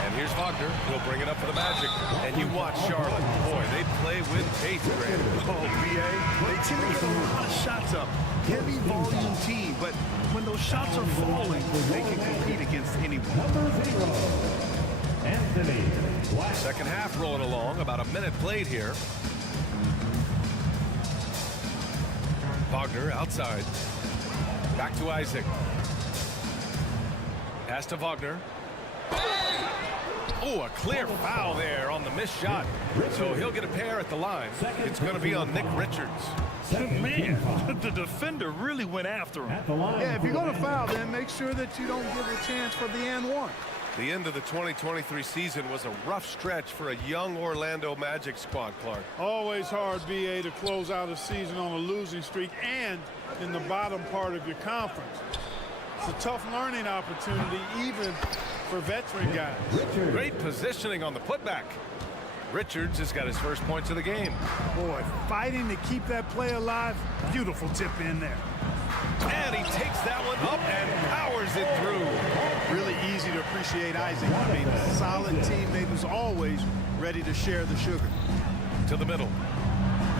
And here's Wagner. He'll bring it up for the Magic. And you watch Charlotte. Boy, they play with pace, Brandon. Oh, BA, they tend to get a lot of shots up. Heavy volume team, but when those shots are falling, they can compete against anyone. Anthony. Second half rolling along. About a minute played here. Wagner outside. Back to Isaac. Pass to Wagner. Oh, a clear foul there on the missed shot. So he'll get a pair at the line. It's going to be on Nick Richards. Man, the defender really went after him. Yeah, if you're going to foul, then make sure that you don't give a chance for the and one. The end of the 2023 season was a rough stretch for a young Orlando Magic squad, Clark. Always hard, BA, to close out a season on a losing streak and in the bottom part of your conference. It's a tough learning opportunity, even for veteran guys. Great positioning on the putback. Richards has got his first points of the game. Boy, fighting to keep that play alive. Beautiful tip in there. And he takes that one up and powers it through. Really easy to appreciate Isaac. I mean, a solid teammate who's always ready to share the sugar. To the middle.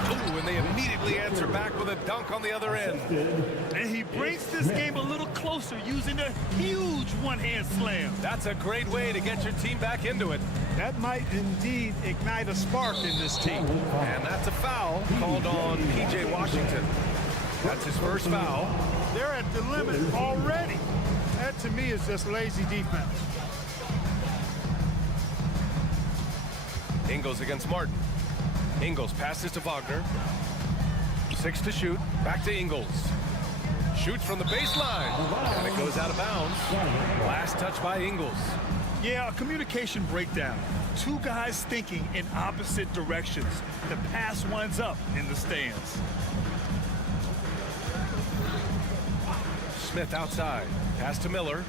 Ooh, and they immediately answer back with a dunk on the other end. And he brings this game a little closer closer using a huge one-hand slam. That's a great way to get your team back into it. That might indeed ignite a spark in this team. And that's a foul called on P.J. Washington. That's his first foul. They're at the limit already. That, to me, is just lazy defense. Ingles against Martin. Ingles passes to Wagner. 6 to shoot. Back to Ingles. Shoots from the baseline. And it goes out of bounds. Last touch by Ingles. Yeah, a communication breakdown. Two guys thinking in opposite directions. The pass winds up in the stands. Smith outside. Pass to Miller.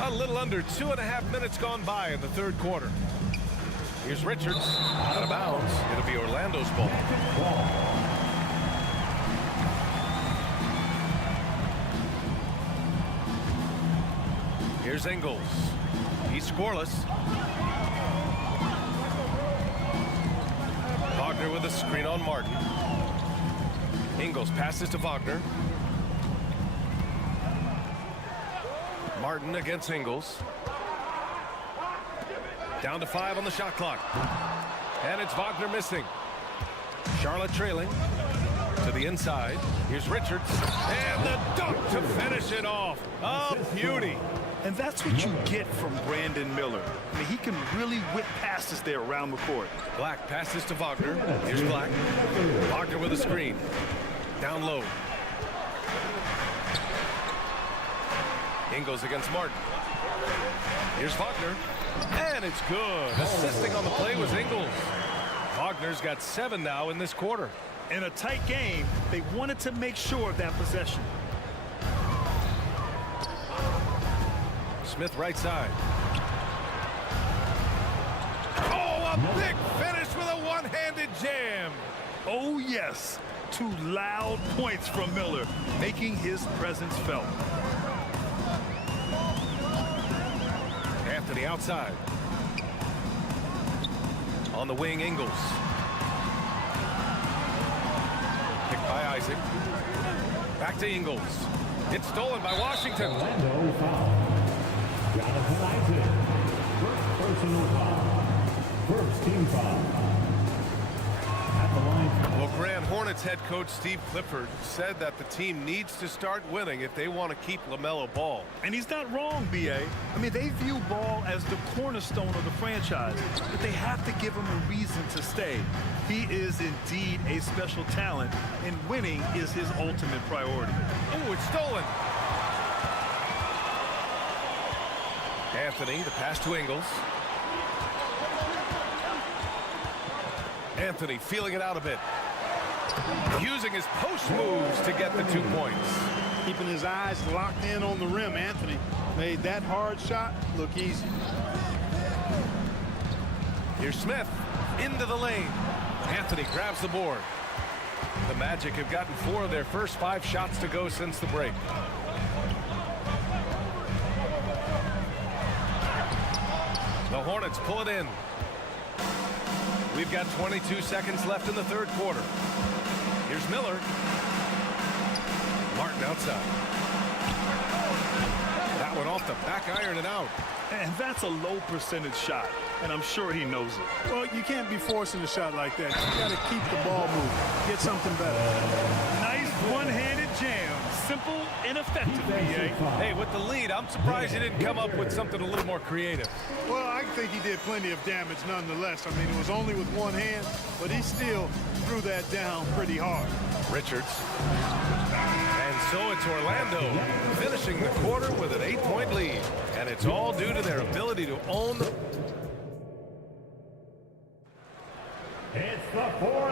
A little under 2.5 minutes gone by in the third quarter. Here's Richards. Out of bounds. It'll be Orlando's ball. Here's Ingles. He's scoreless. Wagner with a screen on Martin. Ingles passes to Wagner. Martin against Ingles. Down to 5 on the shot clock. And it's Wagner missing. Charlotte trailing to the inside. Here's Richards. And the dunk to finish it off. A beauty. And that's what you get from Brandon Miller. I mean, he can really whip passes there around the court. Black passes to Wagner. Here's Black. Wagner with a screen. Down low. Ingles against Martin. Here's Wagner. And it's good. Assisting on the play was Ingles. Wagner's got 7 now in this quarter. In a tight game, they wanted to make sure of that possession. Smith right side. Oh, a big finish with a one-handed jam. Oh, yes. 2 loud points from Miller, making his presence felt. Anthony outside. On the wing, Ingles. Picked by Isaac. Back to Ingles. It's stolen by Washington. Orlando foul. Jonathan Isaac. First personal foul. First team foul. At the line. Well, Grand Hornets head coach Steve Clifford said that the team needs to start winning if they want to keep LaMelo Ball. And he's not wrong, B.A. I mean, they view Ball as the cornerstone of the franchise, but they have to give him a reason to stay. He is indeed a special talent, and winning is his ultimate priority. Oh, it's stolen. Anthony, the pass to Ingles. Anthony feeling it out a bit. Using his post moves to get the 2 points. Keeping his eyes locked in on the rim, Anthony made that hard shot look easy. Here's Smith into the lane. Anthony grabs the board. The Magic have gotten 4 of their first 5 shots to go since the break. The Hornets pull it in. We've got 22 seconds left in the third quarter. Here's Miller. Martin outside. That one off the back iron and out. And that's a low percentage shot, and I'm sure he knows it. Well, you can't be forcing a shot like that. You got to keep the ball moving. Get something better. Nice one-handed jam. Simple and effective, B.A. Hey, with the lead, I'm surprised he didn't come up with something a little more creative. Well, I think he did plenty of damage nonetheless. I mean, it was only with one hand, but he still threw that down pretty hard. Richards. And so it's Orlando finishing the quarter with an 8-point lead. And it's all due to their ability to own the...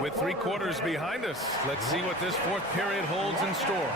With 3 quarters behind us, let's see what this fourth period holds in store.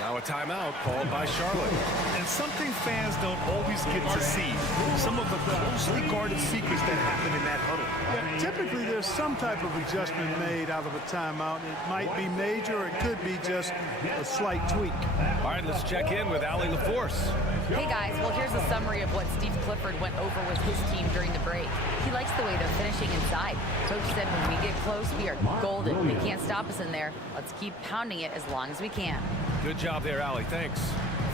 Now a timeout called by Charlotte. And something fans don't always get to see. Some of the closely guarded secrets that happen in that huddle. Yeah, typically there's some type of adjustment made out of a timeout. It might be major, or it could be just a slight tweak. All right, let's check in with Allie LaForce. Hey guys, well here's a summary of what Steve Clifford went over with his team during the break. He likes the way they're finishing inside. Coach said when we get close, we are golden. They can't stop us in there. Let's keep pounding it as long as we can. Good job there, Allie. Thanks.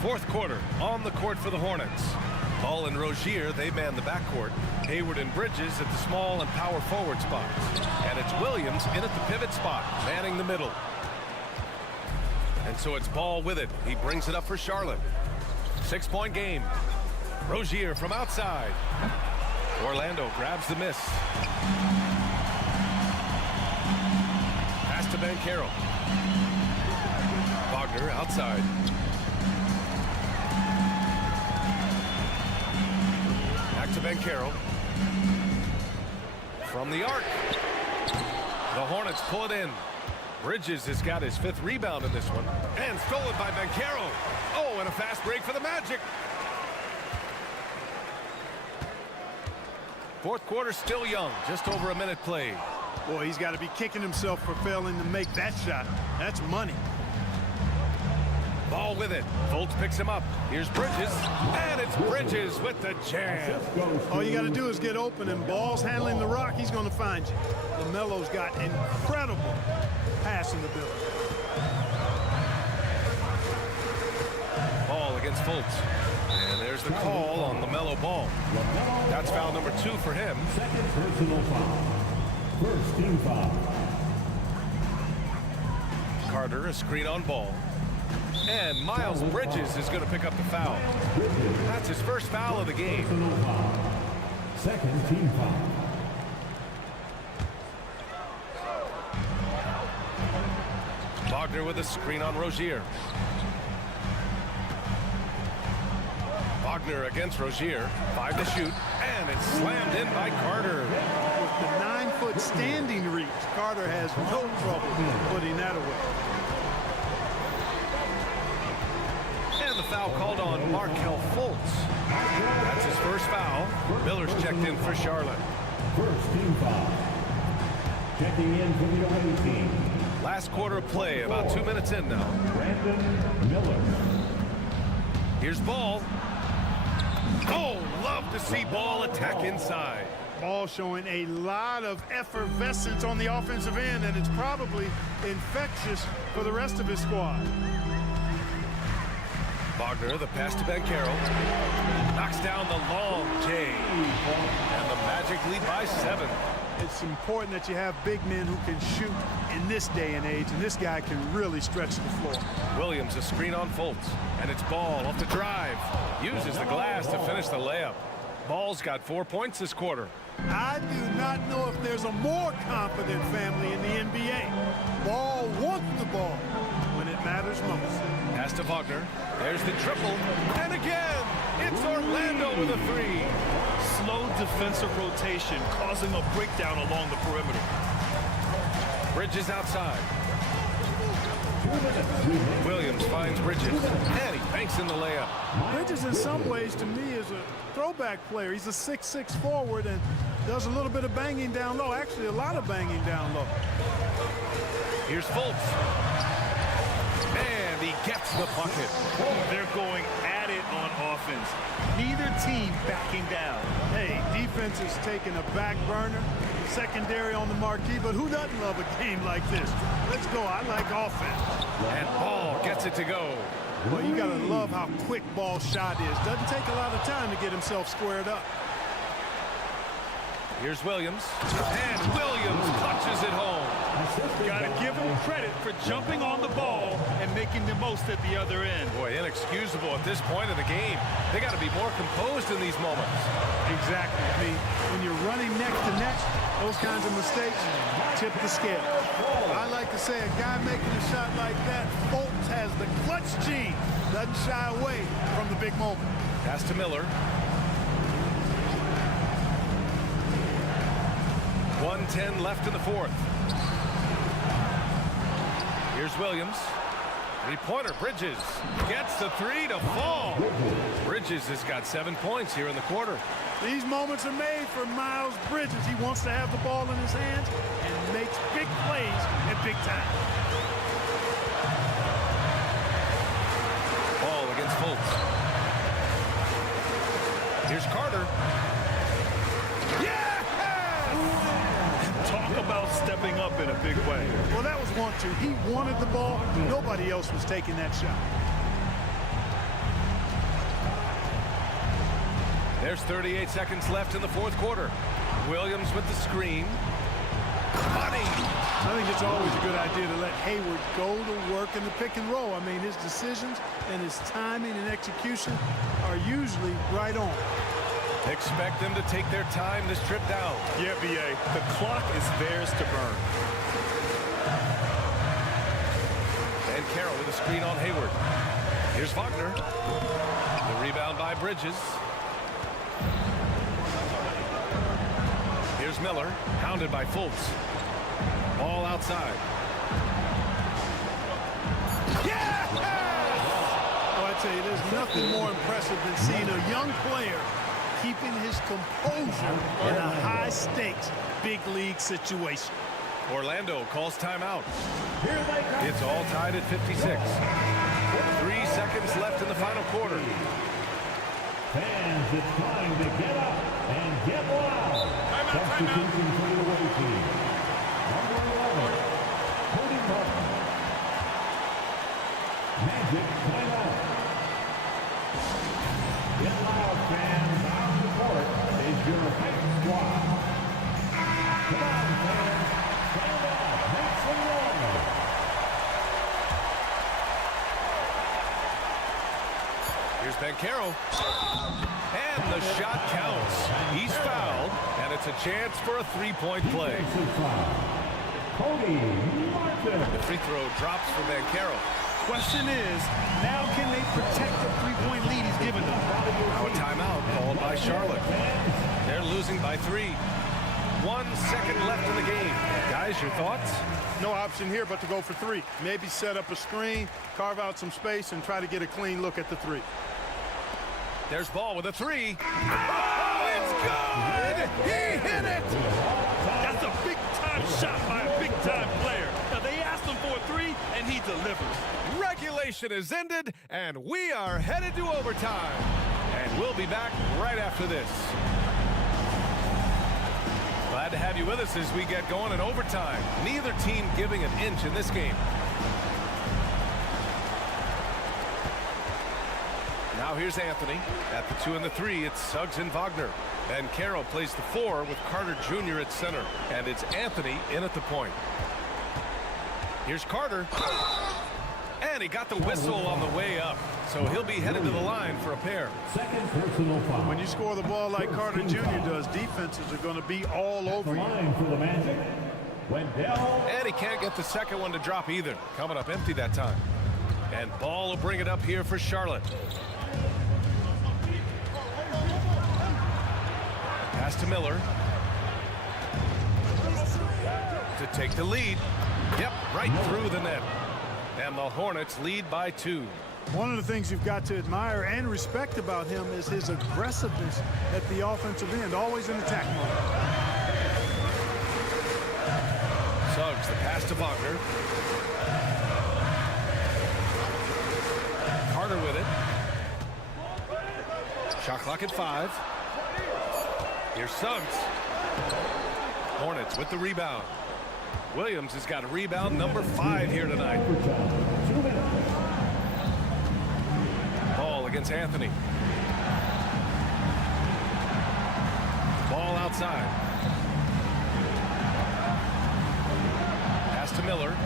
Fourth quarter, on the court for the Hornets. Ball and Rozier, they man the backcourt. Hayward and Bridges at the small and power forward spots. And it's Williams in at the pivot spot, manning the middle. And so it's Ball with it. He brings it up for Charlotte. 6-point game. Rozier from outside. Orlando grabs the miss. Pass to Banchero. Wagner outside. Back to Banchero. From the arc. The Hornets pull it in. Bridges has got his 5th rebound in this one. And stolen by Banchero. Oh, and a fast break for the Magic. Fourth quarter still young. Just over a minute played. Boy, he's got to be kicking himself for failing to make that shot. That's money. Ball with it. Fultz picks him up. Here's Bridges. And it's Bridges with the jam. All you got to do is get open, and Ball's handling the rock. He's going to find you. LaMelo's got incredible passing ability. Ball against Fultz. And there's the call on LaMelo Ball. That's foul number 2 for him. Second personal foul. First team foul. Carter, a screen on Ball. And Miles Bridges is going to pick up the foul. That's his first foul of the game. Second team foul. Wagner with a screen on Rozier. Wagner against Rozier. 5 to shoot. And it's slammed in by Carter. With the 9-foot standing reach, Carter has no trouble putting that away. And the foul called on Markelle Fultz. That's his first foul. Miller's checked in for Charlotte. First team foul. Checking in for the away team. Last quarter of play, about 2 minutes in now. Brandon Miller. Here's Ball. Oh, love to see Ball attack inside. Ball showing a lot of effervescence on the offensive end, and it's probably infectious for the rest of his squad. Wagner, the pass to Banchero. Knocks down the long J. And the Magic lead by 7. It's important that you have big men who can shoot in this day and age, and this guy can really stretch the floor. Williams, a screen on Fultz. And it's Ball off the drive. Uses the glass to finish the layup. Ball's got 4 points this quarter. I do not know if there's a more confident family in the NBA. Ball wants the ball when it matters most. Pass to Wagner. There's the triple. And again, it's Orlando with a 3. Slow defensive rotation causing a breakdown along the perimeter. Bridges outside. Williams finds Bridges. And he banks in the layup. Bridges, in some ways, to me, is a throwback player. He's a 6'6" forward and does a little bit of banging down low. Actually, a lot of banging down low. Here's Fultz. And he gets the bucket. They're going at it on offense. Neither team backing down. Hey, defense is taking a back burner, secondary on the marquee, but who doesn't love a game like this? Let's go. I like offense. And Ball gets it to go. Well, you got to love how quick Ball's shot is. Doesn't take a lot of time to get himself squared up. Here's Williams. And Williams clutches it home. Got to give him credit for jumping on the ball and making the most at the other end. Boy, inexcusable at this point of the game. They got to be more composed in these moments. Exactly. I mean, when you're running neck to neck, those kinds of mistakes tip the scale. I like to say a guy making a shot like that, Fultz has the clutch gene. Doesn't shy away from the big moment. Pass to Miller. 1:10 left in the fourth. Here's Williams. Three-pointer, Bridges. Gets the 3 to fall. Bridges has got 7 points here in the quarter. These moments are made for Miles Bridges. He wants to have the ball in his hands and makes big plays at big time. Ball against Fultz. Here's Carter. Talk about stepping up in a big way. Well, that was 1-2. He wanted the ball. Nobody else was taking that shot. There's 38 seconds left in the fourth quarter. Williams with the screen. Money. I think it's always a good idea to let Hayward go to work in the pick and roll. I mean, his decisions and his timing and execution are usually right on. Expect them to take their time this trip down. Yeah, B.A. The clock is theirs to burn. And Carroll with a screen on Hayward. Here's Wagner. The rebound by Bridges. Here's Miller, hounded by Fultz. Ball outside. Yeah! Oh, I tell you, there's nothing more impressive than seeing a young player keeping his composure in a high-stakes, big-league situation. Orlando calls timeout. It's all tied at 56. 3 seconds left in the final quarter. Fans, it's time to get up and get loud. Substitution for the away team. Number 11, Cody Martin. Magic timeout. Get loud, fans. On the court is your high squad. Come on, fans. Stand up. Make some noise. Here's Banchero. And the shot counts. He's fouled, and it's a chance for a three-point play. Cody Martin. The free throw drops for Banchero. Question is, now can they protect the three-point lead he's given them? Now a timeout called by Charlotte. They're losing by 3. 1 second left in the game. Guys, your thoughts? No option here but to go for 3. Maybe set up a screen, carve out some space, and try to get a clean look at the 3. There's Ball with a 3. Oh, it's good! He hit it! That's a big-time shot by a big-time player. Now, they asked him for a 3, and he delivers. Regulation is ended, and we are headed to overtime. And we'll be back right after this. Glad to have you with us as we get going in overtime. Neither team giving an inch in this game. Now here's Anthony. At the 2 and the 3, it's Suggs and Wagner. And Carroll plays the 4 with Carter Jr. at center. And it's Anthony in at the point. Here's Carter. And he got the whistle on the way up. So he'll be headed to the line for a pair. Second personal foul. When you score the ball like Carter Jr. does, defenses are going to be all over you. Line for the Magic. Wendell. And he can't get the second one to drop either. Coming up empty that time. And Ball will bring it up here for Charlotte. Pass to Miller. To take the lead. Yep, right through the net. And the Hornets lead by 2. One of the things you've got to admire and respect about him is his aggressiveness at the offensive end, always in attack mode. Suggs, the pass to Wagner. Carter with it. Shot clock at 5. Here's Suggs. Hornets with the rebound. Williams has got a rebound number 5 here tonight. Ball against Anthony. Ball outside. Pass to Miller.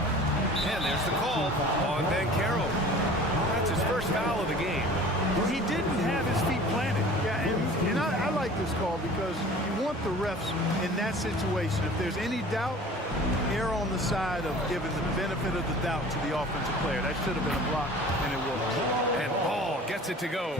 And there's the call on Banchero. That's his first foul of the game. He didn't have his feet planted. Yeah, and I like this call because you want the refs in that situation. If there's any doubt, err on the side of giving the benefit of the doubt to the offensive player. That should have been a block, and it was. And Ball gets it to go.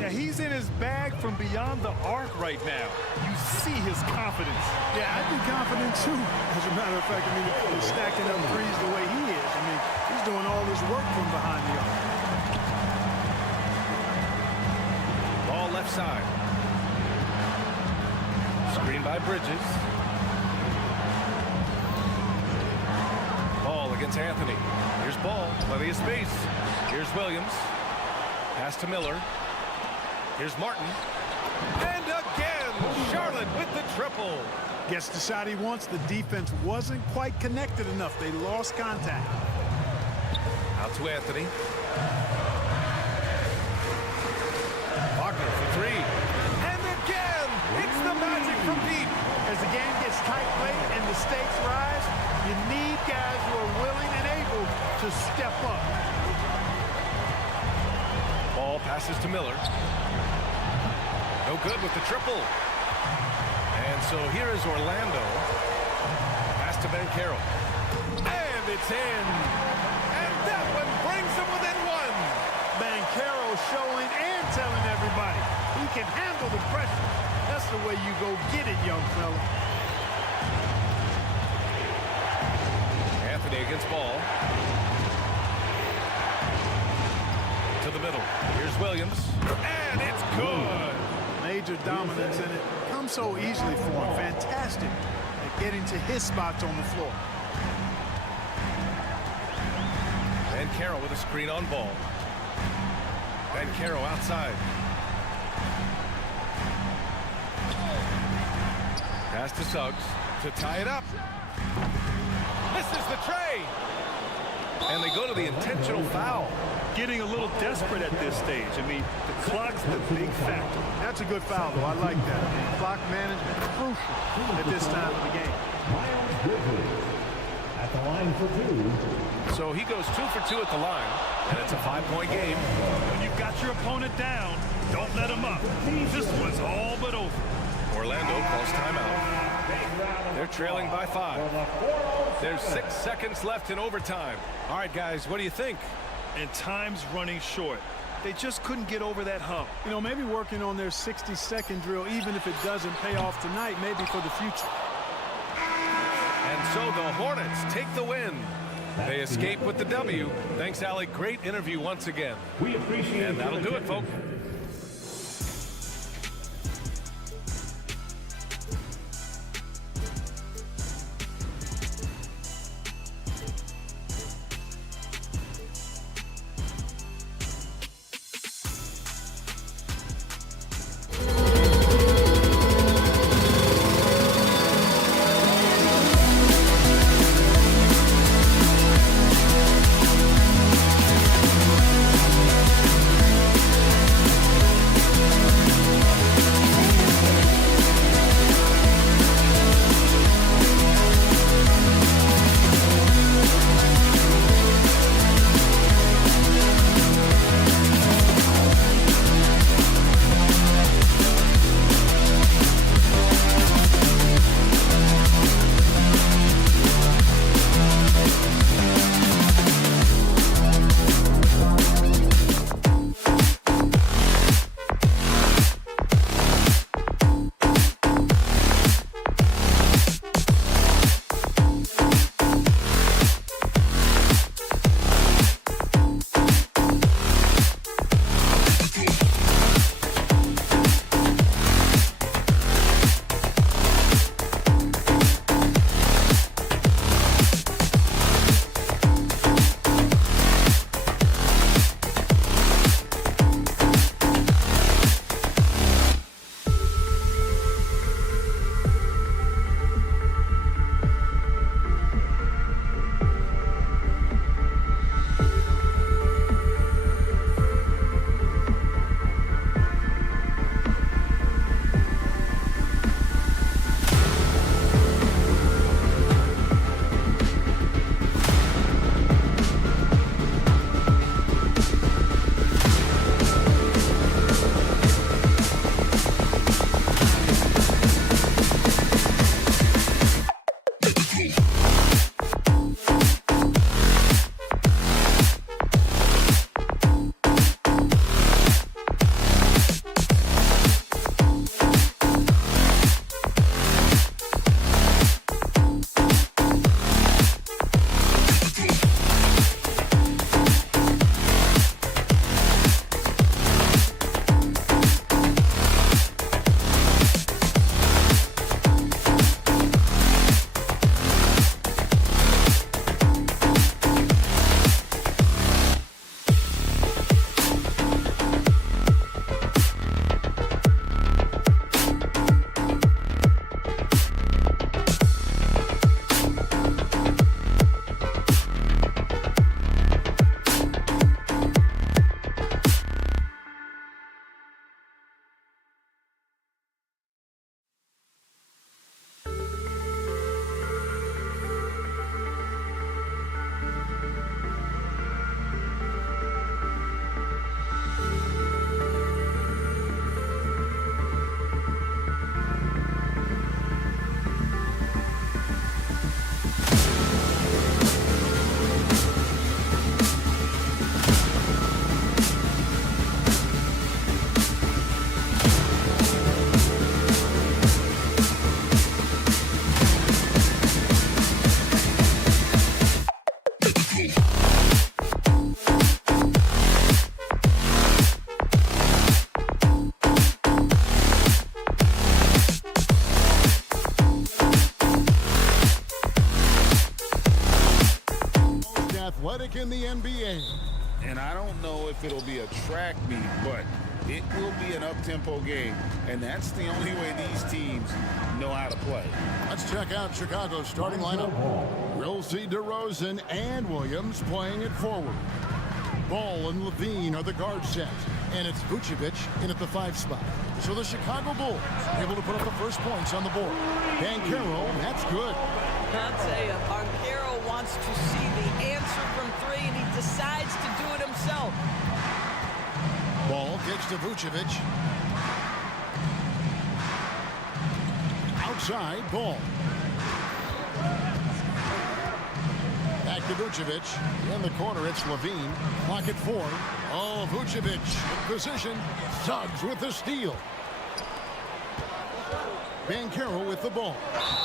Yeah, he's in his bag from beyond the arc right now. You see his confidence. Yeah, I'd be confident too. As a matter of fact, I mean, if he's stacking up threes the way he is, I mean, he's doing all this work from behind the arc. Ball left side. Screen by Bridges. Ball against Anthony. Here's Ball, plenty of space. Here's Williams. Pass to Miller. Here's Martin. And again, Charlotte with the triple. Gets the shot he wants. The defense wasn't quite connected enough. They lost contact. Out to Anthony. Wagner for three. And again, it's the magic from deep. As the game gets tight late and the stakes rise, you need guys who are willing and able to step up. Ball passes to Miller. No good with the triple. And so here is Orlando. Pass to Banchero. And it's in. And that one brings them within one. Banchero showing and telling everybody he can handle the pressure. That's the way you go get it, young fella. Anthony against ball. To the middle. Here's Williams. And it's good. Major dominance in it. Comes so easily for him. Fantastic at getting to his spots on the floor. Banchero with a screen on ball. Banchero outside. Pass to Suggs to tie it up. Misses the tray. And they go to the intentional foul. Getting a little desperate at this stage. I mean, the clock's the big factor. That's a good foul, though. I like that. Clock management crucial at this time of the game. Miles Bridges at the line for two. So he goes 2 for 2 at the line, and it's a 5-point game. When you've got your opponent down, don't let him up. This one's all but over. Orlando calls timeout. They're trailing by 5. There's 6 seconds left in overtime. All right, guys, what do you think? And time's running short. They just couldn't get over that hump. You know, maybe working on their 60-second drill, even if it doesn't pay off tonight, maybe for the future. And so the Hornets take the win. They escape with the W. Thanks, Alec. Great interview once again. We appreciate it. And that'll do it, folks. athletic in the NBA. And I don't know if it'll be a track meet, but it will be an up-tempo game. And that's the only way these teams know how to play. Let's check out Chicago's starting lineup. We'll see DeRozan and Williams playing it forward. Ball and Levine are the guard set. And it's Vucevic in at the 5 spot. So the Chicago Bulls able to put up the first points on the board. Banchero, that's good. I'll tell you, Banchero wants to see the answer from 3, and he decides to do it himself. Ball gets to Vucevic. Outside, Ball. Back to Vucevic. In the corner, it's Levine. Clock at 4. Oh, Vucevic in position. Suggs with the steal. Banchero with the ball.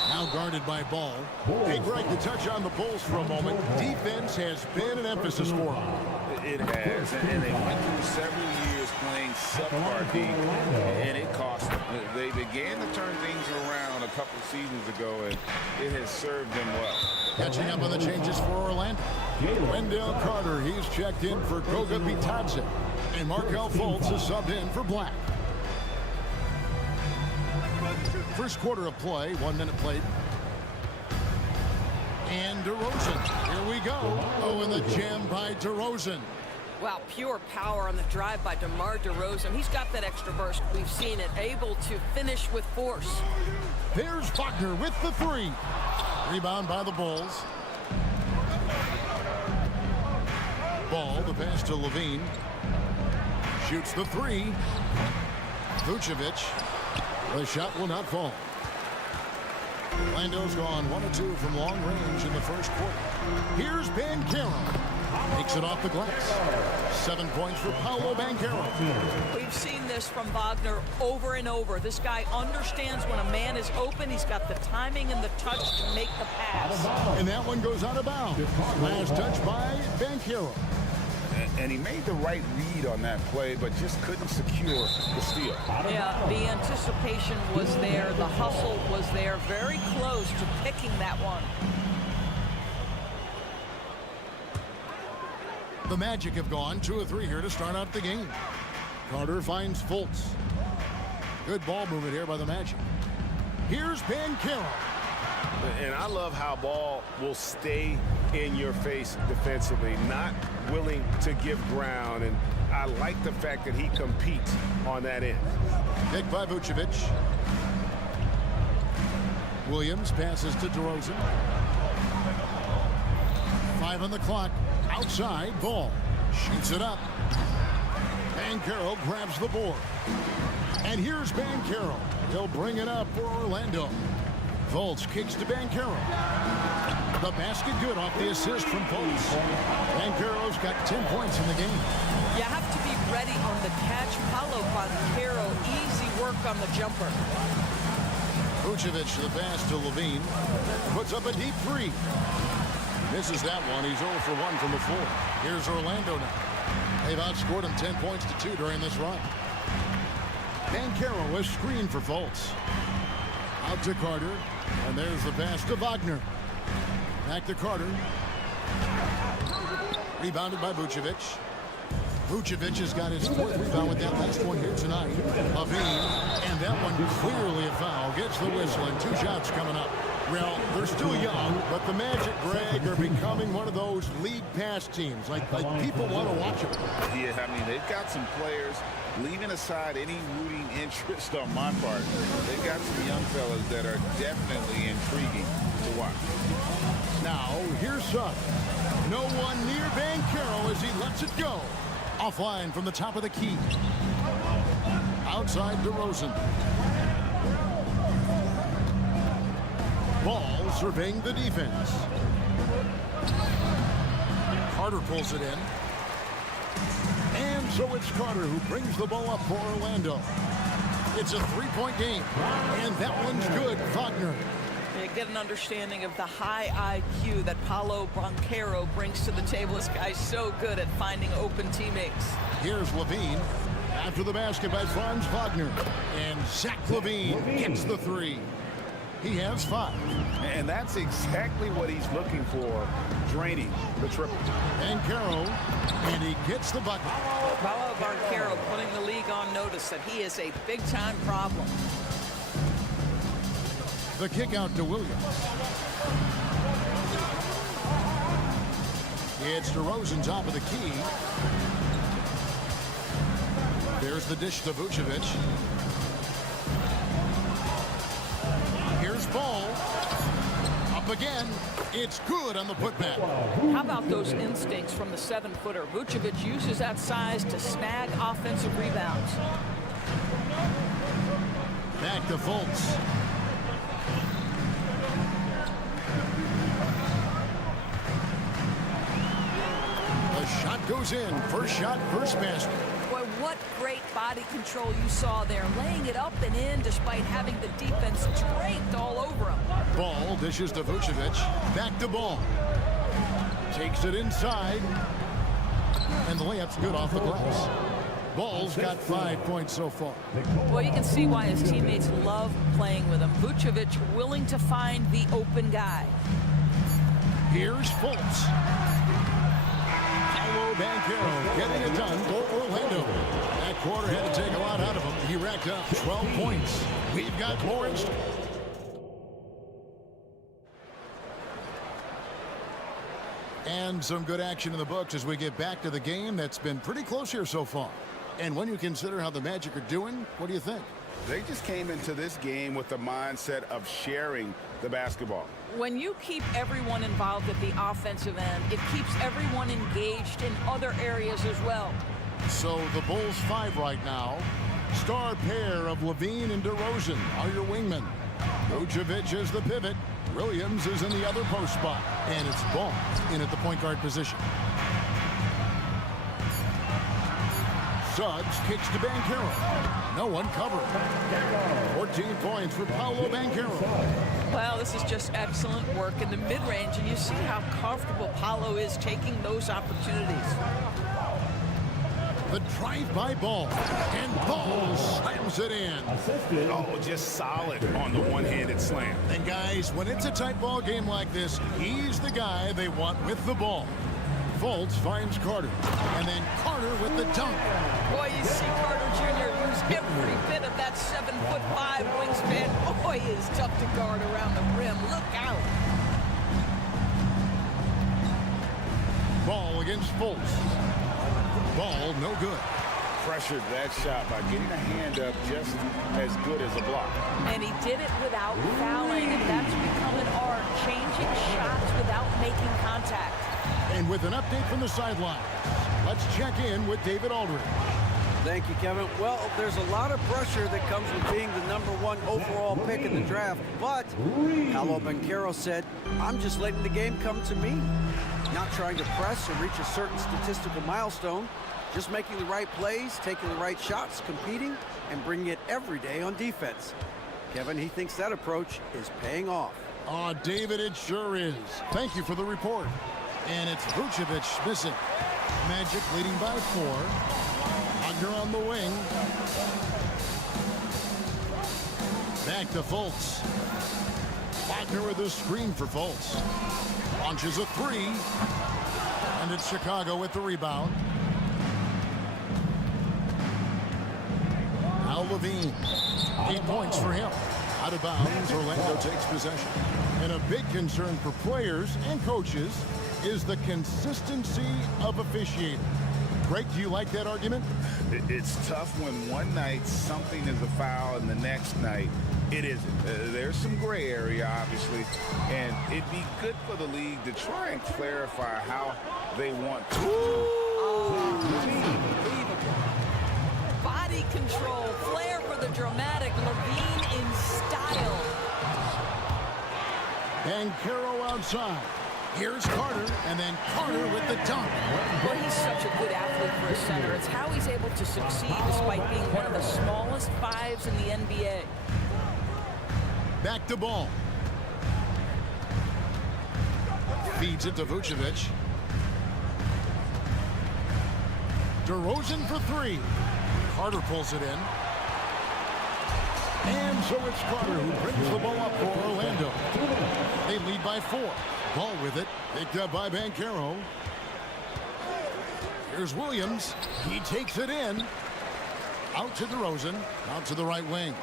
Now guarded by Ball. Hey, Greg, to touch on the Bulls for a moment. Defense has been an emphasis for them. It has, and they went through several years playing subpar D, and it cost them. They began to turn things around a couple seasons ago, and it has served them well. Catching up on the changes for Orlando. Wendell Carter, he's checked in for Goga Bitadze. And Markelle Fultz is subbed in for Black. First quarter of play, 1 minute played. And DeRozan, here we go. Oh, and the jam by DeRozan. Wow, pure power on the drive by DeMar DeRozan. He's got that extra burst. We've seen it, able to finish with force. There's Wagner with the 3. Rebound by the Bulls. Ball, the pass to Levine. Shoots the 3. Vucevic. The shot will not fall. Orlando's gone 1 of 2 from long range in the first quarter. Here's Banchero. Takes it off the glass. 7 points for Paolo Banchero. We've seen this from Wagner over and over. This guy understands when a man is open. He's got the timing and the touch to make the pass. And that one goes out of bounds. Last touch by Banchero. And he made the right read on that play, but just couldn't secure the steal. Yeah, the anticipation was there. The hustle was there. Very close to picking that one. The Magic have gone 2 of 3 here to start out the game. Carter finds Fultz. Good ball movement here by the Magic. Here's Banchero. And I love how Ball will stay in your face defensively, not willing to give ground. And I like the fact that he competes on that end. Pick by Vucevic. Williams passes to DeRozan. 5 on the clock. Outside, Ball. Shoots it up. Banchero grabs the board. And here's Banchero. He'll bring it up for Orlando. Fultz kicks to Banchero. The basket good off the assist from Fultz. Banchero's got 10 points in the game. You have to be ready on the catch. Paolo Banchero, easy work on the jumper. Vucevic, the pass to Levine. Puts up a deep 3. Misses that one. He's 0 for 1 from the floor. Here's Orlando now. They've outscored him 10 points to 2 during this run. Banchero was screened for Fultz. Out to Carter. And there's the pass to Wagner. Back to Carter. Rebounded by Vucevic. Vucevic has got his 4th rebound with that last one here tonight. Levine. And that one clearly a foul. Gets the whistle and 2 shots coming up. Well, they're still young, but the Magic, Greg, are becoming one of those lead pass teams. Like people want to watch them. Yeah, I mean, they've got some players, leaving aside any rooting interest on my part, they've got some young fellas that are definitely intriguing to watch. Now, here's Suggs. No one near Banchero as he lets it go. Offline from the top of the key. Outside DeRozan. Ball surveying the defense. Carter pulls it in. And so it's Carter who brings the ball up for Orlando. It's a 3-point game. And that one's good. Wagner. You get an understanding of the high IQ that Paolo Banchero brings to the table. This guy's so good at finding open teammates. Here's Levine. After the basket by Franz Wagner. And Zach Levine gets the 3. He has 5. And that's exactly what he's looking for, draining the triple. Banchero, and he gets the bucket. Paolo Banchero putting the league on notice that he is a big-time problem. The kick out to Williams. It's DeRozan top of the key. There's the dish to Vucevic. Here's Ball. Up again. It's good on the putback. How about those instincts from the 7-footer? Vucevic uses that size to snag offensive rebounds. Back to Fultz. The shot goes in. First shot, first basket. Boy, what great body control you saw there. Laying it up and in despite having the defense draped all over him. Ball dishes to Vucevic. Back to Ball. Takes it inside. And the layup's good off the glass. Ball's got 5 points so far. Well, you can see why his teammates love playing with him. Vucevic willing to find the open guy. Here's Fultz. Paolo Banchero getting it done for Orlando. That quarter had to take a lot out of him. He racked up 12 points. We've got more in store. And some good action in the books as we get back to the game that's been pretty close here so far. And when you consider how the Magic are doing, what do you think? They just came into this game with the mindset of sharing the basketball. When you keep everyone involved at the offensive end, it keeps everyone engaged in other areas as well. So the Bulls 5 right now. Star pair of Levine and DeRozan are your wingmen. Vucevic is the pivot. Williams is in the other post spot. And it's Ball in at the point guard position. Suggs kicks to Banchero. No one covering. 14 points for Paolo Banchero. Well, this is just excellent work in the mid-range, and you see how comfortable Paolo is taking those opportunities. The drive-by Ball. And Ball slams it in. Oh, just solid on the one-handed slam. And guys, when it's a tight ball game like this, he's the guy they want with the ball. Fultz finds Carter. And then Carter with the dunk. Boy, you see Carter Jr. use every bit of that 7'5" wingspan. Boy, he is tough to guard around the rim. Look out. Ball against Fultz. Ball no good. Pressured that shot by getting a hand up just as good as a block. And he did it without fouling, and that's become an art, changing shots without making contact. And with an update from the sideline, let's check in with David Aldridge. Thank you, Kevin. Well, there's a lot of pressure that comes with being the #1 overall pick in the draft, but Paolo Banchero said, I'm just letting the game come to me. Not trying to press or reach a certain statistical milestone, just making the right plays, taking the right shots, competing, and bringing it every day on defense. Kevin, he thinks that approach is paying off. Oh, David, it sure is. Thank you for the report. And it's Vucevic missing. Magic leading by 4. Wagner on the wing. Back to Fultz. Wagner with a screen for Fultz. Launches a 3. And it's Chicago with the rebound. Now Levine. 8 points for him. Out of bounds, Orlando takes possession. And a big concern for players and coaches is the consistency of officiating. Greg, do you like that argument? It's tough when one night something is a foul and the next night it isn't. There's some gray area, obviously, and it'd be good for the league to try and clarify how they want to. Unbelievable. Body control, flair for the dramatic, Levine in style. Banchero outside. Here's Carter, and then Carter with the dunk. Well, he's such a good athlete for a center. It's how he's able to succeed despite being one of the smallest 5s in the NBA. Back to Ball. Feeds it to Vucevic. DeRozan for 3. Carter pulls it in. And so it's Carter who brings the ball up for Orlando. They lead by 4. Ball with it, picked up by Banchero. Here's Williams. He takes it in. Out to DeRozan. Out to the right wing.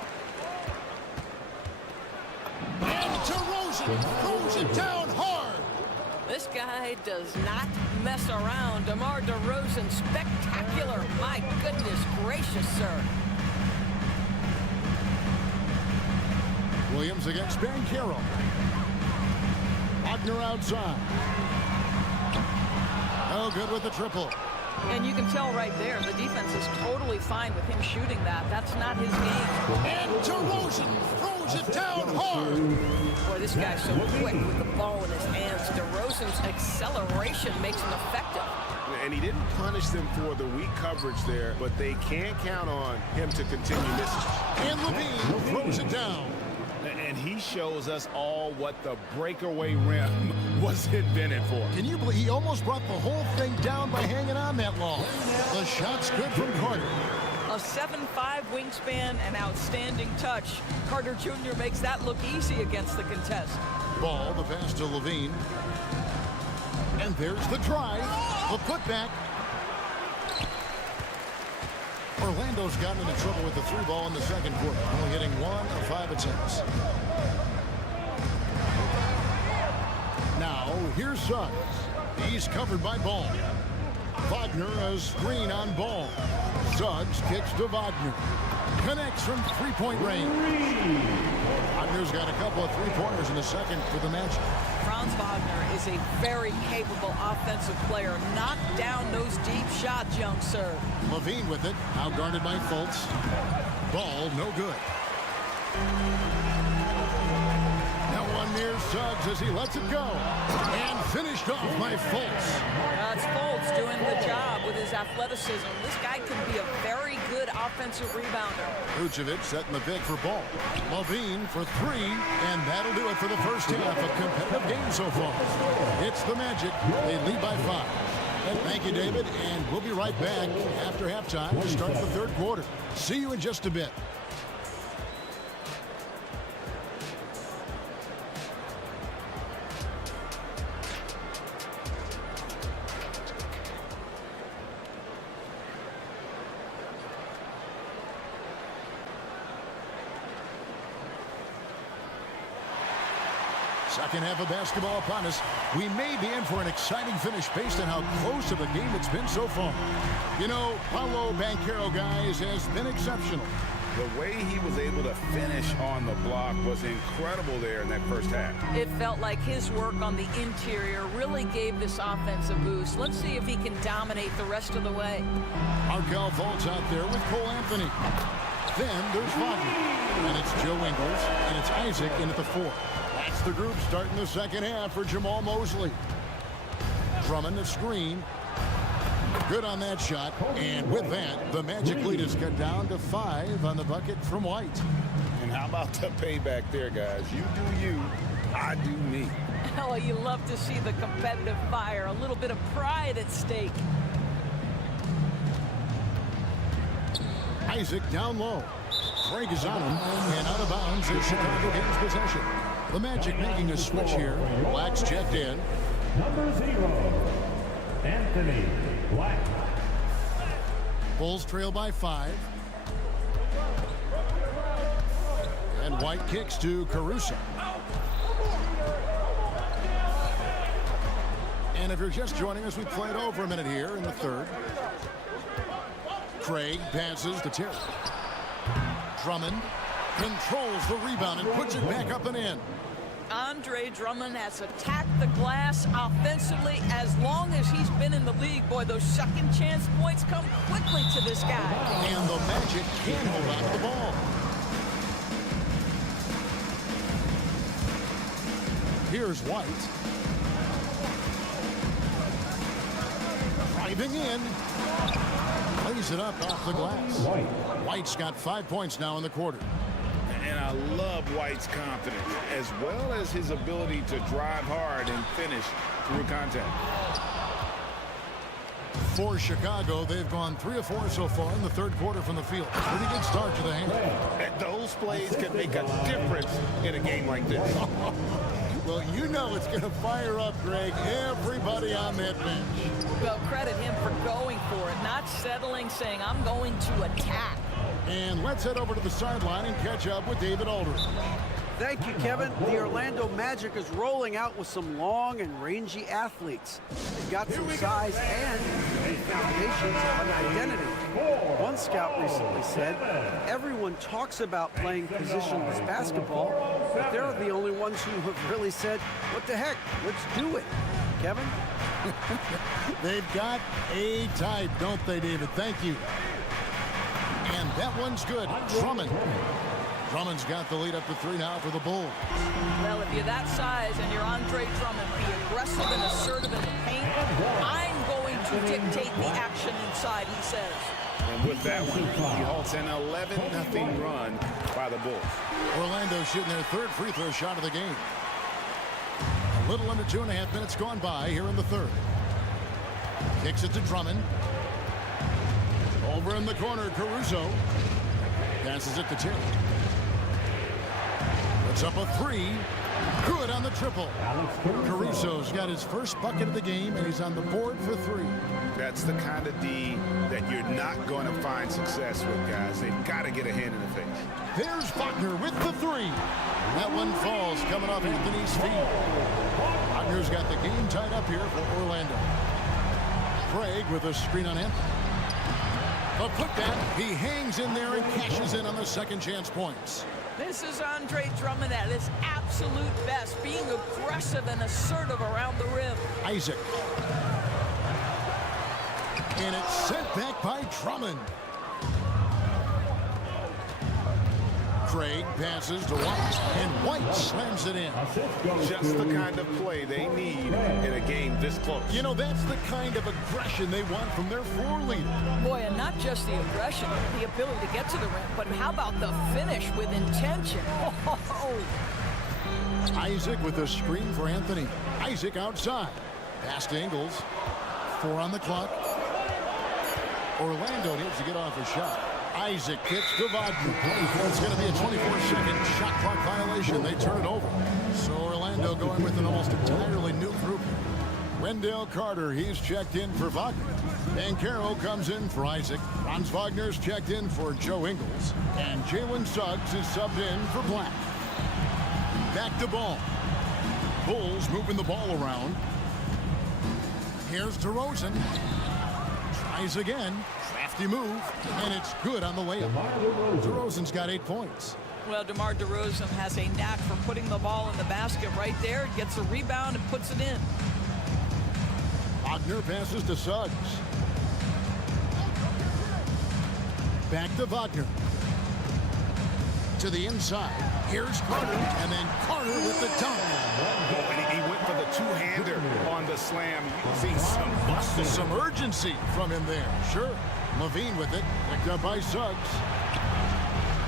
And DeRozan throws it down hard. This guy does not mess around. DeMar DeRozan, spectacular. My goodness gracious, sir. Williams against Banchero. Wagner outside. Oh, good with the triple. And you can tell right there, the defense is totally fine with him shooting that. That's not his game. And DeRozan throws it down hard. Boy, this guy's so quick with the ball in his hands. DeRozan's acceleration makes him effective. And he didn't punish them for the weak coverage there, but they can't count on him to continue missing. And Levine throws it down. And he shows us all what the breakaway rim was invented for. Can you believe he almost brought the whole thing down by hanging on that long? The shot's good from Carter. A 7'5" wingspan and outstanding touch. Carter Jr. makes that look easy against the contest. Ball, the pass to Levine. And there's the drive. The putback. Orlando's gotten into trouble with the 3 ball in the second quarter, only hitting 1 of 5 attempts. Now, here's Suggs. He's covered by Ball. Wagner a screen on Ball. Suggs kicks to Wagner. Connects from three-point range. Wagner's got a couple of three-pointers in the second for the Magic. Franz Wagner is a very capable offensive player. Knock down those deep shots, young sir. Levine with it, now guarded by Fultz. Ball, no good. Now one near Suggs as he lets it go. And finished off by Fultz. That's Fultz doing the job with his athleticism. This guy can be a very good offensive rebounder. Vucevic setting the pick for Ball. Levine for 3, and that'll do it for the first half. A competitive game so far. It's the Magic. They lead by 5. And thank you, David, and we'll be right back after halftime to start the third quarter. See you in just a bit. Second half of basketball upon us. We may be in for an exciting finish based on how close of a game it's been so far. You know, Paolo Banchero, guys, has been exceptional. The way he was able to finish on the block was incredible there in that first half. It felt like his work on the interior really gave this offense a boost. Let's see if he can dominate the rest of the way. Markel Fultz out there with Cole Anthony. Then there's Wagner. And it's Joe Ingles, and it's Isaac in at the 4. That's the group starting the second half for Jamal Mosley. Drummond the screen. Good on that shot. And with that, the Magic lead is cut down to 5 on the bucket from White. And how about the payback there, guys? You do you, I do me. Oh, you love to see the competitive fire. A little bit of pride at stake. Isaac down low. Craig is on him, and out of bounds as Chicago gains possession. The Magic making a switch here. Black's checked in. Number 0, Anthony Black. Bulls trail by 5. And White kicks to Caruso. And if you're just joining us, we played over a minute here in the third. Craig passes to Terry. Drummond controls the rebound and puts it back up and in. Andre Drummond has attacked the glass offensively as long as he's been in the league. Boy, those second chance points come quickly to this guy. And the Magic can hold on to the ball. Here's White. Driving in. Lays it up off the glass. White's got 5 points now in the quarter. And I love White's confidence, as well as his ability to drive hard and finish through contact. For Chicago, they've gone 3 of 4 so far in the third quarter from the field. Pretty good start to the hand. And those plays can make a difference in a game like this. Well, you know it's going to fire up, Greg, everybody on that bench. Well, credit him for going for it, not settling, saying, I'm going to attack. And let's head over to the sideline and catch up with David Aldridge. Thank you, Kevin. The Orlando Magic is rolling out with some long and rangy athletes. They've got some size and a foundation of an identity. One scout recently said, everyone talks about playing positionless basketball, but they're the only ones who have really said, what the heck, let's do it. Kevin? They've got a type, don't they, David? Thank you. And that one's good. Drummond's got the lead up to 3 now for the Bulls. Well, if you're that size and you're Andre Drummond, be aggressive and assertive in the paint, I'm going to dictate the action inside, he says. And with that one, he halts an 11-0 run by the Bulls. Orlando shooting their third free throw shot of the game. A little under 2.5 minutes gone by here in the third. Kicks it to Drummond. Over in the corner, Caruso. Passes it to Terry. Puts up a 3. Good on the triple. Caruso's got his first bucket of the game, and he's on the board for 3. That's the kind of D that you're not going to find success with, guys. They've got to get a hand in the face. There's Wagner with the 3. That one falls coming off Anthony's feet. Wagner's got the game tied up here for Orlando. Craig with a screen on Anthony. A putback. He hangs in there and cashes in on the second chance points. This is Andre Drummond at his absolute best, being aggressive and assertive around the rim. Isaac. And it's sent back by Drummond. Craig passes to White, and White slams it in. Just the kind of play they need in a game this close. You know, that's the kind of aggression they want from their floor leader. Boy, and not just the aggression, the ability to get to the rim, but how about the finish with intention? Oh. Isaac with a screen for Anthony. Isaac outside. Pass to Ingles. 4 on the clock. Orlando needs to get off a shot. Isaac kicks to Wagner. It's going to be a 24-second shot clock violation. They turn it over. So Orlando going with an almost entirely new group. Wendell Carter, he's checked in for Wagner. Banchero comes in for Isaac. Franz Wagner's checked in for Joe Ingles. And Jalen Suggs is subbed in for Black. Back to Ball. Bulls moving the ball around. Here's DeRozan. Tries again. Crafty move. And it's good on the layup. DeRozan's got 8 points. Well, DeMar DeRozan has a knack for putting the ball in the basket right there, gets a rebound and puts it in. Wagner passes to Suggs. Back to Wagner. To the inside. Here's Carter, and then Carter with the dunk. Oh, and he went for the two-hander on the slam. You can see some busting. Some urgency from him there. Sure. Levine with it. Picked up by Suggs.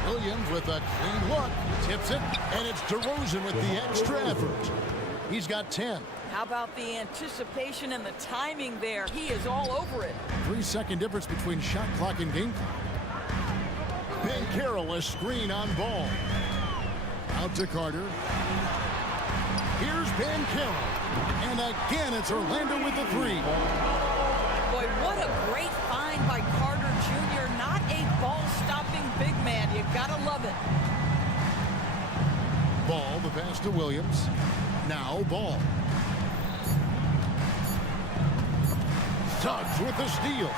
Williams with a clean look. Tips it, and it's DeRozan with the extra effort. He's got 10. How about the anticipation and the timing there? He is all over it. 3-second difference between shot clock and game clock. Banchero, a screen on Ball. Out to Carter. Here's Banchero. And again, it's Orlando with the 3. Boy, what a great find by Carter Jr. Not a ball-stopping big man. You gotta love it. Ball, the pass to Williams. Now Ball. Suggs with the steal.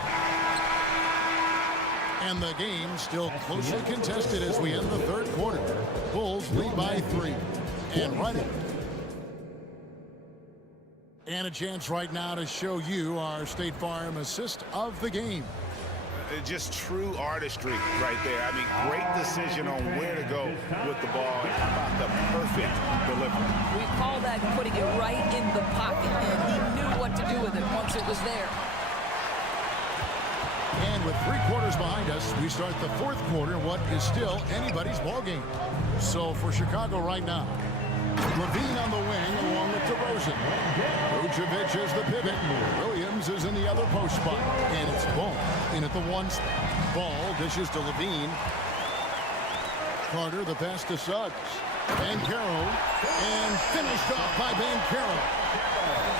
And the game still closely contested as we end the third quarter. Bulls lead by 3. And running. And a chance right now to show you our State Farm assist of the game. Just true artistry right there. I mean, great decision on where to go with the ball. And how about the perfect delivery? We call that putting it right in the pocket, and he knew what to do with it once it was there. And with 3 quarters behind us, we start the fourth quarter, what is still anybody's ball game. So for Chicago right now, Levine on the wing along with DeRozan. Who Vucevic is the pivot. Williams is in the other post spot. And it's Ball in at the 1 spot. Ball dishes to Levine. Carter, the pass to Suggs. Banchero, and finished off by Banchero.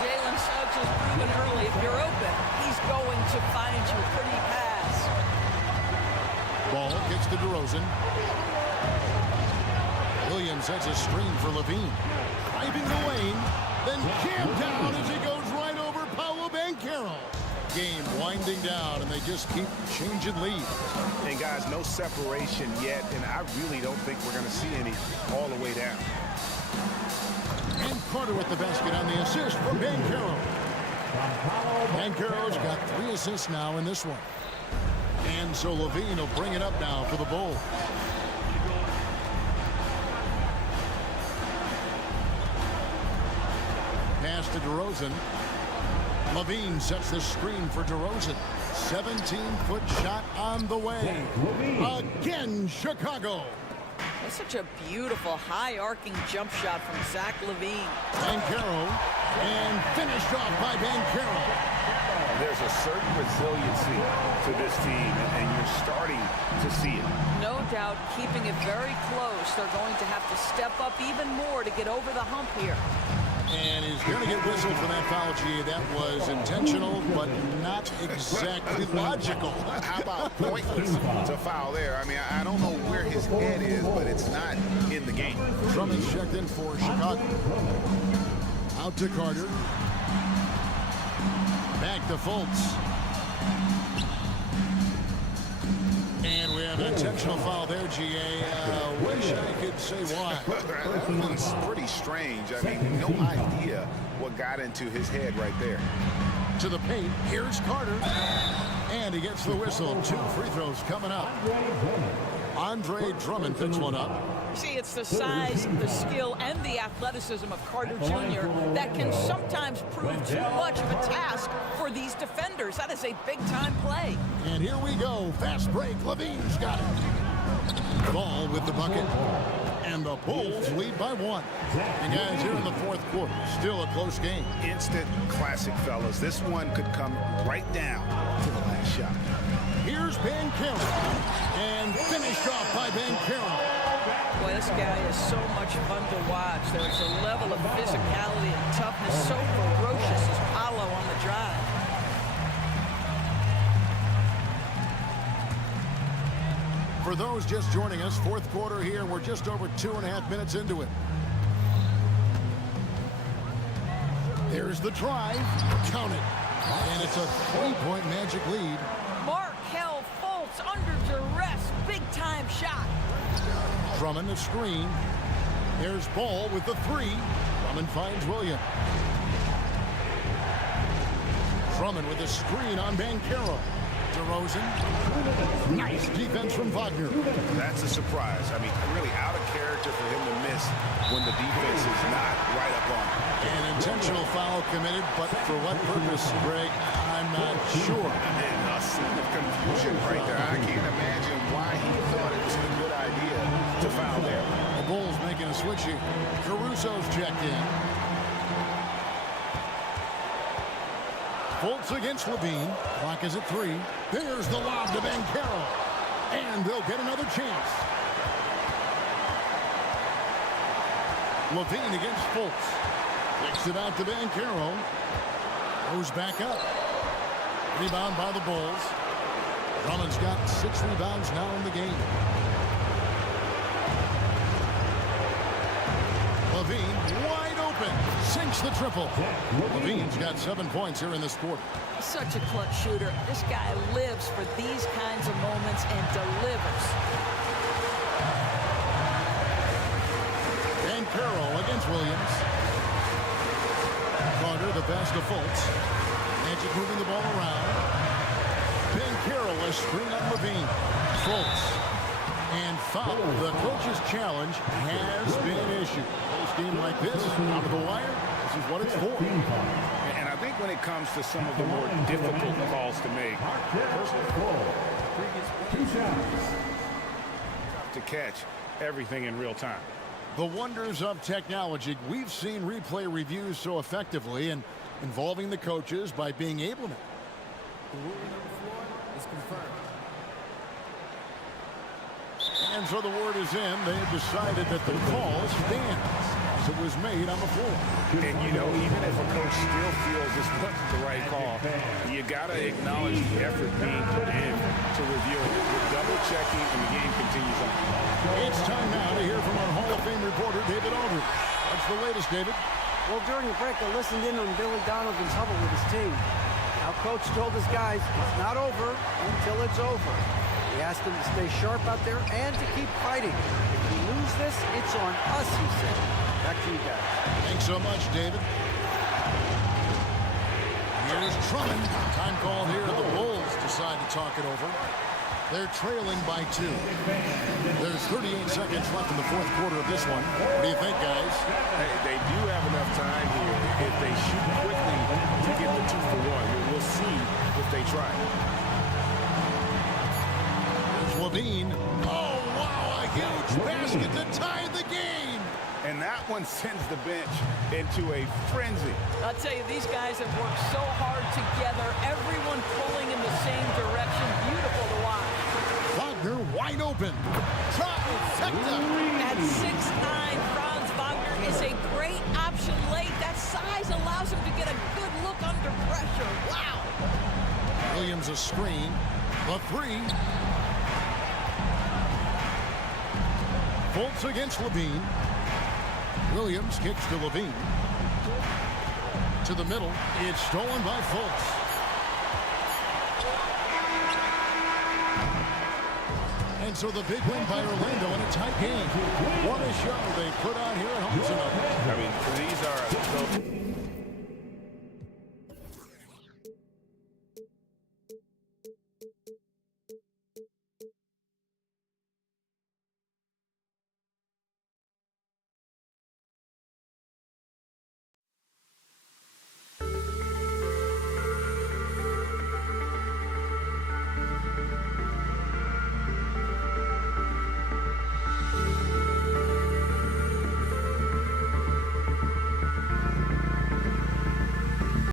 Jalen Suggs has proven early, if you're open, he's going to find you. Pretty pass. Ball gets to DeRozan. Williams sets a screen for Levine. Driving the lane, then jammed down as he goes right over Paolo Banchero. Game winding down, and they just keep changing leads. And guys, no separation yet, and I really don't think we're going to see any all the way down. And Carter with the basket on the assist from Banchero. Banchero's got 3 assists now in this one. And so Levine will bring it up now for the Bulls. Pass to DeRozan. Levine sets the screen for DeRozan. 17-foot shot on the way. Again, Chicago. That's such a beautiful, high-arcing jump shot from Zach LaVine. Banchero, and finished off by Banchero. There's a certain resiliency to this team, and you're starting to see it. No doubt, keeping it very close. They're going to have to step up even more to get over the hump here. And he's going to get whistled for that foul, G. That was intentional, but not exactly logical. How about pointless to foul there? I mean, I don't know where his head is, but it's not in the game. Drummond's checked in for Chicago. Out to Carter. Back to Fultz. And we have an intentional foul there, G.A. Wish I could say why. That one's pretty strange. I mean, no idea what got into his head right there. To the paint, here's Carter. And he gets the whistle. 2 free throws coming up. Andre Drummond picks one up. See, it's the size, the skill, and the athleticism of Carter Jr. that can sometimes prove too much of a task for these defenders. That is a big-time play. And here we go. Fast break. Levine's got it. Ball with the bucket. And the Bulls lead by 1. And guys, here in the 4th quarter, still a close game. Instant classic, fellas. This one could come right down to the last shot. Here's Banchero. And finished off by Banchero. Boy, this guy is so much fun to watch. There's a level of physicality and toughness so ferocious as Paolo on the drive. For those just joining us, 4th quarter here. We're just over 2.5 minutes into it. There's the drive. Count it. And it's a 3-point Magic lead. Markelle Fultz under duress. Big-time shot. Drummond the screen. There's Ball with the 3. Drummond finds Williams. Drummond with a screen on Banchero. DeRozan. Nice defense from Wagner. That's a surprise. I mean, really out of character for him to miss when the defense is not right up on him. An intentional foul committed, but for what purpose, Greg, I'm not sure. And a scene of confusion right there. I can't imagine why he thought it was a good idea to foul there. The Bulls making a switch here. Caruso's checked in. Fultz against Levine. Clock is at 3. There's the lob to Banchero. And they'll get another chance. Levine against Fultz. Kicks it out to Banchero. Goes back up. Rebound by the Bulls. Drummond's got 6 rebounds now in the game. Levine wide open. Sinks the triple. Levine's got 7 points here in this quarter. Such a clutch shooter. This guy lives for these kinds of moments and delivers. Banchero against Williams. Carter, the pass to Fultz. Magic moving the ball around. Banchero, a screen on Levine. Fultz. And foul. The coach's challenge has been issued. Post game like this, out of the wire, this is what it's for. And I think when it comes to some of the more difficult calls to make, to catch everything in real time. The wonders of technology. We've seen replay reviews so effectively, and involving the coaches by being able to. The ruling on the floor is confirmed. And so the word is in. They have decided that the call stands as it was made on the floor. And, you know, even if a coach still feels this wasn't the right call, you got to acknowledge the effort being put in to review it. We're double-checking, and the game continues on. It's time now to hear from our Hall of Fame reporter, David Aldridge. What's the latest, David? Well, during the break, I listened in on Billy Donovan's huddle with his team. Now, Coach told his guys it's not over until it's over. He asked them to stay sharp out there and to keep fighting. If we lose this, it's on us, he said. Back to you guys. Thanks so much, David. Here's Drummond. Time call here. The Bulls decide to talk it over. They're trailing by 2. There's 38 seconds left in the fourth quarter of this one. What do you think, guys? Hey, they do have enough time here if they shoot quickly to get the 2 for 1. We'll see if they try. There's Levine. Oh, wow, a huge basket to tie the game. And that one sends the bench into a frenzy. I'll tell you, these guys have worked so hard together, everyone pulling in the same direction. Beautiful to watch. Wagner wide open. Trifecta. At 6'9", Franz Wagner is a great option late. That size allows him to get a good look under pressure. Wow. Williams a screen. The 3. Fultz against Levine. Williams kicks to Levine. To the middle. It's stolen by Fultz. And so the big win by Orlando in a tight game. What a show they put on here at home tonight. I mean, these are